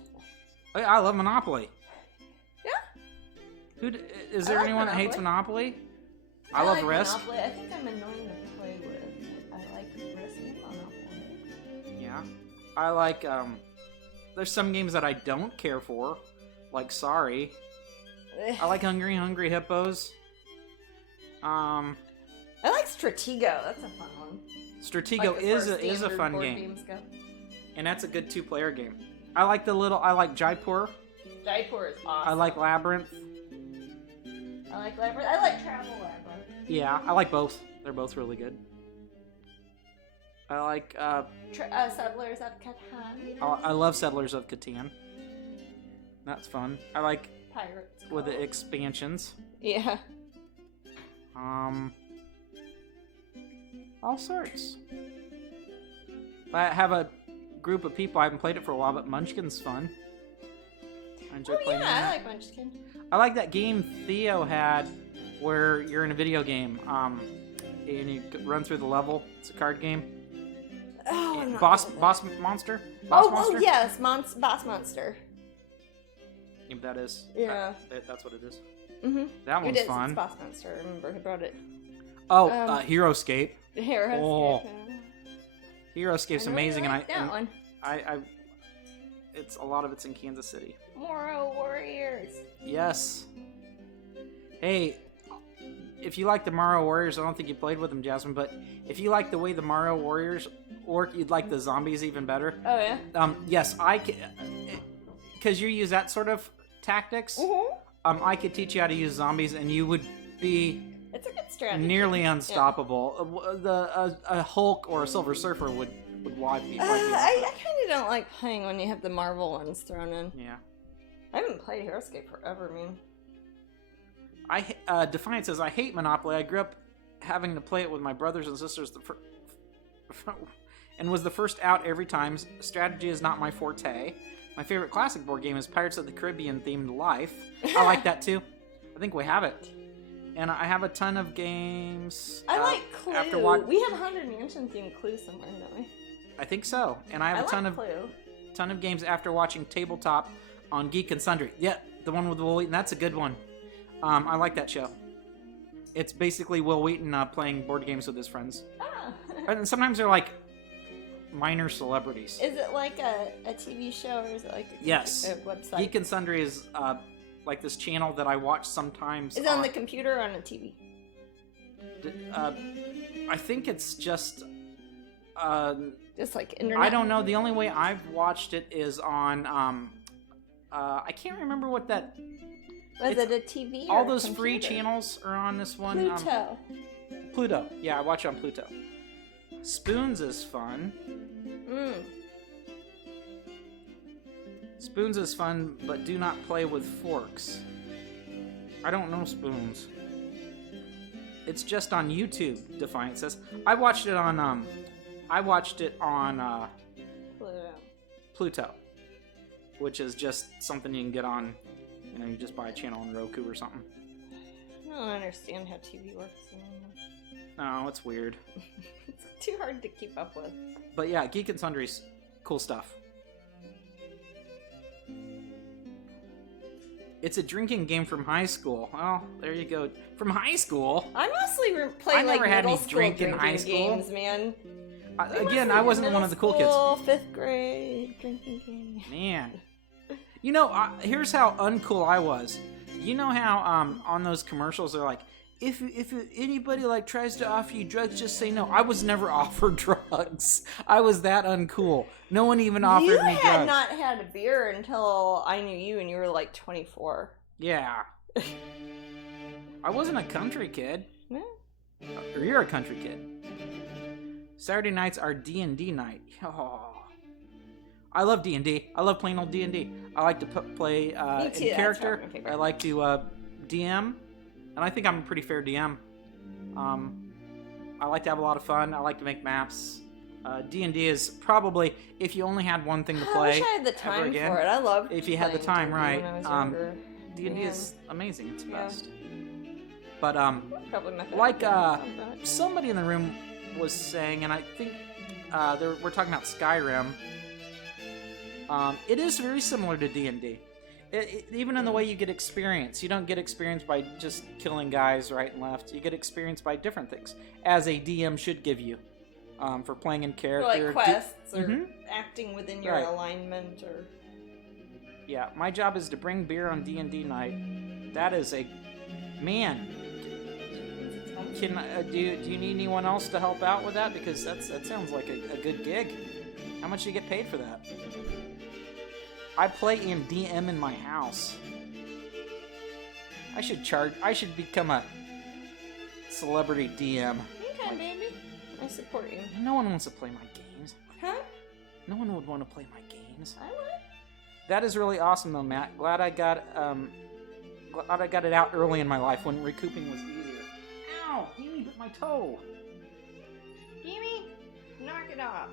I love Monopoly. Yeah. Is there like anyone that hates Monopoly. Monopoly? I love like Risk. Monopoly. I think I'm annoying to play with. I like Risk and Monopoly. Yeah. I like, there's some games that I don't care for, like Sorry. I like Hungry Hippos. I like Stratego. That's a fun one. Stratego Like is as far as a standard fun board game, games go. and that's a good 2-player game. I like Jaipur. Jaipur is awesome. I like Labyrinth. I like Labyrinth. I like Travel Labyrinth. Yeah, I like both. They're both really good. I like Settlers of Catan. I love Settlers of Catan. That's fun. I like Pirates. with the expansions. Yeah. All sorts. I have a group of people. I haven't played it for a while, but Munchkin's fun. I enjoy playing I that. like Munchkin. I like that game Theo had where you're in a video game and you run through the level. It's a card game. Oh, I'm not Boss good at that. Monster? Oh, yes, Boss Monster. Yeah, that is. Yeah. That's what it is. Mm-hmm. That one's fun. It's Boss Monster. I remember he brought it. Oh, Heroescape. Heroescape. Oh. Heroescape's amazing, like that one. A lot of it's in Kansas City. Morrow Warriors. Yes. Hey, if you like the Morrow Warriors, I don't think you played with them, Jasmine, but if you like the way the Morrow Warriors work, you'd like the zombies even better. Oh, yeah? Yes, I can, because you use that sort of tactics, I could teach you how to use zombies, and you would be It's a good strategy. nearly unstoppable. A Hulk or a Silver Surfer would wipe you. I kind of don't like playing when you have the Marvel ones thrown in. Yeah. I haven't played Heroescape forever, man. Defiant says, I hate Monopoly. I grew up having to play it with my brothers and sisters and was the first out every time. Strategy is not my forte. My favorite classic board game is Pirates of the Caribbean themed Life. I like that too. I think we have it. And I have a ton of games. I like Clue. After We have Haunted Mansion themed Clue somewhere, don't we? I think so. And I have a ton like Clue. ton of games after watching Tabletop on Geek and Sundry. Yeah, the one with Will Wheaton. That's a good one. I like that show. It's basically Will Wheaton playing board games with his friends. Ah. And sometimes they're like minor celebrities. Is it like a TV show or is it like a website? Geek and Sundry is like this channel that I watch sometimes. Is it on the computer or on a TV? I think it's just like internet? I don't know. The only way I've watched it is on I can't remember what that... Was it a TV or all a those computer? free channels are on this one. Pluto. Pluto. Yeah, I watch it on Pluto. Spoons is fun. Spoons is fun, but do not play with forks. I don't know Spoons. It's just on YouTube. Defiant says. I watched it on Pluto, which is just something you can get on. You know, you just buy a channel on Roku or something. I don't understand how TV works anymore. No, it's weird. It's too hard to keep up with. But yeah, Geek and Sundry's cool stuff. It's a drinking game from high school. Well, there you go. From high school? I mostly play I like never had middle any school drink in high school. games, man. Again, I wasn't one of the cool kids. 5th grade drinking game. Man. You know, here's how uncool I was. You know how on those commercials they're like, if anybody like tries to offer you drugs, just say no. I was never offered drugs. I was that uncool. No one even offered me drugs. You had not had a beer until I knew you, and you were like 24. Yeah. I wasn't a country kid. Yeah. Or you're a country kid. Saturday nights are D&D night. Oh. I love D&D. I love playing old D&D. I like to play in character. I like to DM. And I think I'm a pretty fair DM. I like to have a lot of fun. I like to make maps. D&D is probably, if you only had one thing to play. I wish I had the time for it. I love if you had the time, right? D&D is amazing. It's best. But like somebody in the room was saying, and I think we're talking about Skyrim. It is very similar to D&D. Even in the way you get experience. You don't get experience by just killing guys right and left. You get experience by different things, as a DM should give you, for playing in character. Or like quests, or acting within your alignment, or... Yeah, my job is to bring beer on D&D night. That is a... Man. Can do you need anyone else to help out with that? Because that sounds like a good gig. How much do you get paid for that? I play DM in my house. I should become a celebrity DM. Okay, baby. I support you. No one wants to play my games. Huh? No one would want to play my games. I would. That is really awesome, though, Matt. Glad I got it out early in my life when recouping was easier. Ow! Gimme bit my toe. Gimme, knock it off.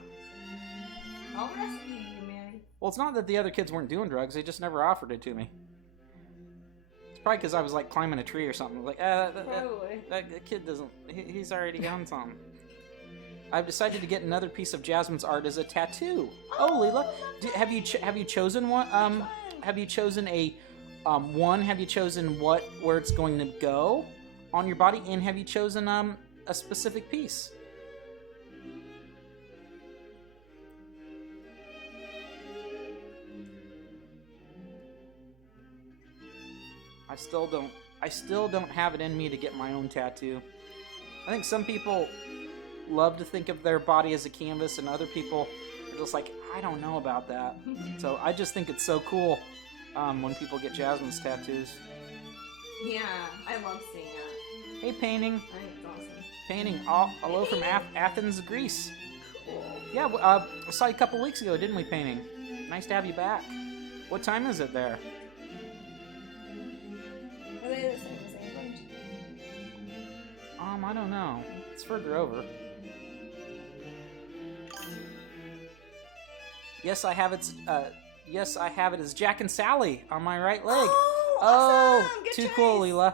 I'll rescue you, Manny. Well, it's not that the other kids weren't doing drugs; they just never offered it to me. It's probably because I was like climbing a tree or something. Like, probably. That kid doesn't. He's already done something. I've decided to get another piece of Jasmine's art as a tattoo. Oh, Leela, have you chosen one? Have you chosen a one? Have you chosen where it's going to go on your body? And have you chosen a specific piece? I still don't have it in me to get my own tattoo. I think some people love to think of their body as a canvas, and other people are just like, I don't know about that. So I just think it's so cool when people get Jasmine's tattoos. Yeah, I love seeing that. Hey, painting. I think it's awesome. Painting. Hello from Athens, Greece. Cool. Yeah, I saw you a couple weeks ago, didn't we, Painting? Nice to have you back. What time is it there? Are they the same as England? I don't know. It's further over. Yes, I have it as Jack and Sally on my right leg. Oh, awesome. Good too choice. cool, Leela.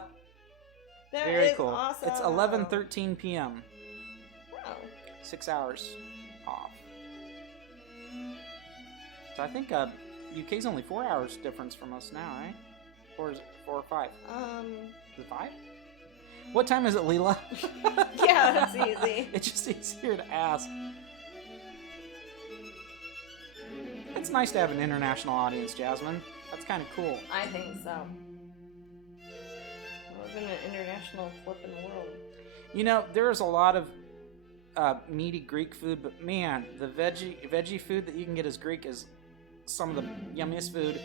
That Very is cool. Awesome. It's 11:13 p.m. Wow. 6 hours off. So I think UK's only 4 hours difference from us now, right? Or is it 4 or 5? Is it 5? What time is it, Leela? Yeah, that's easy. It's just easier to ask. It's nice to have an international audience, Jasmine. That's kind of cool. I think so. We live in an international flipping world. You know, there's a lot of meaty Greek food, but man, the veggie food that you can get as Greek is some of the yummiest food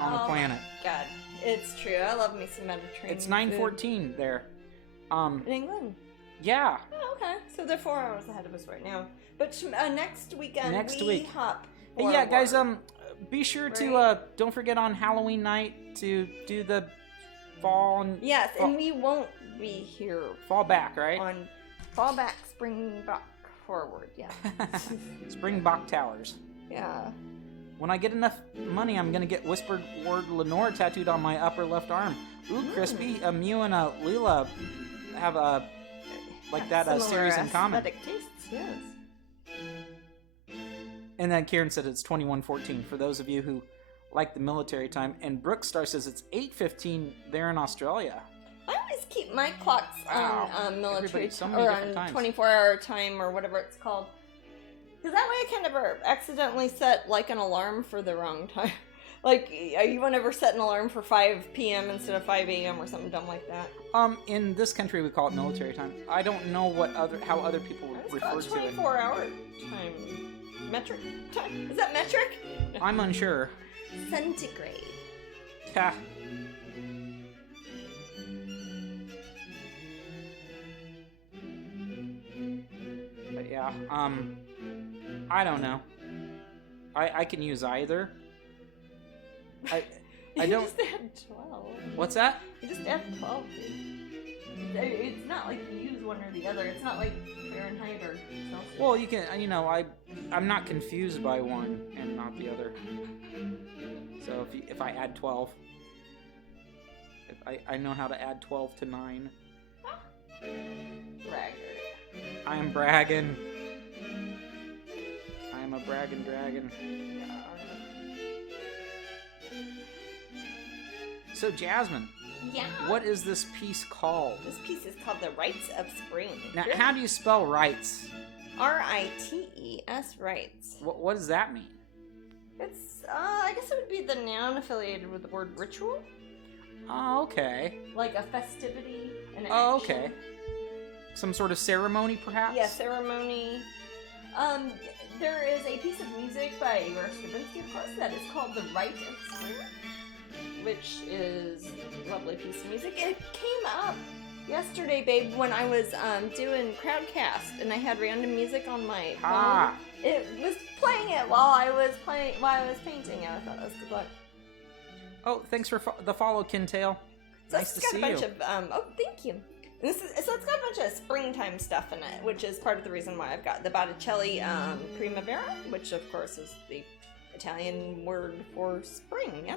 on the planet. God, it's true. I love me some Mediterranean. It's 9:14 there. In England? Yeah. Oh, okay. So they're 4 hours ahead of us right now. But next weekend we hop. Hey, yeah, guys. Be sure to don't forget on Halloween night to do the fall. Yes, and we won't be here Fall back, right? on fall back, spring back, forward. Yeah. Springbok Towers. Yeah. When I get enough money, I'm gonna get whispered word Lenore tattooed on my upper left arm. Ooh, Crispy, Mew and Leela have a series in common. Aesthetic tastes, yes. And then Kieran said it's 21:14 for those of you who like the military time. And Brookstar says it's 8:15 there in Australia. I always keep my clocks on military So time many or different on times. 24-hour time or whatever it's called. Because that way I can never accidentally set like an alarm for the wrong time. Like, you won't ever set an alarm for 5 p.m. instead of 5 a.m. or something dumb like that. In this country we call it military time. I don't know how other people refer to it. 24-hour time. Metric time? Is that metric? I'm unsure. Centigrade. Yeah. But yeah, I don't know. I can use either. I You don't. just add 12. What's that? You just add 12, dude. It's not like you use one or the other. It's not like Fahrenheit or Celsius. Well, you can. I'm not confused by one and not the other. So if I add 12, I know how to add 12 to 9. Braggart. I am bragging. I am a bragging dragon. So Jasmine, Yeah. what is this piece called? This piece is called The Rites of Spring. Now, how do you spell rites? R-I-T-E-S, rites. What does that mean? It's, I guess it would be the noun affiliated with the word ritual. Oh, okay. Like a festivity, an action. Oh, okay. Some sort of ceremony, perhaps? Yeah, ceremony. There is a piece of music by Igor Stravinsky, of course, that is called The Rite of Spring, which is a lovely piece of music. It came up yesterday, babe, when I was doing Crowdcast, and I had random music on my phone. Ah. It was playing it while I was painting, and I thought that was good luck. Oh, thanks for the follow, Kintail. So Nice it's to got a see bunch you. of oh, thank you. So it's got a bunch of springtime stuff in it, which is part of the reason why I've got the Botticelli Primavera, which of course is the Italian word for spring, yeah.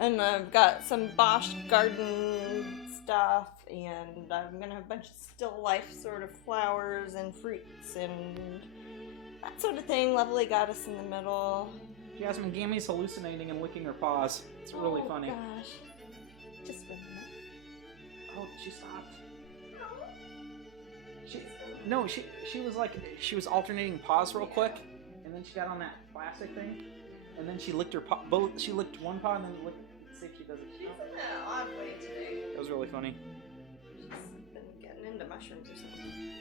And I've got some Bosch garden stuff, and I'm gonna have a bunch of still life sort of flowers and fruits and that sort of thing. Lovely goddess in the middle. Jasmine Gammy's hallucinating and licking her paws. It's really funny. Gosh. Just with Oh, she stopped. She was like, she was alternating paws real quick, and then she got on that plastic thing, and then she licked her paw, she licked one paw and then licked, see if she does it. She's in an odd way today. That was really funny. She's been getting into mushrooms or something.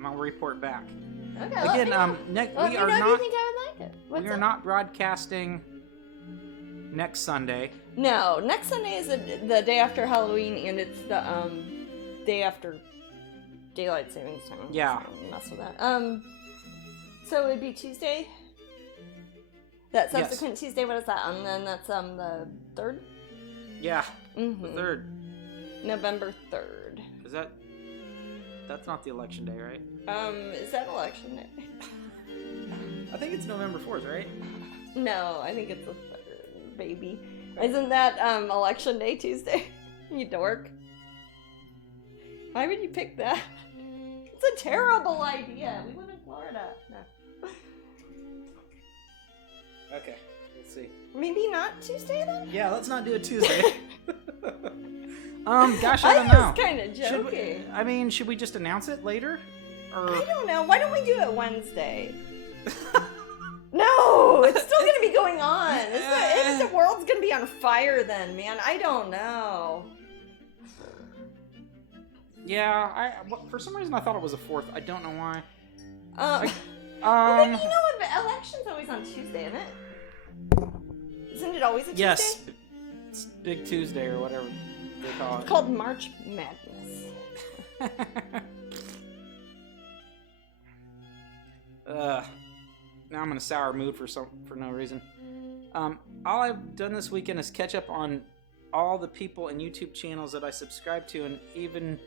and I'll report back. Okay. Again, we are not. if you think I would like it. What's We are up? not broadcasting next Sunday. No, next Sunday is the day after Halloween, and it's the day after daylight savings time. Yeah. So don't mess with that. So it'd be Tuesday. That subsequent Tuesday. What is that? And then that's the 3rd. Yeah, Mm-hmm. the 3rd. November 3rd. Is that? That's not the election day, right? Is that election day? I think it's November 4th, right? No, I think it's the 3rd, baby. Isn't that election day Tuesday? You dork. Why would you pick that? It's a terrible idea. We live in Florida. No. Okay, let's see. Maybe not Tuesday then? Yeah, let's not do it Tuesday. Gosh, I don't know. I was kind of joking. Should we just announce it later? Or I don't know. Why don't we do it Wednesday? No, it's still gonna be going on. The world's gonna be on fire then, man. I don't know. Yeah, for some reason I thought it was a 4th. I don't know why. Well, maybe the election's always on Tuesday, isn't it? Isn't it always a Tuesday? Yes, it's Big Tuesday or whatever they call it. It's called March Madness. Now I'm in a sour mood for no reason. All I've done this weekend is catch up on all the people and YouTube channels that I subscribe to, and even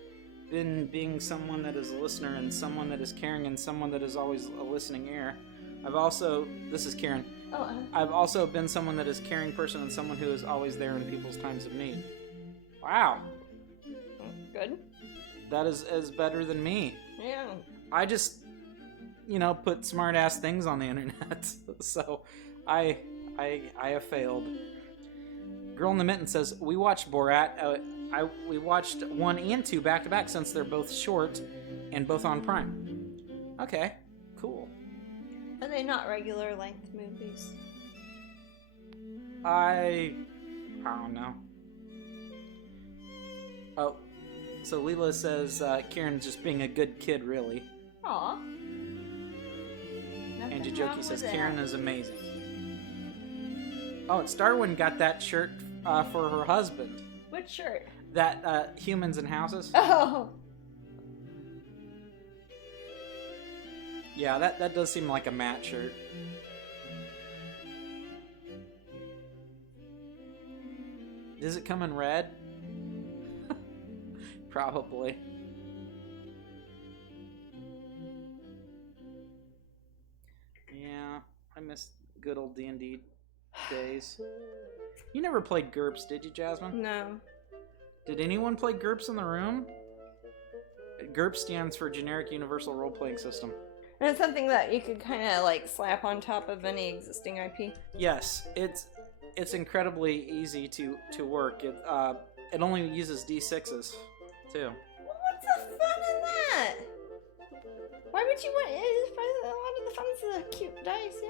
been being someone that is a listener and someone that is caring and someone that is always a listening ear. This is Kieran. I've also been someone that is a caring person and someone who is always there in people's times of need. Wow. Good. That is better than me. Yeah. I just, put smart ass things on the internet. So I have failed. Girl in the Mitten says, we watched Borat. We watched 1 and 2 back to back since they're both short and both on Prime. Okay, cool. Are they not regular length movies? I don't know. Oh, so Leela says Kieran's just being a good kid, really. Aw. And Jajoki says Kieran is amazing. Oh, it's Darwin got that shirt for her husband. What shirt? That Humans in Houses. Oh. Yeah, that does seem like a Matt shirt. Does it come in red? Probably. Yeah, I miss good old D&D days. You never played GURPS, did you, Jasmine? No. Did anyone play GURPS in the room? GURPS stands for Generic Universal Role-Playing System. And it's something that you could kind of like slap on top of any existing IP. Yes, it's incredibly easy to work. It only uses D6s too. Well, what's the fun in that? Why would you want? A lot of the fun's the cute dice, yeah.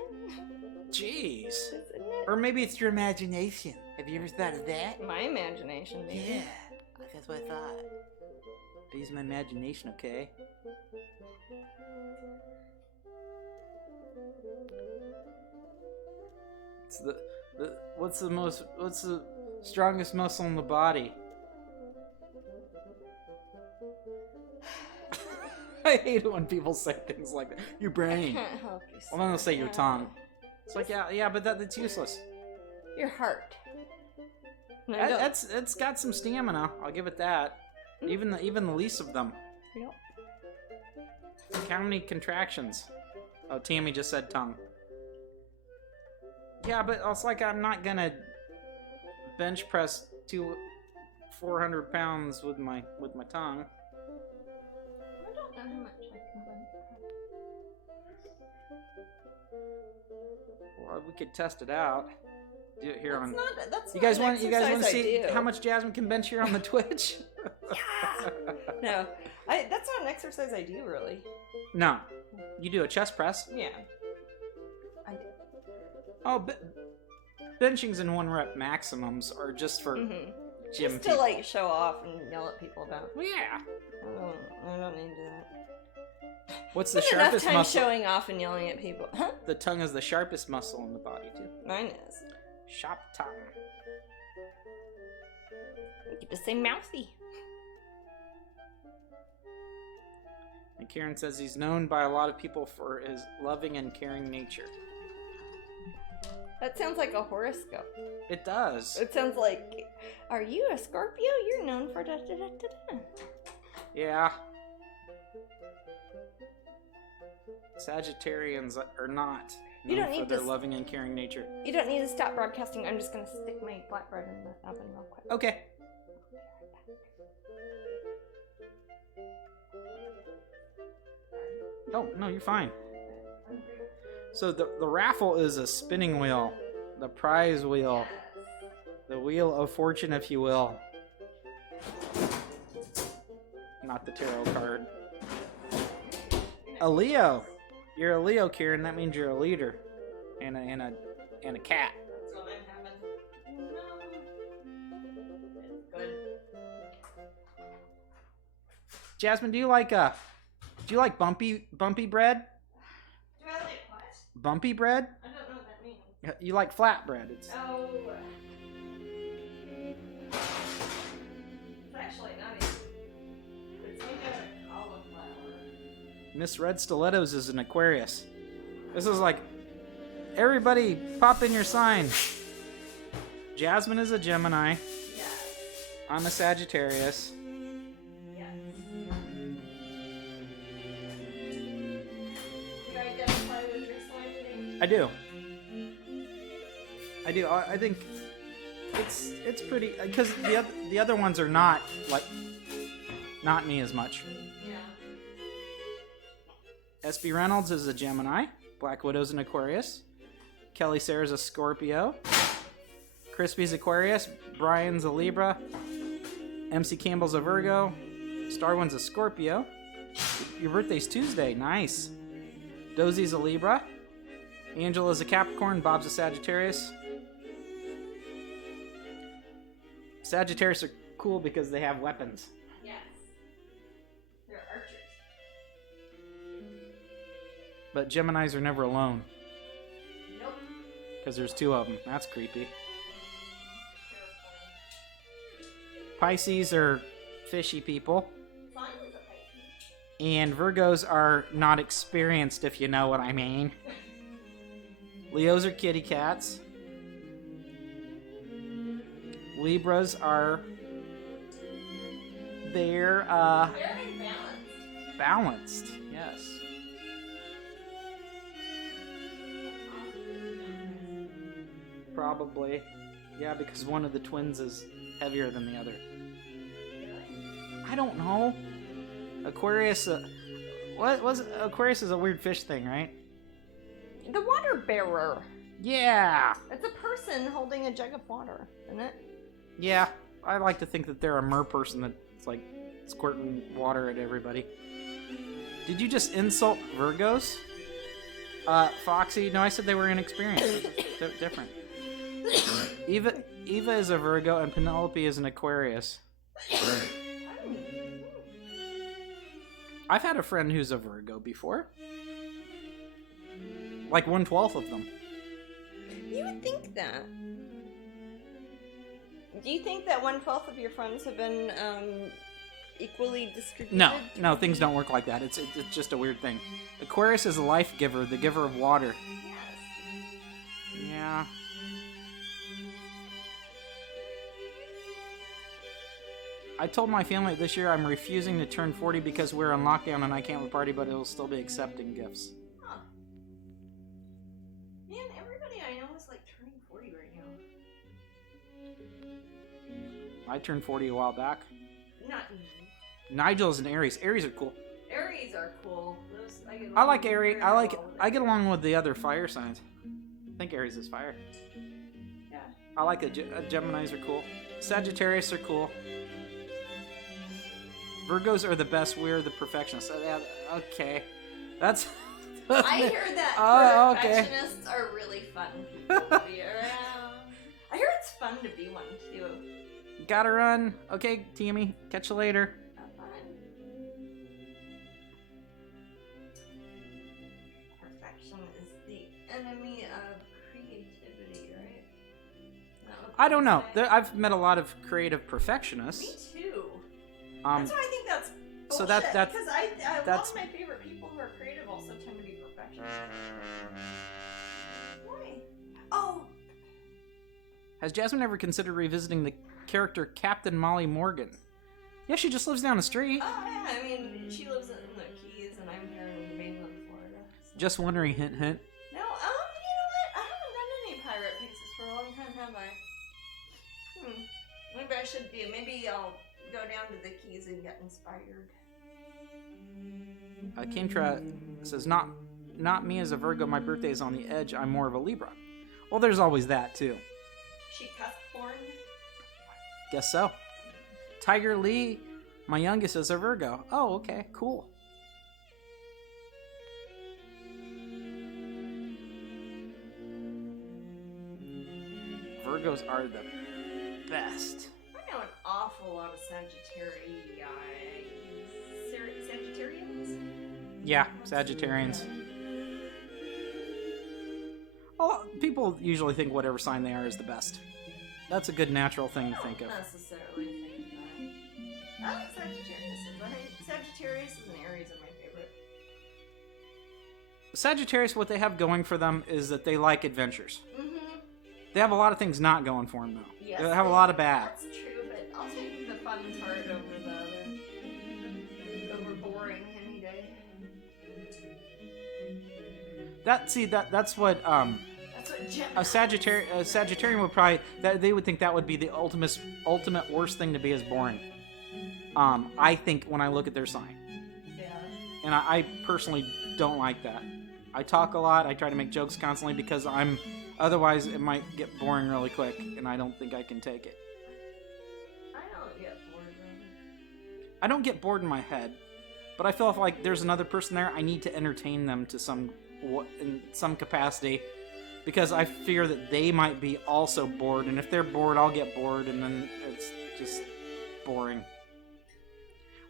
Jeez. Isn't it? Or maybe it's your imagination. Have you ever thought of that? My imagination, maybe. Yeah, that's what I thought. I use my imagination, okay? It's what's the strongest muscle in the body? I hate it when people say things like that. Your I brain. can't help you. Well, then they'll say your Sarah. tongue. It's like, yeah, but that's useless. Your heart. No, don't. It's got some stamina. I'll give it that. Even the least of them. Yep. How many contractions? Oh, Tammy just said tongue. Yeah, but it's like I'm not gonna bench press 400 pounds with my tongue. I don't know how much I can bench press. Well, we could test it out. Do it here on. That's You guys not want an to exercise see I do. how much Jasmine can bench here on the Twitch? No, that's not an exercise I do really. No, you do a chest press. Yeah. I do. Oh, benchings and 1 rep maximums are just for gym Just to people. like show off and yell at people about. Well, yeah. I don't need to do that. What's the Spend enough sharpest time muscle? showing off and yelling at people. Huh? The tongue is the sharpest muscle in the body, too. Mine is. Sharp tongue. You just say mouthy. And Kieran says he's known by a lot of people for his loving and caring nature. That sounds like a horoscope. It does. It sounds like, are you a Scorpio? You're known for da da da da da. Yeah. Sagittarians are not You known don't for need their to- loving and caring nature. You don't need to stop broadcasting. I'm just gonna stick my flatbread in the oven real quick. Okay. Oh, no, you're fine. So the raffle is a spinning wheel. The prize wheel. The wheel of fortune, if you will. Not the tarot card. A Leo. You're a Leo, Kieran. That means you're a leader. And a cat. That's what I'm having. No. Good. Jasmine, do you like bumpy bread? Do I like what? Bumpy bread? I don't know what that means. You like flat bread. It's Oh. It's actually nice. It's made out of cauliflower. Miss Red Stilettos is an Aquarius. This is like, everybody pop in your sign. Jasmine is a Gemini. Yes. I'm a Sagittarius. Yes. You identify with your sign? I do. I think it's pretty, because the other ones are not me as much. Yeah. SB Reynolds is a Gemini. Black Widow's an Aquarius. Kelly Sarah's a Scorpio. Crispy's Aquarius. Brian's a Libra. MC Campbell's a Virgo. Star One's a Scorpio. Your birthday's Tuesday. Nice. Dozie's a Libra. Angela's a Capricorn. Bob's a Sagittarius. Sagittarius are cool because they have weapons. Yes. They're archers. But Geminis are never alone. Nope. Because there's two of them. That's creepy. Pisces are fishy people. Fun is a Pisces. And Virgos are not experienced, if you know what I mean. Leos are kitty cats. Libras are... They're, Very balanced. balanced. Yes. Probably. Yeah, because one of the twins is heavier than the other. I don't know. Aquarius, what was Aquarius is a weird fish thing, right? The water bearer. Yeah. It's a person holding a jug of water, isn't it? Yeah. I like to think that they're a mer person that's like squirting water at everybody. Did you just insult Virgos? Foxy, no, I said they were inexperienced. They're different. Eva is a Virgo and Penelope is an Aquarius. I've had a friend who's a Virgo before. Like 1/12 of them. You would think that. Do you think that 1/12 of your friends have been equally distributed? No, things don't work like that. It's just a weird thing. Aquarius is a life giver, the giver of water. Yes. Yeah. I told my family this year I'm refusing to turn 40 because we're on lockdown and I can't party, but it'll still be accepting gifts. Huh. Man, everybody I know is like turning 40 right now. I turned 40 a while back. Not Nigel's an Aries. Aries are cool. Aries are cool. Those, I like Aries. I get along with the other fire signs. I think Aries is fire. Yeah. I like Geminis are cool. Sagittarius are cool. Virgos are the best. We're the perfectionists. Okay, that's. I hear that Oh, okay. perfectionists are really fun people to be around. I hear it's fun to be one too. Gotta run. Okay, Tammy. Catch you later. Have fun. perfection is the enemy of creativity, right? I don't know. I've met a lot of creative perfectionists. Me too. That's why I think that's bullshit. So that's because a lot of my favorite people who are creative also tend to be perfectionists. Why? Oh. Has Jasmine ever considered revisiting the character Captain Molly Morgan? Yeah, she just lives down the street. Oh yeah, I mean she lives in the Keys and I'm here in mainland Florida. So. Just wondering, hint, hint. No, you know what? I haven't done any pirate pieces for a long time, have I? Maybe I should be. Maybe I'll go down to the Keys and get inspired. Kentra says, not me as a Virgo. My birthday is on the edge. I'm more of a Libra. Well, there's always that, too. She cusp born? Guess so. Tiger Lee, my youngest, is a Virgo. Oh, okay, cool. Virgos are the best. I know an awful lot of Sagittarians? Yeah, Sagittarians. Oh, people usually think whatever sign they are is the best. That's a good natural thing to think of. I don't necessarily think that. I like Sagittarius. I think Sagittarius and Aries are my favorite. Sagittarius, what they have going for them is that they like adventures. Mm-hmm. They have a lot of things not going for them, though. Yes, they have a lot of bad. That's true, but I'll take the fun part over the other. Over boring any day. That's what a Sagittarian would probably they would think that would be the ultimate worst thing to be is boring. I think when I look at their sign. Yeah. And I personally don't like that. I talk a lot. I try to make jokes constantly because otherwise it might get boring really quick, and I don't think I can take it. I don't get bored. I don't get bored in my head, but I feel if like there's another person there, I need to entertain them to in some capacity, because I fear that they might be also bored, and if they're bored, I'll get bored, and then it's just boring.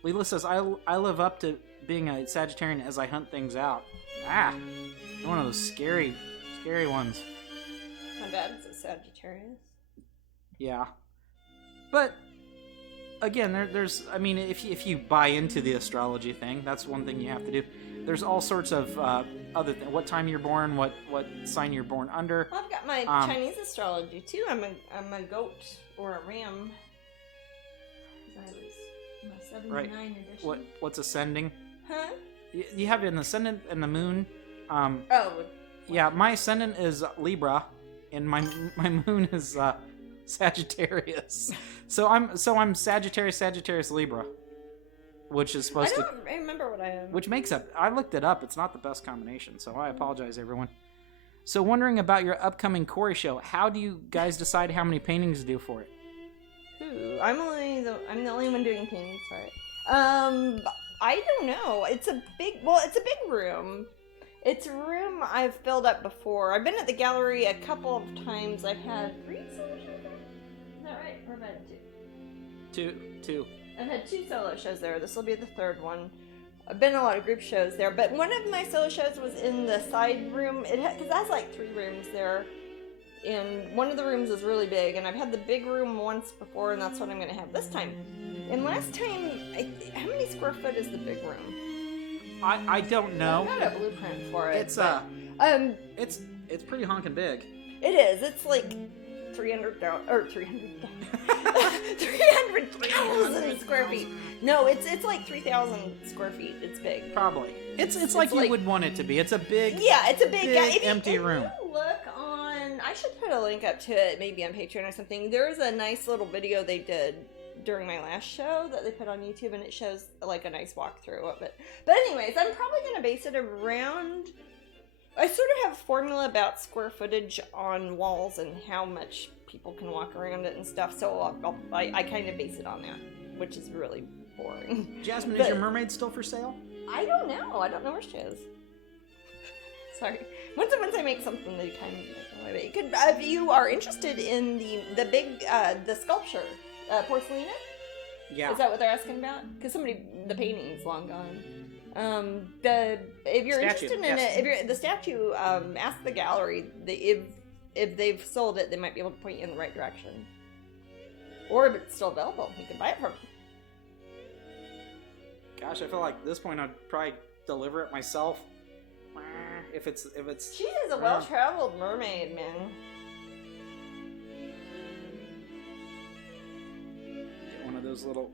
Leela says, I live up to being a Sagittarian as I hunt things out. One of those scary ones. My dad's a Sagittarius. Yeah. But, again, there's, I mean, if you buy into the astrology thing, that's one thing you have to do. There's all sorts of other things. What time you're born, what sign you're born under. Well, I've got my Chinese astrology, too. I'm a goat or a ram. I was my 79 edition. What's ascending? Huh? You have an ascendant and the moon. Yeah, my ascendant is Libra, and my moon is Sagittarius. So I'm Sagittarius Libra, which is supposed to. I don't remember what I am. Which makes up. I looked it up. It's not the best combination, so I apologize, everyone. So, wondering about your upcoming Corey show. How do you guys decide how many paintings to do for it? I'm the only one doing paintings for it. I don't know. It's a big room. It's a room I've filled up before. I've been at the gallery a couple of times. I've had 3 solo shows there. Is that right? Or have I had 2? Two. I've had 2 solo shows there. This will be the 3rd one. I've been in a lot of group shows there, but one of my solo shows was in the side room. Because it has like 3 rooms there. And one of the rooms is really big, and I've had the big room once before, and that's what I'm going to have this time. And last time, how many square foot is the big room? I don't know. I've got a blueprint for it. It's pretty honking big. It is. It's like 300,000 square feet. No, it's like 3,000 square feet. It's big. Probably. It's like you would want it to be. It's a big. Yeah, it's a big empty room. If you look on, I should put a link up to it, maybe on Patreon or something. There's a nice little video they did during my last show that they put on YouTube, and it shows like a nice walkthrough of it. But anyways, I'm probably going to base it around. I sort of have a formula about square footage on walls and how much people can walk around it and stuff, so I kind of base it on that, which is really boring. Jasmine, is your mermaid still for sale? I don't know. I don't know where she is. Sorry. Once I make something that kind of you could, if you are interested in the big the sculpture, Porcelina. Yeah. Is that what they're asking about? Because the painting's long gone. If you're Statue, interested in yes. it, if you're the statue, ask the gallery. If they've sold it, they might be able to point you in the right direction. Or if it's still available, you can buy it from them. Gosh, I feel like at this point I'd probably deliver it myself. If it's. She is a well-traveled mermaid, man. Get one of those little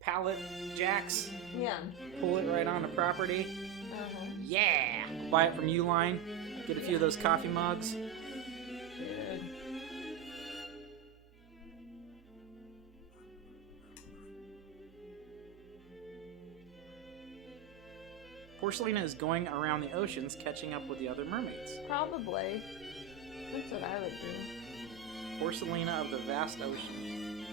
pallet jacks. Yeah. Pull it right onto property. Uh-huh. Yeah. Buy it from Uline. Get a few of those coffee mugs. Good. Porcelina is going around the oceans, catching up with the other mermaids. Probably. That's what I would do. Porcelina of the vast ocean.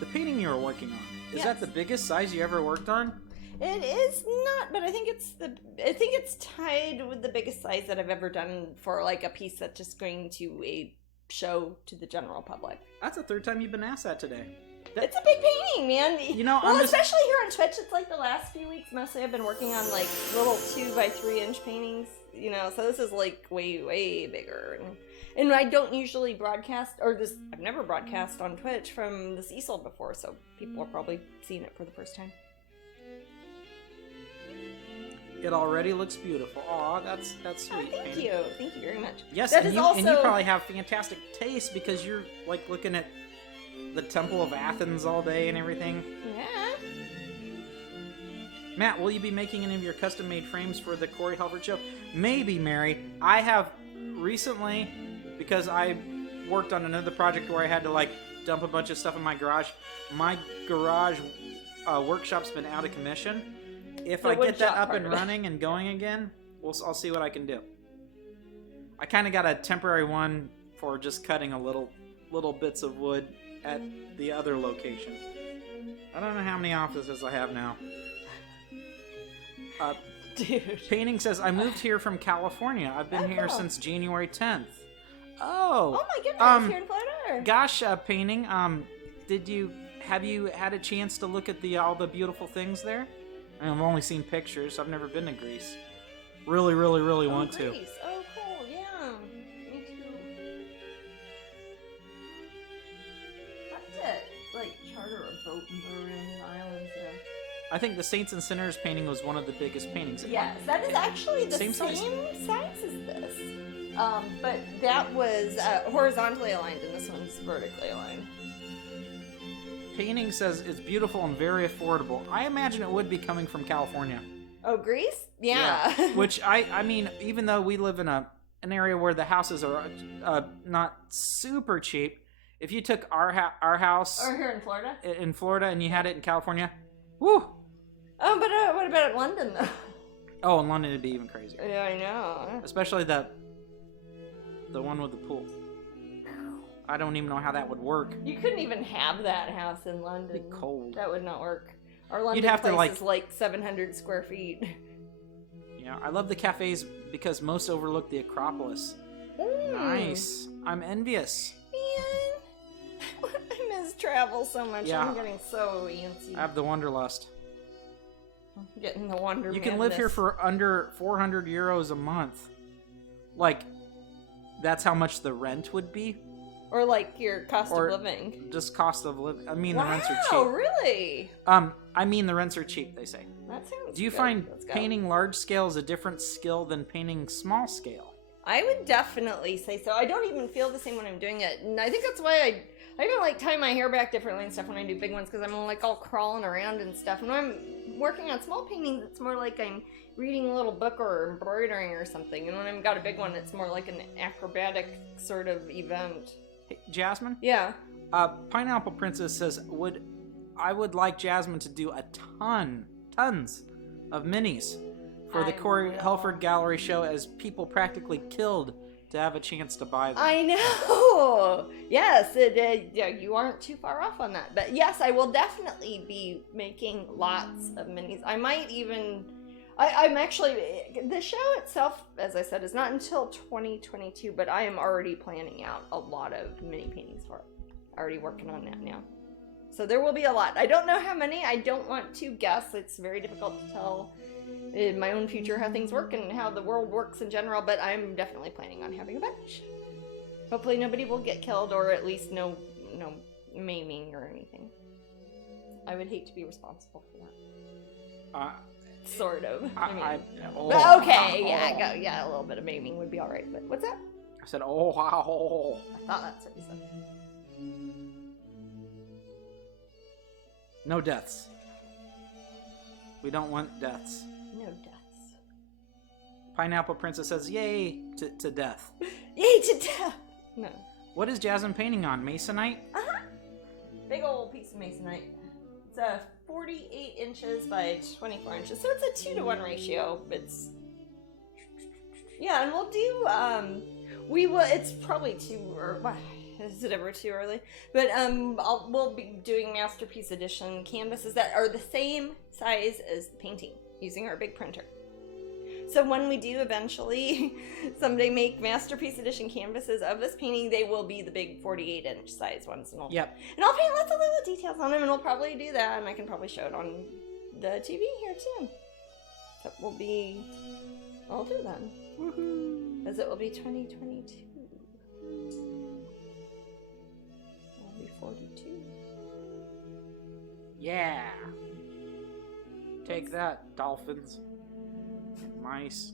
The painting you are working on, is Yes. that the biggest size you ever worked on? It is not, but I think it's tied with the biggest size that I've ever done for like a piece that's just going to a show to the general public. That's the third time you've been asked that today. It's a big painting, man. You know, well, I'm just- especially here on Twitch, it's like the last few weeks. Mostly, I've been working on like little 2 by 3 inch paintings. You know, so this is like way bigger. And I don't usually broadcast, I've never broadcast on Twitch from this easel before, so people are probably seeing it for the first time. It already looks beautiful. Aw, that's sweet. Oh, thank you very much. Yes, That and is you also- probably have fantastic taste because you're like looking at the Temple of Athens all day and everything. Yeah. Matt, will you be making any of your custom-made frames for the Corey Halford show? Maybe, Mary. I have recently, because I worked on another project where I had to like dump a bunch of stuff in my garage. My garage workshop's been out of commission. If The I get that woodshop up part and of it. running and going again, I'll see what I can do. I kind of got a temporary one for just cutting a little bits of wood at the other location. I don't know how many offices I have now. Dude. Painting says, I moved here from California. I've been here Oh. since January 10th. Oh. Oh my goodness, here in Florida. Gosh, Painting, have you had a chance to look at all the beautiful things there? I've only seen pictures. I've never been to Greece. Really want to. Greece. Oh, cool. Yeah. Me too. That's it. Like, charter a boat and go around the islands there. I think the Saints and Sinners painting was one of the biggest paintings. Yes, that is actually the Same same size? size as this. But that was horizontally aligned, and this one's vertically aligned. Painting says it's beautiful and very affordable. I imagine it would be coming from California. Oh, Greece? Yeah. Which I mean, even though we live in an area where the houses are not super cheap, if you took our house Or here in Florida? in Florida and you had it in California, woo! Oh, but what about London, though? Oh, in London it'd be even crazier. Yeah, I know. Especially the one with the pool. I don't even know how that would work. You couldn't even have that house in London. It'd be cold. That would not work. Our London have to, place is like 700 square feet. Yeah, I love the cafes because most overlook the Acropolis. Nice. I'm envious. Man, I miss travel so much. Yeah. I'm getting so antsy. I have the Wanderlust. Getting the wonder. You can live here madness. for under 400 euros a month. Like, that's how much the rent would be. Or like your cost Or- of living. Just cost of living. I mean, the rents are Wow, cheap. really? I mean, the rents are cheap, they say. That sounds Do you good. find Let's go. painting large scale is a different skill than painting small scale? I would definitely say so. I don't even feel the same when I'm doing it. And I think that's why I even like tie my hair back differently and stuff when I do big ones, because I'm like all crawling around and stuff. And when I'm working on small paintings, it's more like I'm reading a little book or embroidering or something. And when I've got a big one, it's more like an acrobatic sort of event. Hey, Jasmine? Yeah. Pineapple Princess says, I would like Jasmine to do tons of minis for the I Corey will. Helford Gallery show, as people practically killed to have a chance to buy them. I know. Yes, yeah, you aren't too far off on that. But yes, I will definitely be making lots of minis. I might even. I'm actually. The show itself, as I said, is not until 2022, but I am already planning out a lot of mini paintings for it. already working on that now. So there will be a lot. I don't know how many. I don't want to guess. It's very difficult to tell in my own future how things work and how the world works in general, but I'm definitely planning on having a bunch. Hopefully nobody will get killed, or at least no maiming or anything. I would hate to be responsible for that. Sort of. Yeah, a little bit of maiming would be alright, but what's that? I said, oh, wow. I thought that's what you said. No deaths. We don't want deaths. No deaths. Pineapple Princess says, yay to death. Yay to death! No. What is Jasmine painting on? Masonite? Uh-huh. Big old piece of masonite. It's 48 inches by 24 inches, so it's a 2-to-1 ratio. It's... Yeah, and we'll do, it's probably is it ever too early? But, we'll be doing Masterpiece Edition canvases that are the same size as the painting, using our big printer. So when we do eventually someday make Masterpiece Edition canvases of this painting, they will be the big 48-inch size ones. And Yep. And I'll paint lots of little details on them, and we'll probably do that, and I can probably show it on the TV here, too. That will be... I'll do then. Woohoo! Because it will be 2022. I'll be 42. Yeah. Take that, dolphins. Mice.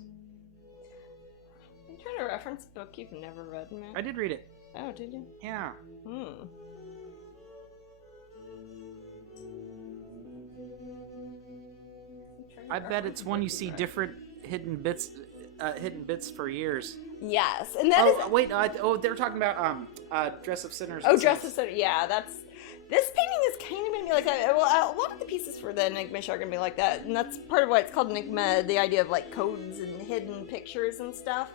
I'm trying to reference a book you've never read, man. I did read it. Oh, did you? Yeah. I bet it's one you see different hidden bits for years. Yes, and that is... Wait, they're talking about Dress of Sinners. Oh, Dress of Sinners. Yeah, that's... This painting is kind of going to be like that. Well, a lot of the pieces for the Enigma show are going to be like that, and that's part of why it's called Enigma, the idea of like codes and hidden pictures and stuff.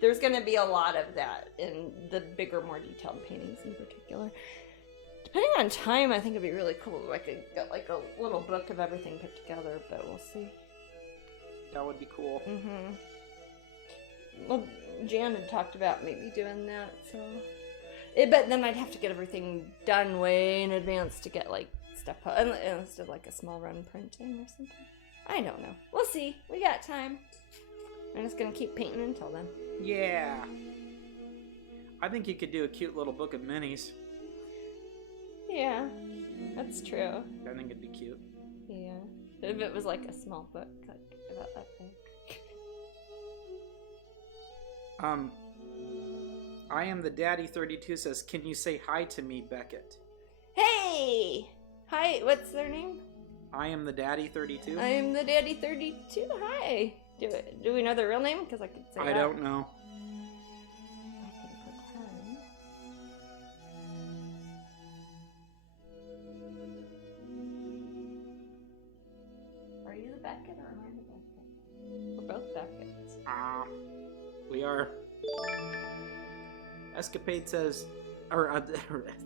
There's going to be a lot of that in the bigger, more detailed paintings in particular. Depending on time, I think it'd be really cool. I could get like a little book of everything put together, but we'll see. That would be cool. Mm-hmm. Well, Jan had talked about maybe doing that, so... But then I'd have to get everything done way in advance to get, like, stuff put... Instead of, like, a small run printing or something. I don't know. We'll see. We got time. I'm just gonna keep painting until then. Yeah. I think you could do a cute little book of minis. Yeah. That's true. I think it'd be cute. Yeah. If it was, like, a small book, like, about that big. I am the Daddy 32 says, can you say hi to me, Becket? Hey! Hi, what's their name? I am the Daddy 32? I am the Daddy 32, hi! Do we know their real name? Because I could say I don't know. I can pretend. Are you the Becket or am I the Becket? We're both Beckets. We are. Escapade says, or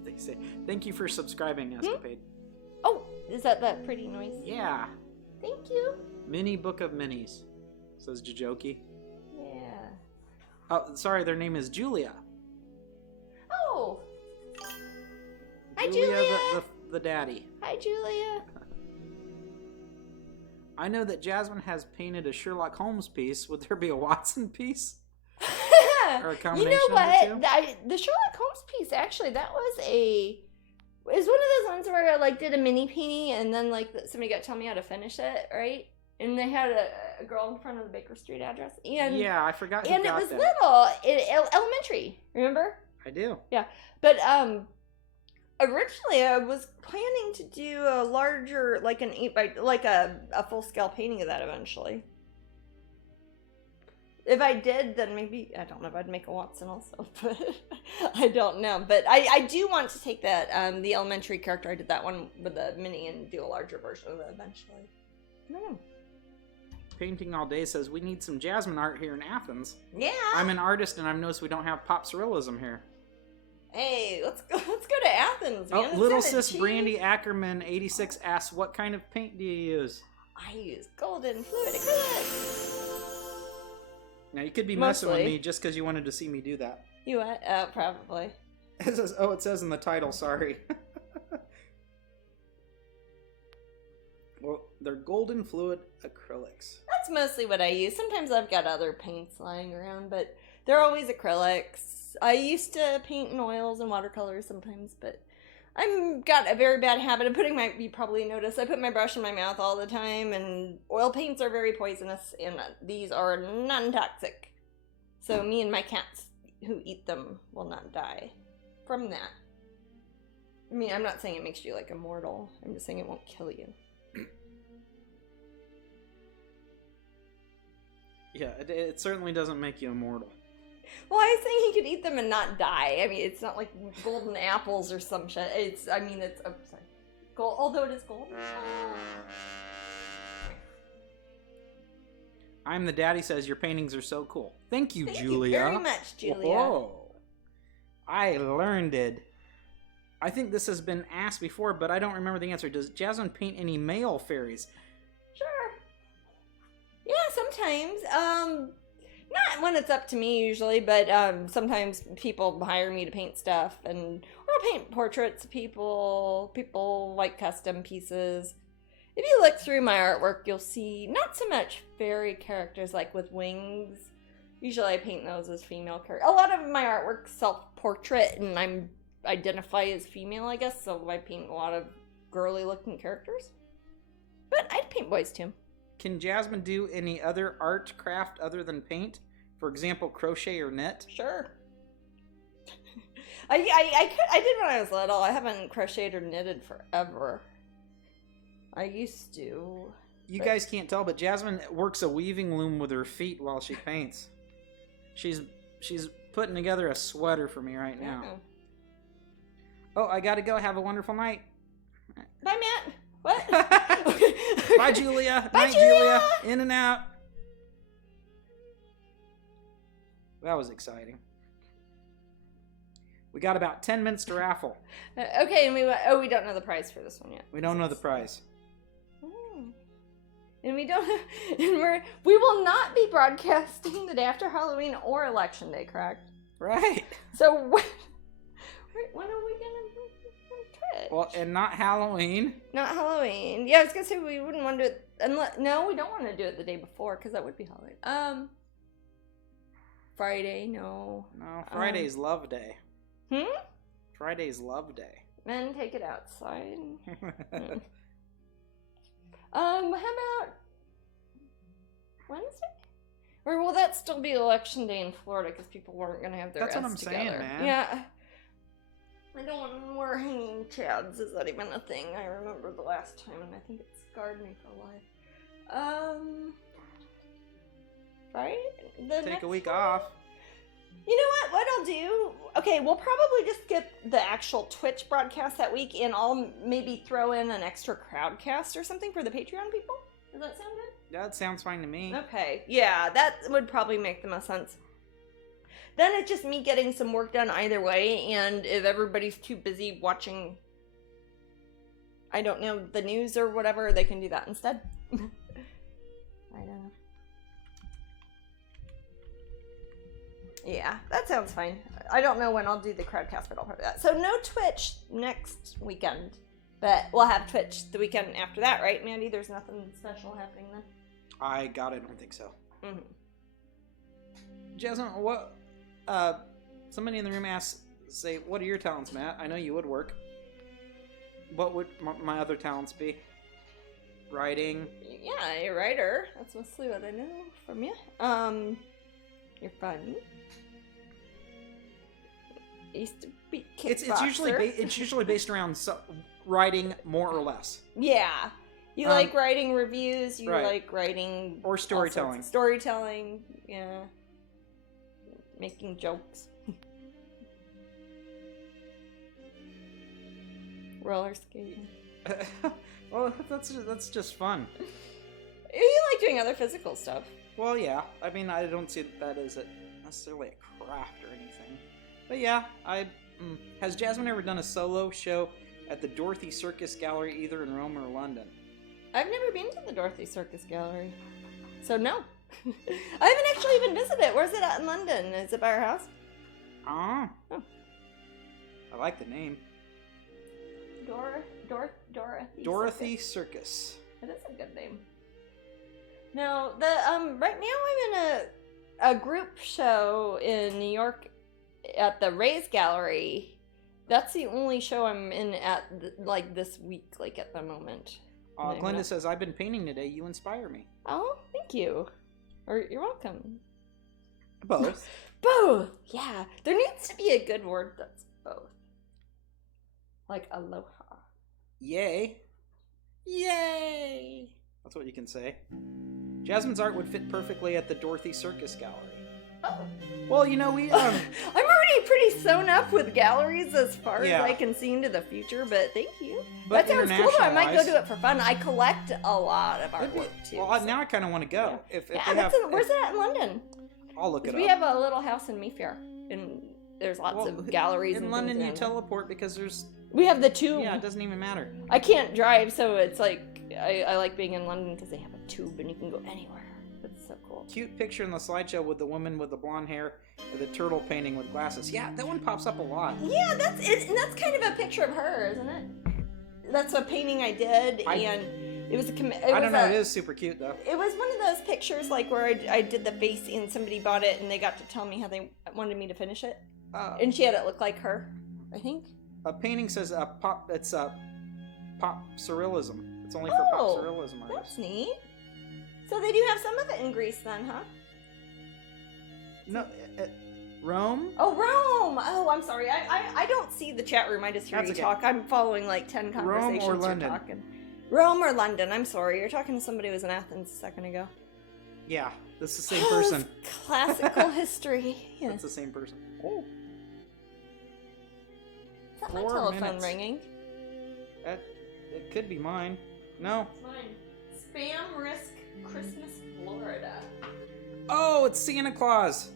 they say, thank you for subscribing, Escapade. Oh, is that pretty noise? Yeah. Thank you. Mini Book of Minis, says Jajoki. Yeah. Oh, sorry, their name is Julia. Oh. Hi, Julia. The daddy. Hi, Julia. I know that Jasmine has painted a Sherlock Holmes piece. Would there be a Watson piece? Or a combination you know what? of The Sherlock Holmes piece, actually, that was one of those ones where I like did a mini painting and then like somebody got to tell me how to finish it, right? And they had a girl in front of the Baker Street address. And yeah, I forgot. And it was little, elementary. Remember? I do. Yeah, but originally I was planning to do a larger, like an 8x, like a full scale painting of that eventually. If I did, then maybe, I don't know if I'd make a Watson also, but I don't know. But I do want to take that, the elementary character, I did that one with the mini and do a larger version of it eventually. I don't know. Painting All Day says, we need some Jasmine art here in Athens. Yeah! I'm an artist and I've noticed we don't have pop surrealism here. Hey, let's go to Athens, man. Oh, Little Sis Brandy Ackerman 86 asks, what kind of paint do you use? I use golden fluid acrylic. Now, you could be messing with me just because you wanted to see me do that. You what? Probably. It says in the title, sorry. Well, they're golden fluid acrylics. That's mostly what I use. Sometimes I've got other paints lying around, but they're always acrylics. I used to paint in oils and watercolors sometimes, but I've got a very bad habit of putting you probably noticed, I put my brush in my mouth all the time, and oil paints are very poisonous, and these are non-toxic. So me and my cats who eat them will not die from that. I mean, I'm not saying it makes you like immortal. I'm just saying it won't kill you. Yeah, it certainly doesn't make you immortal. Well, I was saying he could eat them and not die. I mean, it's not like golden apples or some shit. It's, oh, sorry. Gold, although it is golden. I'm the daddy says your paintings are so cool. Thank you, Thank Julia. you very much, Julia. Whoa. I learned it. I think this has been asked before, but I don't remember the answer. Does Jasmine paint any male fairies? Sure. Yeah, sometimes. Not when it's up to me usually, but sometimes people hire me to paint stuff, or I'll paint portraits of people. People like custom pieces. If you look through my artwork, you'll see not so much fairy characters like with wings. Usually I paint those as female characters. A lot of my artwork's self-portrait, and I'm identify as female, I guess, so I paint a lot of girly-looking characters. But I'd paint boys too. Can Jasmine do any other art craft other than paint? For example, crochet or knit? Sure. I did when I was little. I haven't crocheted or knitted forever. I used to. You guys can't tell, but Jasmine works a weaving loom with her feet while she paints. She's putting together a sweater for me right now. Yeah. Oh, I gotta go. Have a wonderful night. Bye, Matt. What? Bye, Julia. Bye, Night, Julia. In and out. That was exciting. We got about 10 minutes to raffle. Okay, and we don't know the prize for this one yet. We don't know the prize. Oh. And we will not be broadcasting the day after Halloween or Election Day, correct? Right. So when are we gonna Twitch? Well, and not Halloween. Not Halloween. Yeah, I was gonna say we wouldn't want to do it no, we don't want to do it the day before because that would be Halloween. Friday, no. No, Friday's Love Day. Friday's Love Day. Men take it outside. How about Wednesday? Or will that still be Election Day in Florida because people weren't going to have their That's what I'm together? saying, man. Yeah. I don't want more hanging chads. Is that even a thing? I remember the last time, and I think it scarred me for life. Right? Take a week off. You know what? What I'll do... Okay, we'll probably just skip the actual Twitch broadcast that week, and I'll maybe throw in an extra crowdcast or something for the Patreon people. Does that sound good? That sounds fine to me. Okay, yeah, that would probably make the most sense. Then it's just me getting some work done either way, and if everybody's too busy watching, I don't know, the news or whatever, they can do that instead. I don't know. Yeah, that sounds fine. I don't know when I'll do the crowdcast, but I'll probably do that. So no Twitch next weekend, but we'll have Twitch the weekend after that, right, Mandy? There's nothing special happening then? I don't think so. Mm-hmm. Jasmine, what? Somebody in the room asked, what are your talents, Matt? I know you would work. What would my other talents be? Writing? Yeah, you're a writer. That's mostly what I know from you. You're funny. Used to be kickboxer. It's usually based around writing more or less. Yeah. You like writing reviews, you right. like writing... Or storytelling. Storytelling, yeah. Making jokes. Roller skating. Well, that's just fun. You like doing other physical stuff. Well, yeah. I mean, I don't see that as necessarily a craft or anything. But yeah, has Jasmine ever done a solo show at the Dorothy Circus Gallery, either in Rome or London? I've never been to the Dorothy Circus Gallery, so no. I haven't actually even visited it. Where's it at in London? Is it by our house? Oh. I like the name. Dorothy Circus. It is a good name. No, right now I'm in a group show in New York at the Rays Gallery. That's the only show I'm in at this week, at the moment. Glenda says, I've been painting today. You inspire me. Oh, thank you. Or you're welcome. Both. Both! Yeah. There needs to be a good word that's both. Like aloha. Yay. Yay! That's what you can say. Jasmine's art would fit perfectly at the Dorothy Circus Gallery. Oh. Well, we I'm already pretty sewn up with galleries as far as I can see into the future, but thank you. But that sounds cool. I might go do it for fun. I collect a lot of artwork too. Well, now I kind of want to go. Yeah. Where's it at in London? I'll look it up. We have a little house in Mayfair, and there's lots of galleries. In London, you teleport because there's... We have the tube. Yeah, it doesn't even matter. I can't drive, so it's I like being in London because they have a tube and you can go anywhere. It's so cool. Cute picture in the slideshow with the woman with the blonde hair and the turtle painting with glasses. Yeah, that one pops up a lot. Yeah, that's it, and that's kind of a picture of her, isn't it? That's a painting I did, and it was a. I don't know. It is super cute though. It was one of those pictures where I did the face and somebody bought it and they got to tell me how they wanted me to finish it, and she had it look like her, I think. A painting says pop. It's pop surrealism. It's only for pop surrealism artists. That's neat. So they do have some of it in Greece then, huh? No, Rome? Oh, Rome! Oh, I'm sorry. I don't see the chat room. I just hear you talk. I'm following 10 conversations. Rome or London? Talking. Rome or London. I'm sorry. You're talking to somebody who was in Athens a second ago. Yeah, that's the same person. Classical history. Yeah. That's the same person. Oh. Is that my telephone ringing? It could be mine. No. It's mine. Spam Risk Christmas, Florida. Oh, it's Santa Claus.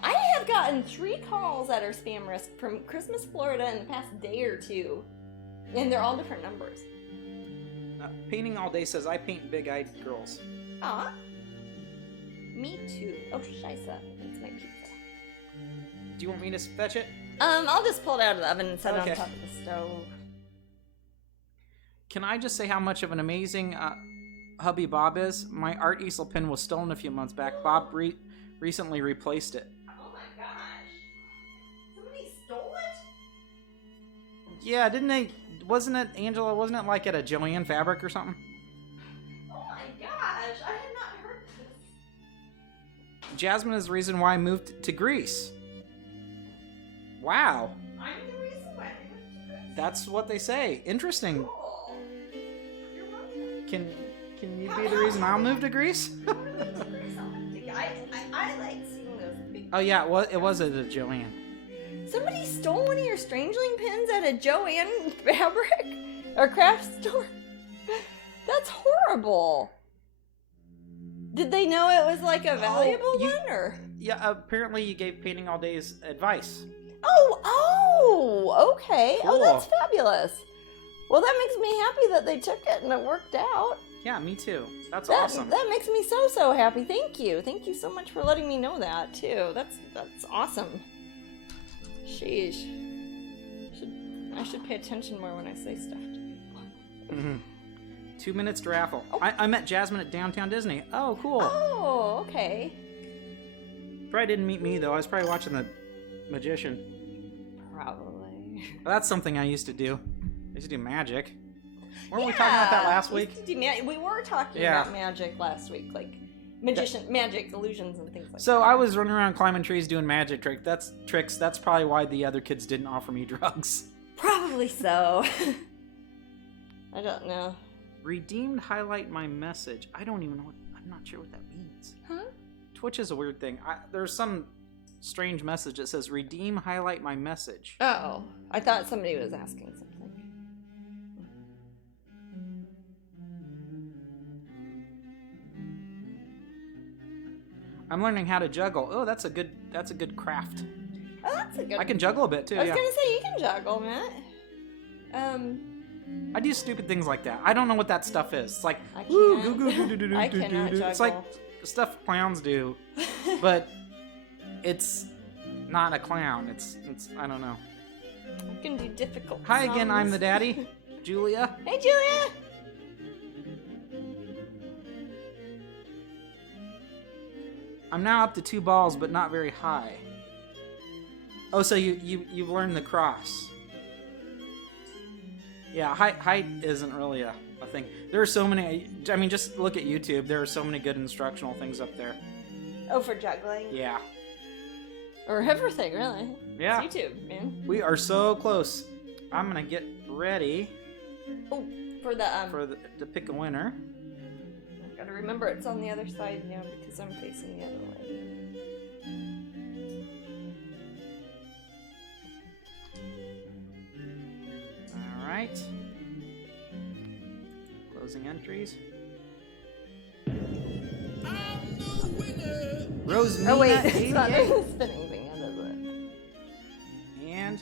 I have gotten 3 calls that are spam risk from Christmas, Florida in the past day or two. And they're all different numbers. Painting All Day says, I paint big-eyed girls. Aw. Me too. Oh, scheisse. That's my pizza. Do you want me to fetch it? I'll just pull it out of the oven and set it on top of the stove. Can I just say how much of an amazing hubby Bob is? My art easel pen was stolen a few months back. Bob recently replaced it. Oh my gosh. Somebody stole it? Yeah, didn't they? Wasn't it, Angela, wasn't it at a Joanne Fabric or something? Oh my gosh, I had not heard this. Jasmine is the reason why I moved to Greece. Wow. I'm the reason why I moved to Greece. That's what they say. Interesting. Cool. You're welcome. Can you be the reason I'll move to Greece? I like seeing those big... Oh yeah, it was at a Joanne. Somebody stole one of your Strangeling pins at a Joanne Fabric or craft store? That's horrible. Did they know it was a valuable one, or? Yeah, apparently you gave Painting All Day's advice. Oh, okay. Cool. Oh, that's fabulous. Well, that makes me happy that they took it and it worked out. Yeah, me too. That's awesome. That makes me so happy. Thank you. Thank you so much for letting me know that too. That's awesome. Sheesh. I should pay attention more when I say stuff to people. Mm-hmm. 2 minutes to raffle. Oh. I met Jasmine at Downtown Disney. Oh, cool. Oh, okay. Probably didn't meet me though. I was probably watching The Magician. Probably. Well, that's something I used to do. I used to do magic. Weren't we talking about that last week? We were talking about magic last week, magic illusions and things like that. So I was running around climbing trees doing magic tricks. That's probably why the other kids didn't offer me drugs. Probably so. I don't know. Redeemed highlight my message. I don't even know. I'm not sure what that means. Huh? Twitch is a weird thing. There's some strange message that says redeem highlight my message. Oh, I thought somebody was asking something. I'm learning how to juggle. Oh, that's a good craft. Oh, that's a good. I can juggle a bit too. I was gonna say you can juggle, Matt. I do stupid things like that. I don't know what that stuff is. It's like I cannot juggle. It's like stuff clowns do, but it's not a clown. It's I don't know. I can do difficult Hi again, I'm songs. the daddy, Julia. Hey, Julia! I'm now up to 2 balls, but not very high. Oh, so you've learned the cross. Yeah, height isn't really a thing. There are so many. I mean, just look at YouTube. There are so many good instructional things up there. Oh, for juggling? Yeah. Or everything, really. Yeah. It's YouTube, man. We are so close. I'm gonna get ready Oh, for the, to pick a winner. I've got to remember it's on the other side now because I'm facing the other way. All right. Closing entries. Rosemina Oh, wait, it's not 88. the spinning thing, is it? And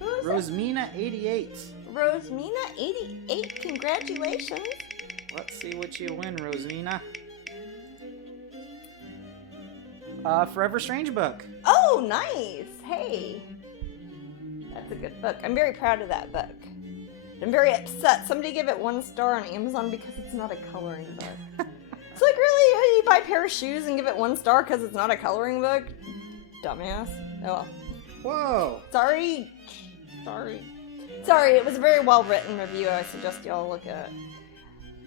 Who is it? Rosemina 88. Rosemina 88, congratulations. Let's see what you win, Rosemina. Forever Strange book. Oh, nice. Hey. That's a good book. I'm very proud of that book. I'm very upset. Somebody gave it 1 star on Amazon because it's not a coloring book. It's like, really? You buy a pair of shoes and give it 1 star because it's not a coloring book? Dumbass. Oh well. Whoa. Sorry. Sorry, it was a very well written review. I suggest y'all look at it.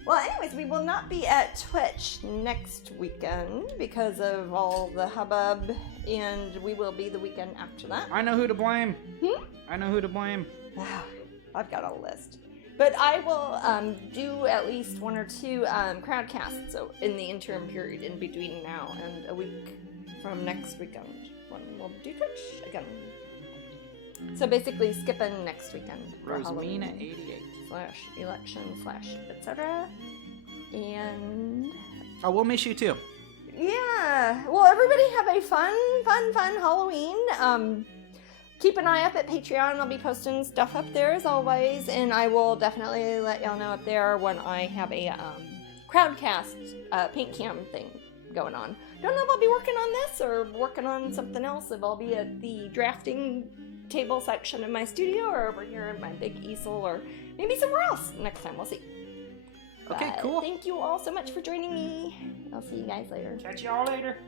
Well, anyways, we will not be at Twitch next weekend because of all the hubbub, and we will be the weekend after that. I know who to blame. Hmm? I know who to blame. I've got a list. But I will do at least 1 or 2 crowdcasts so in the interim period in between now and a week from next weekend when we'll do Twitch again. So basically skipping next weekend for Rosemina Halloween 88. / election / etc. And Oh, we'll miss you too. yeah, well, everybody have a fun Halloween. Keep an eye up at Patreon. I'll be posting stuff up there as always, and I will definitely let y'all know up there when I have a crowdcast paint cam thing going on. Don't know if I'll be working on this or working on something else. If I'll be at the drafting table section of my studio or over here in my big easel or maybe somewhere else next time. We'll see. Okay, But cool. Thank you all so much for joining me. I'll see you guys later. Catch y'all later.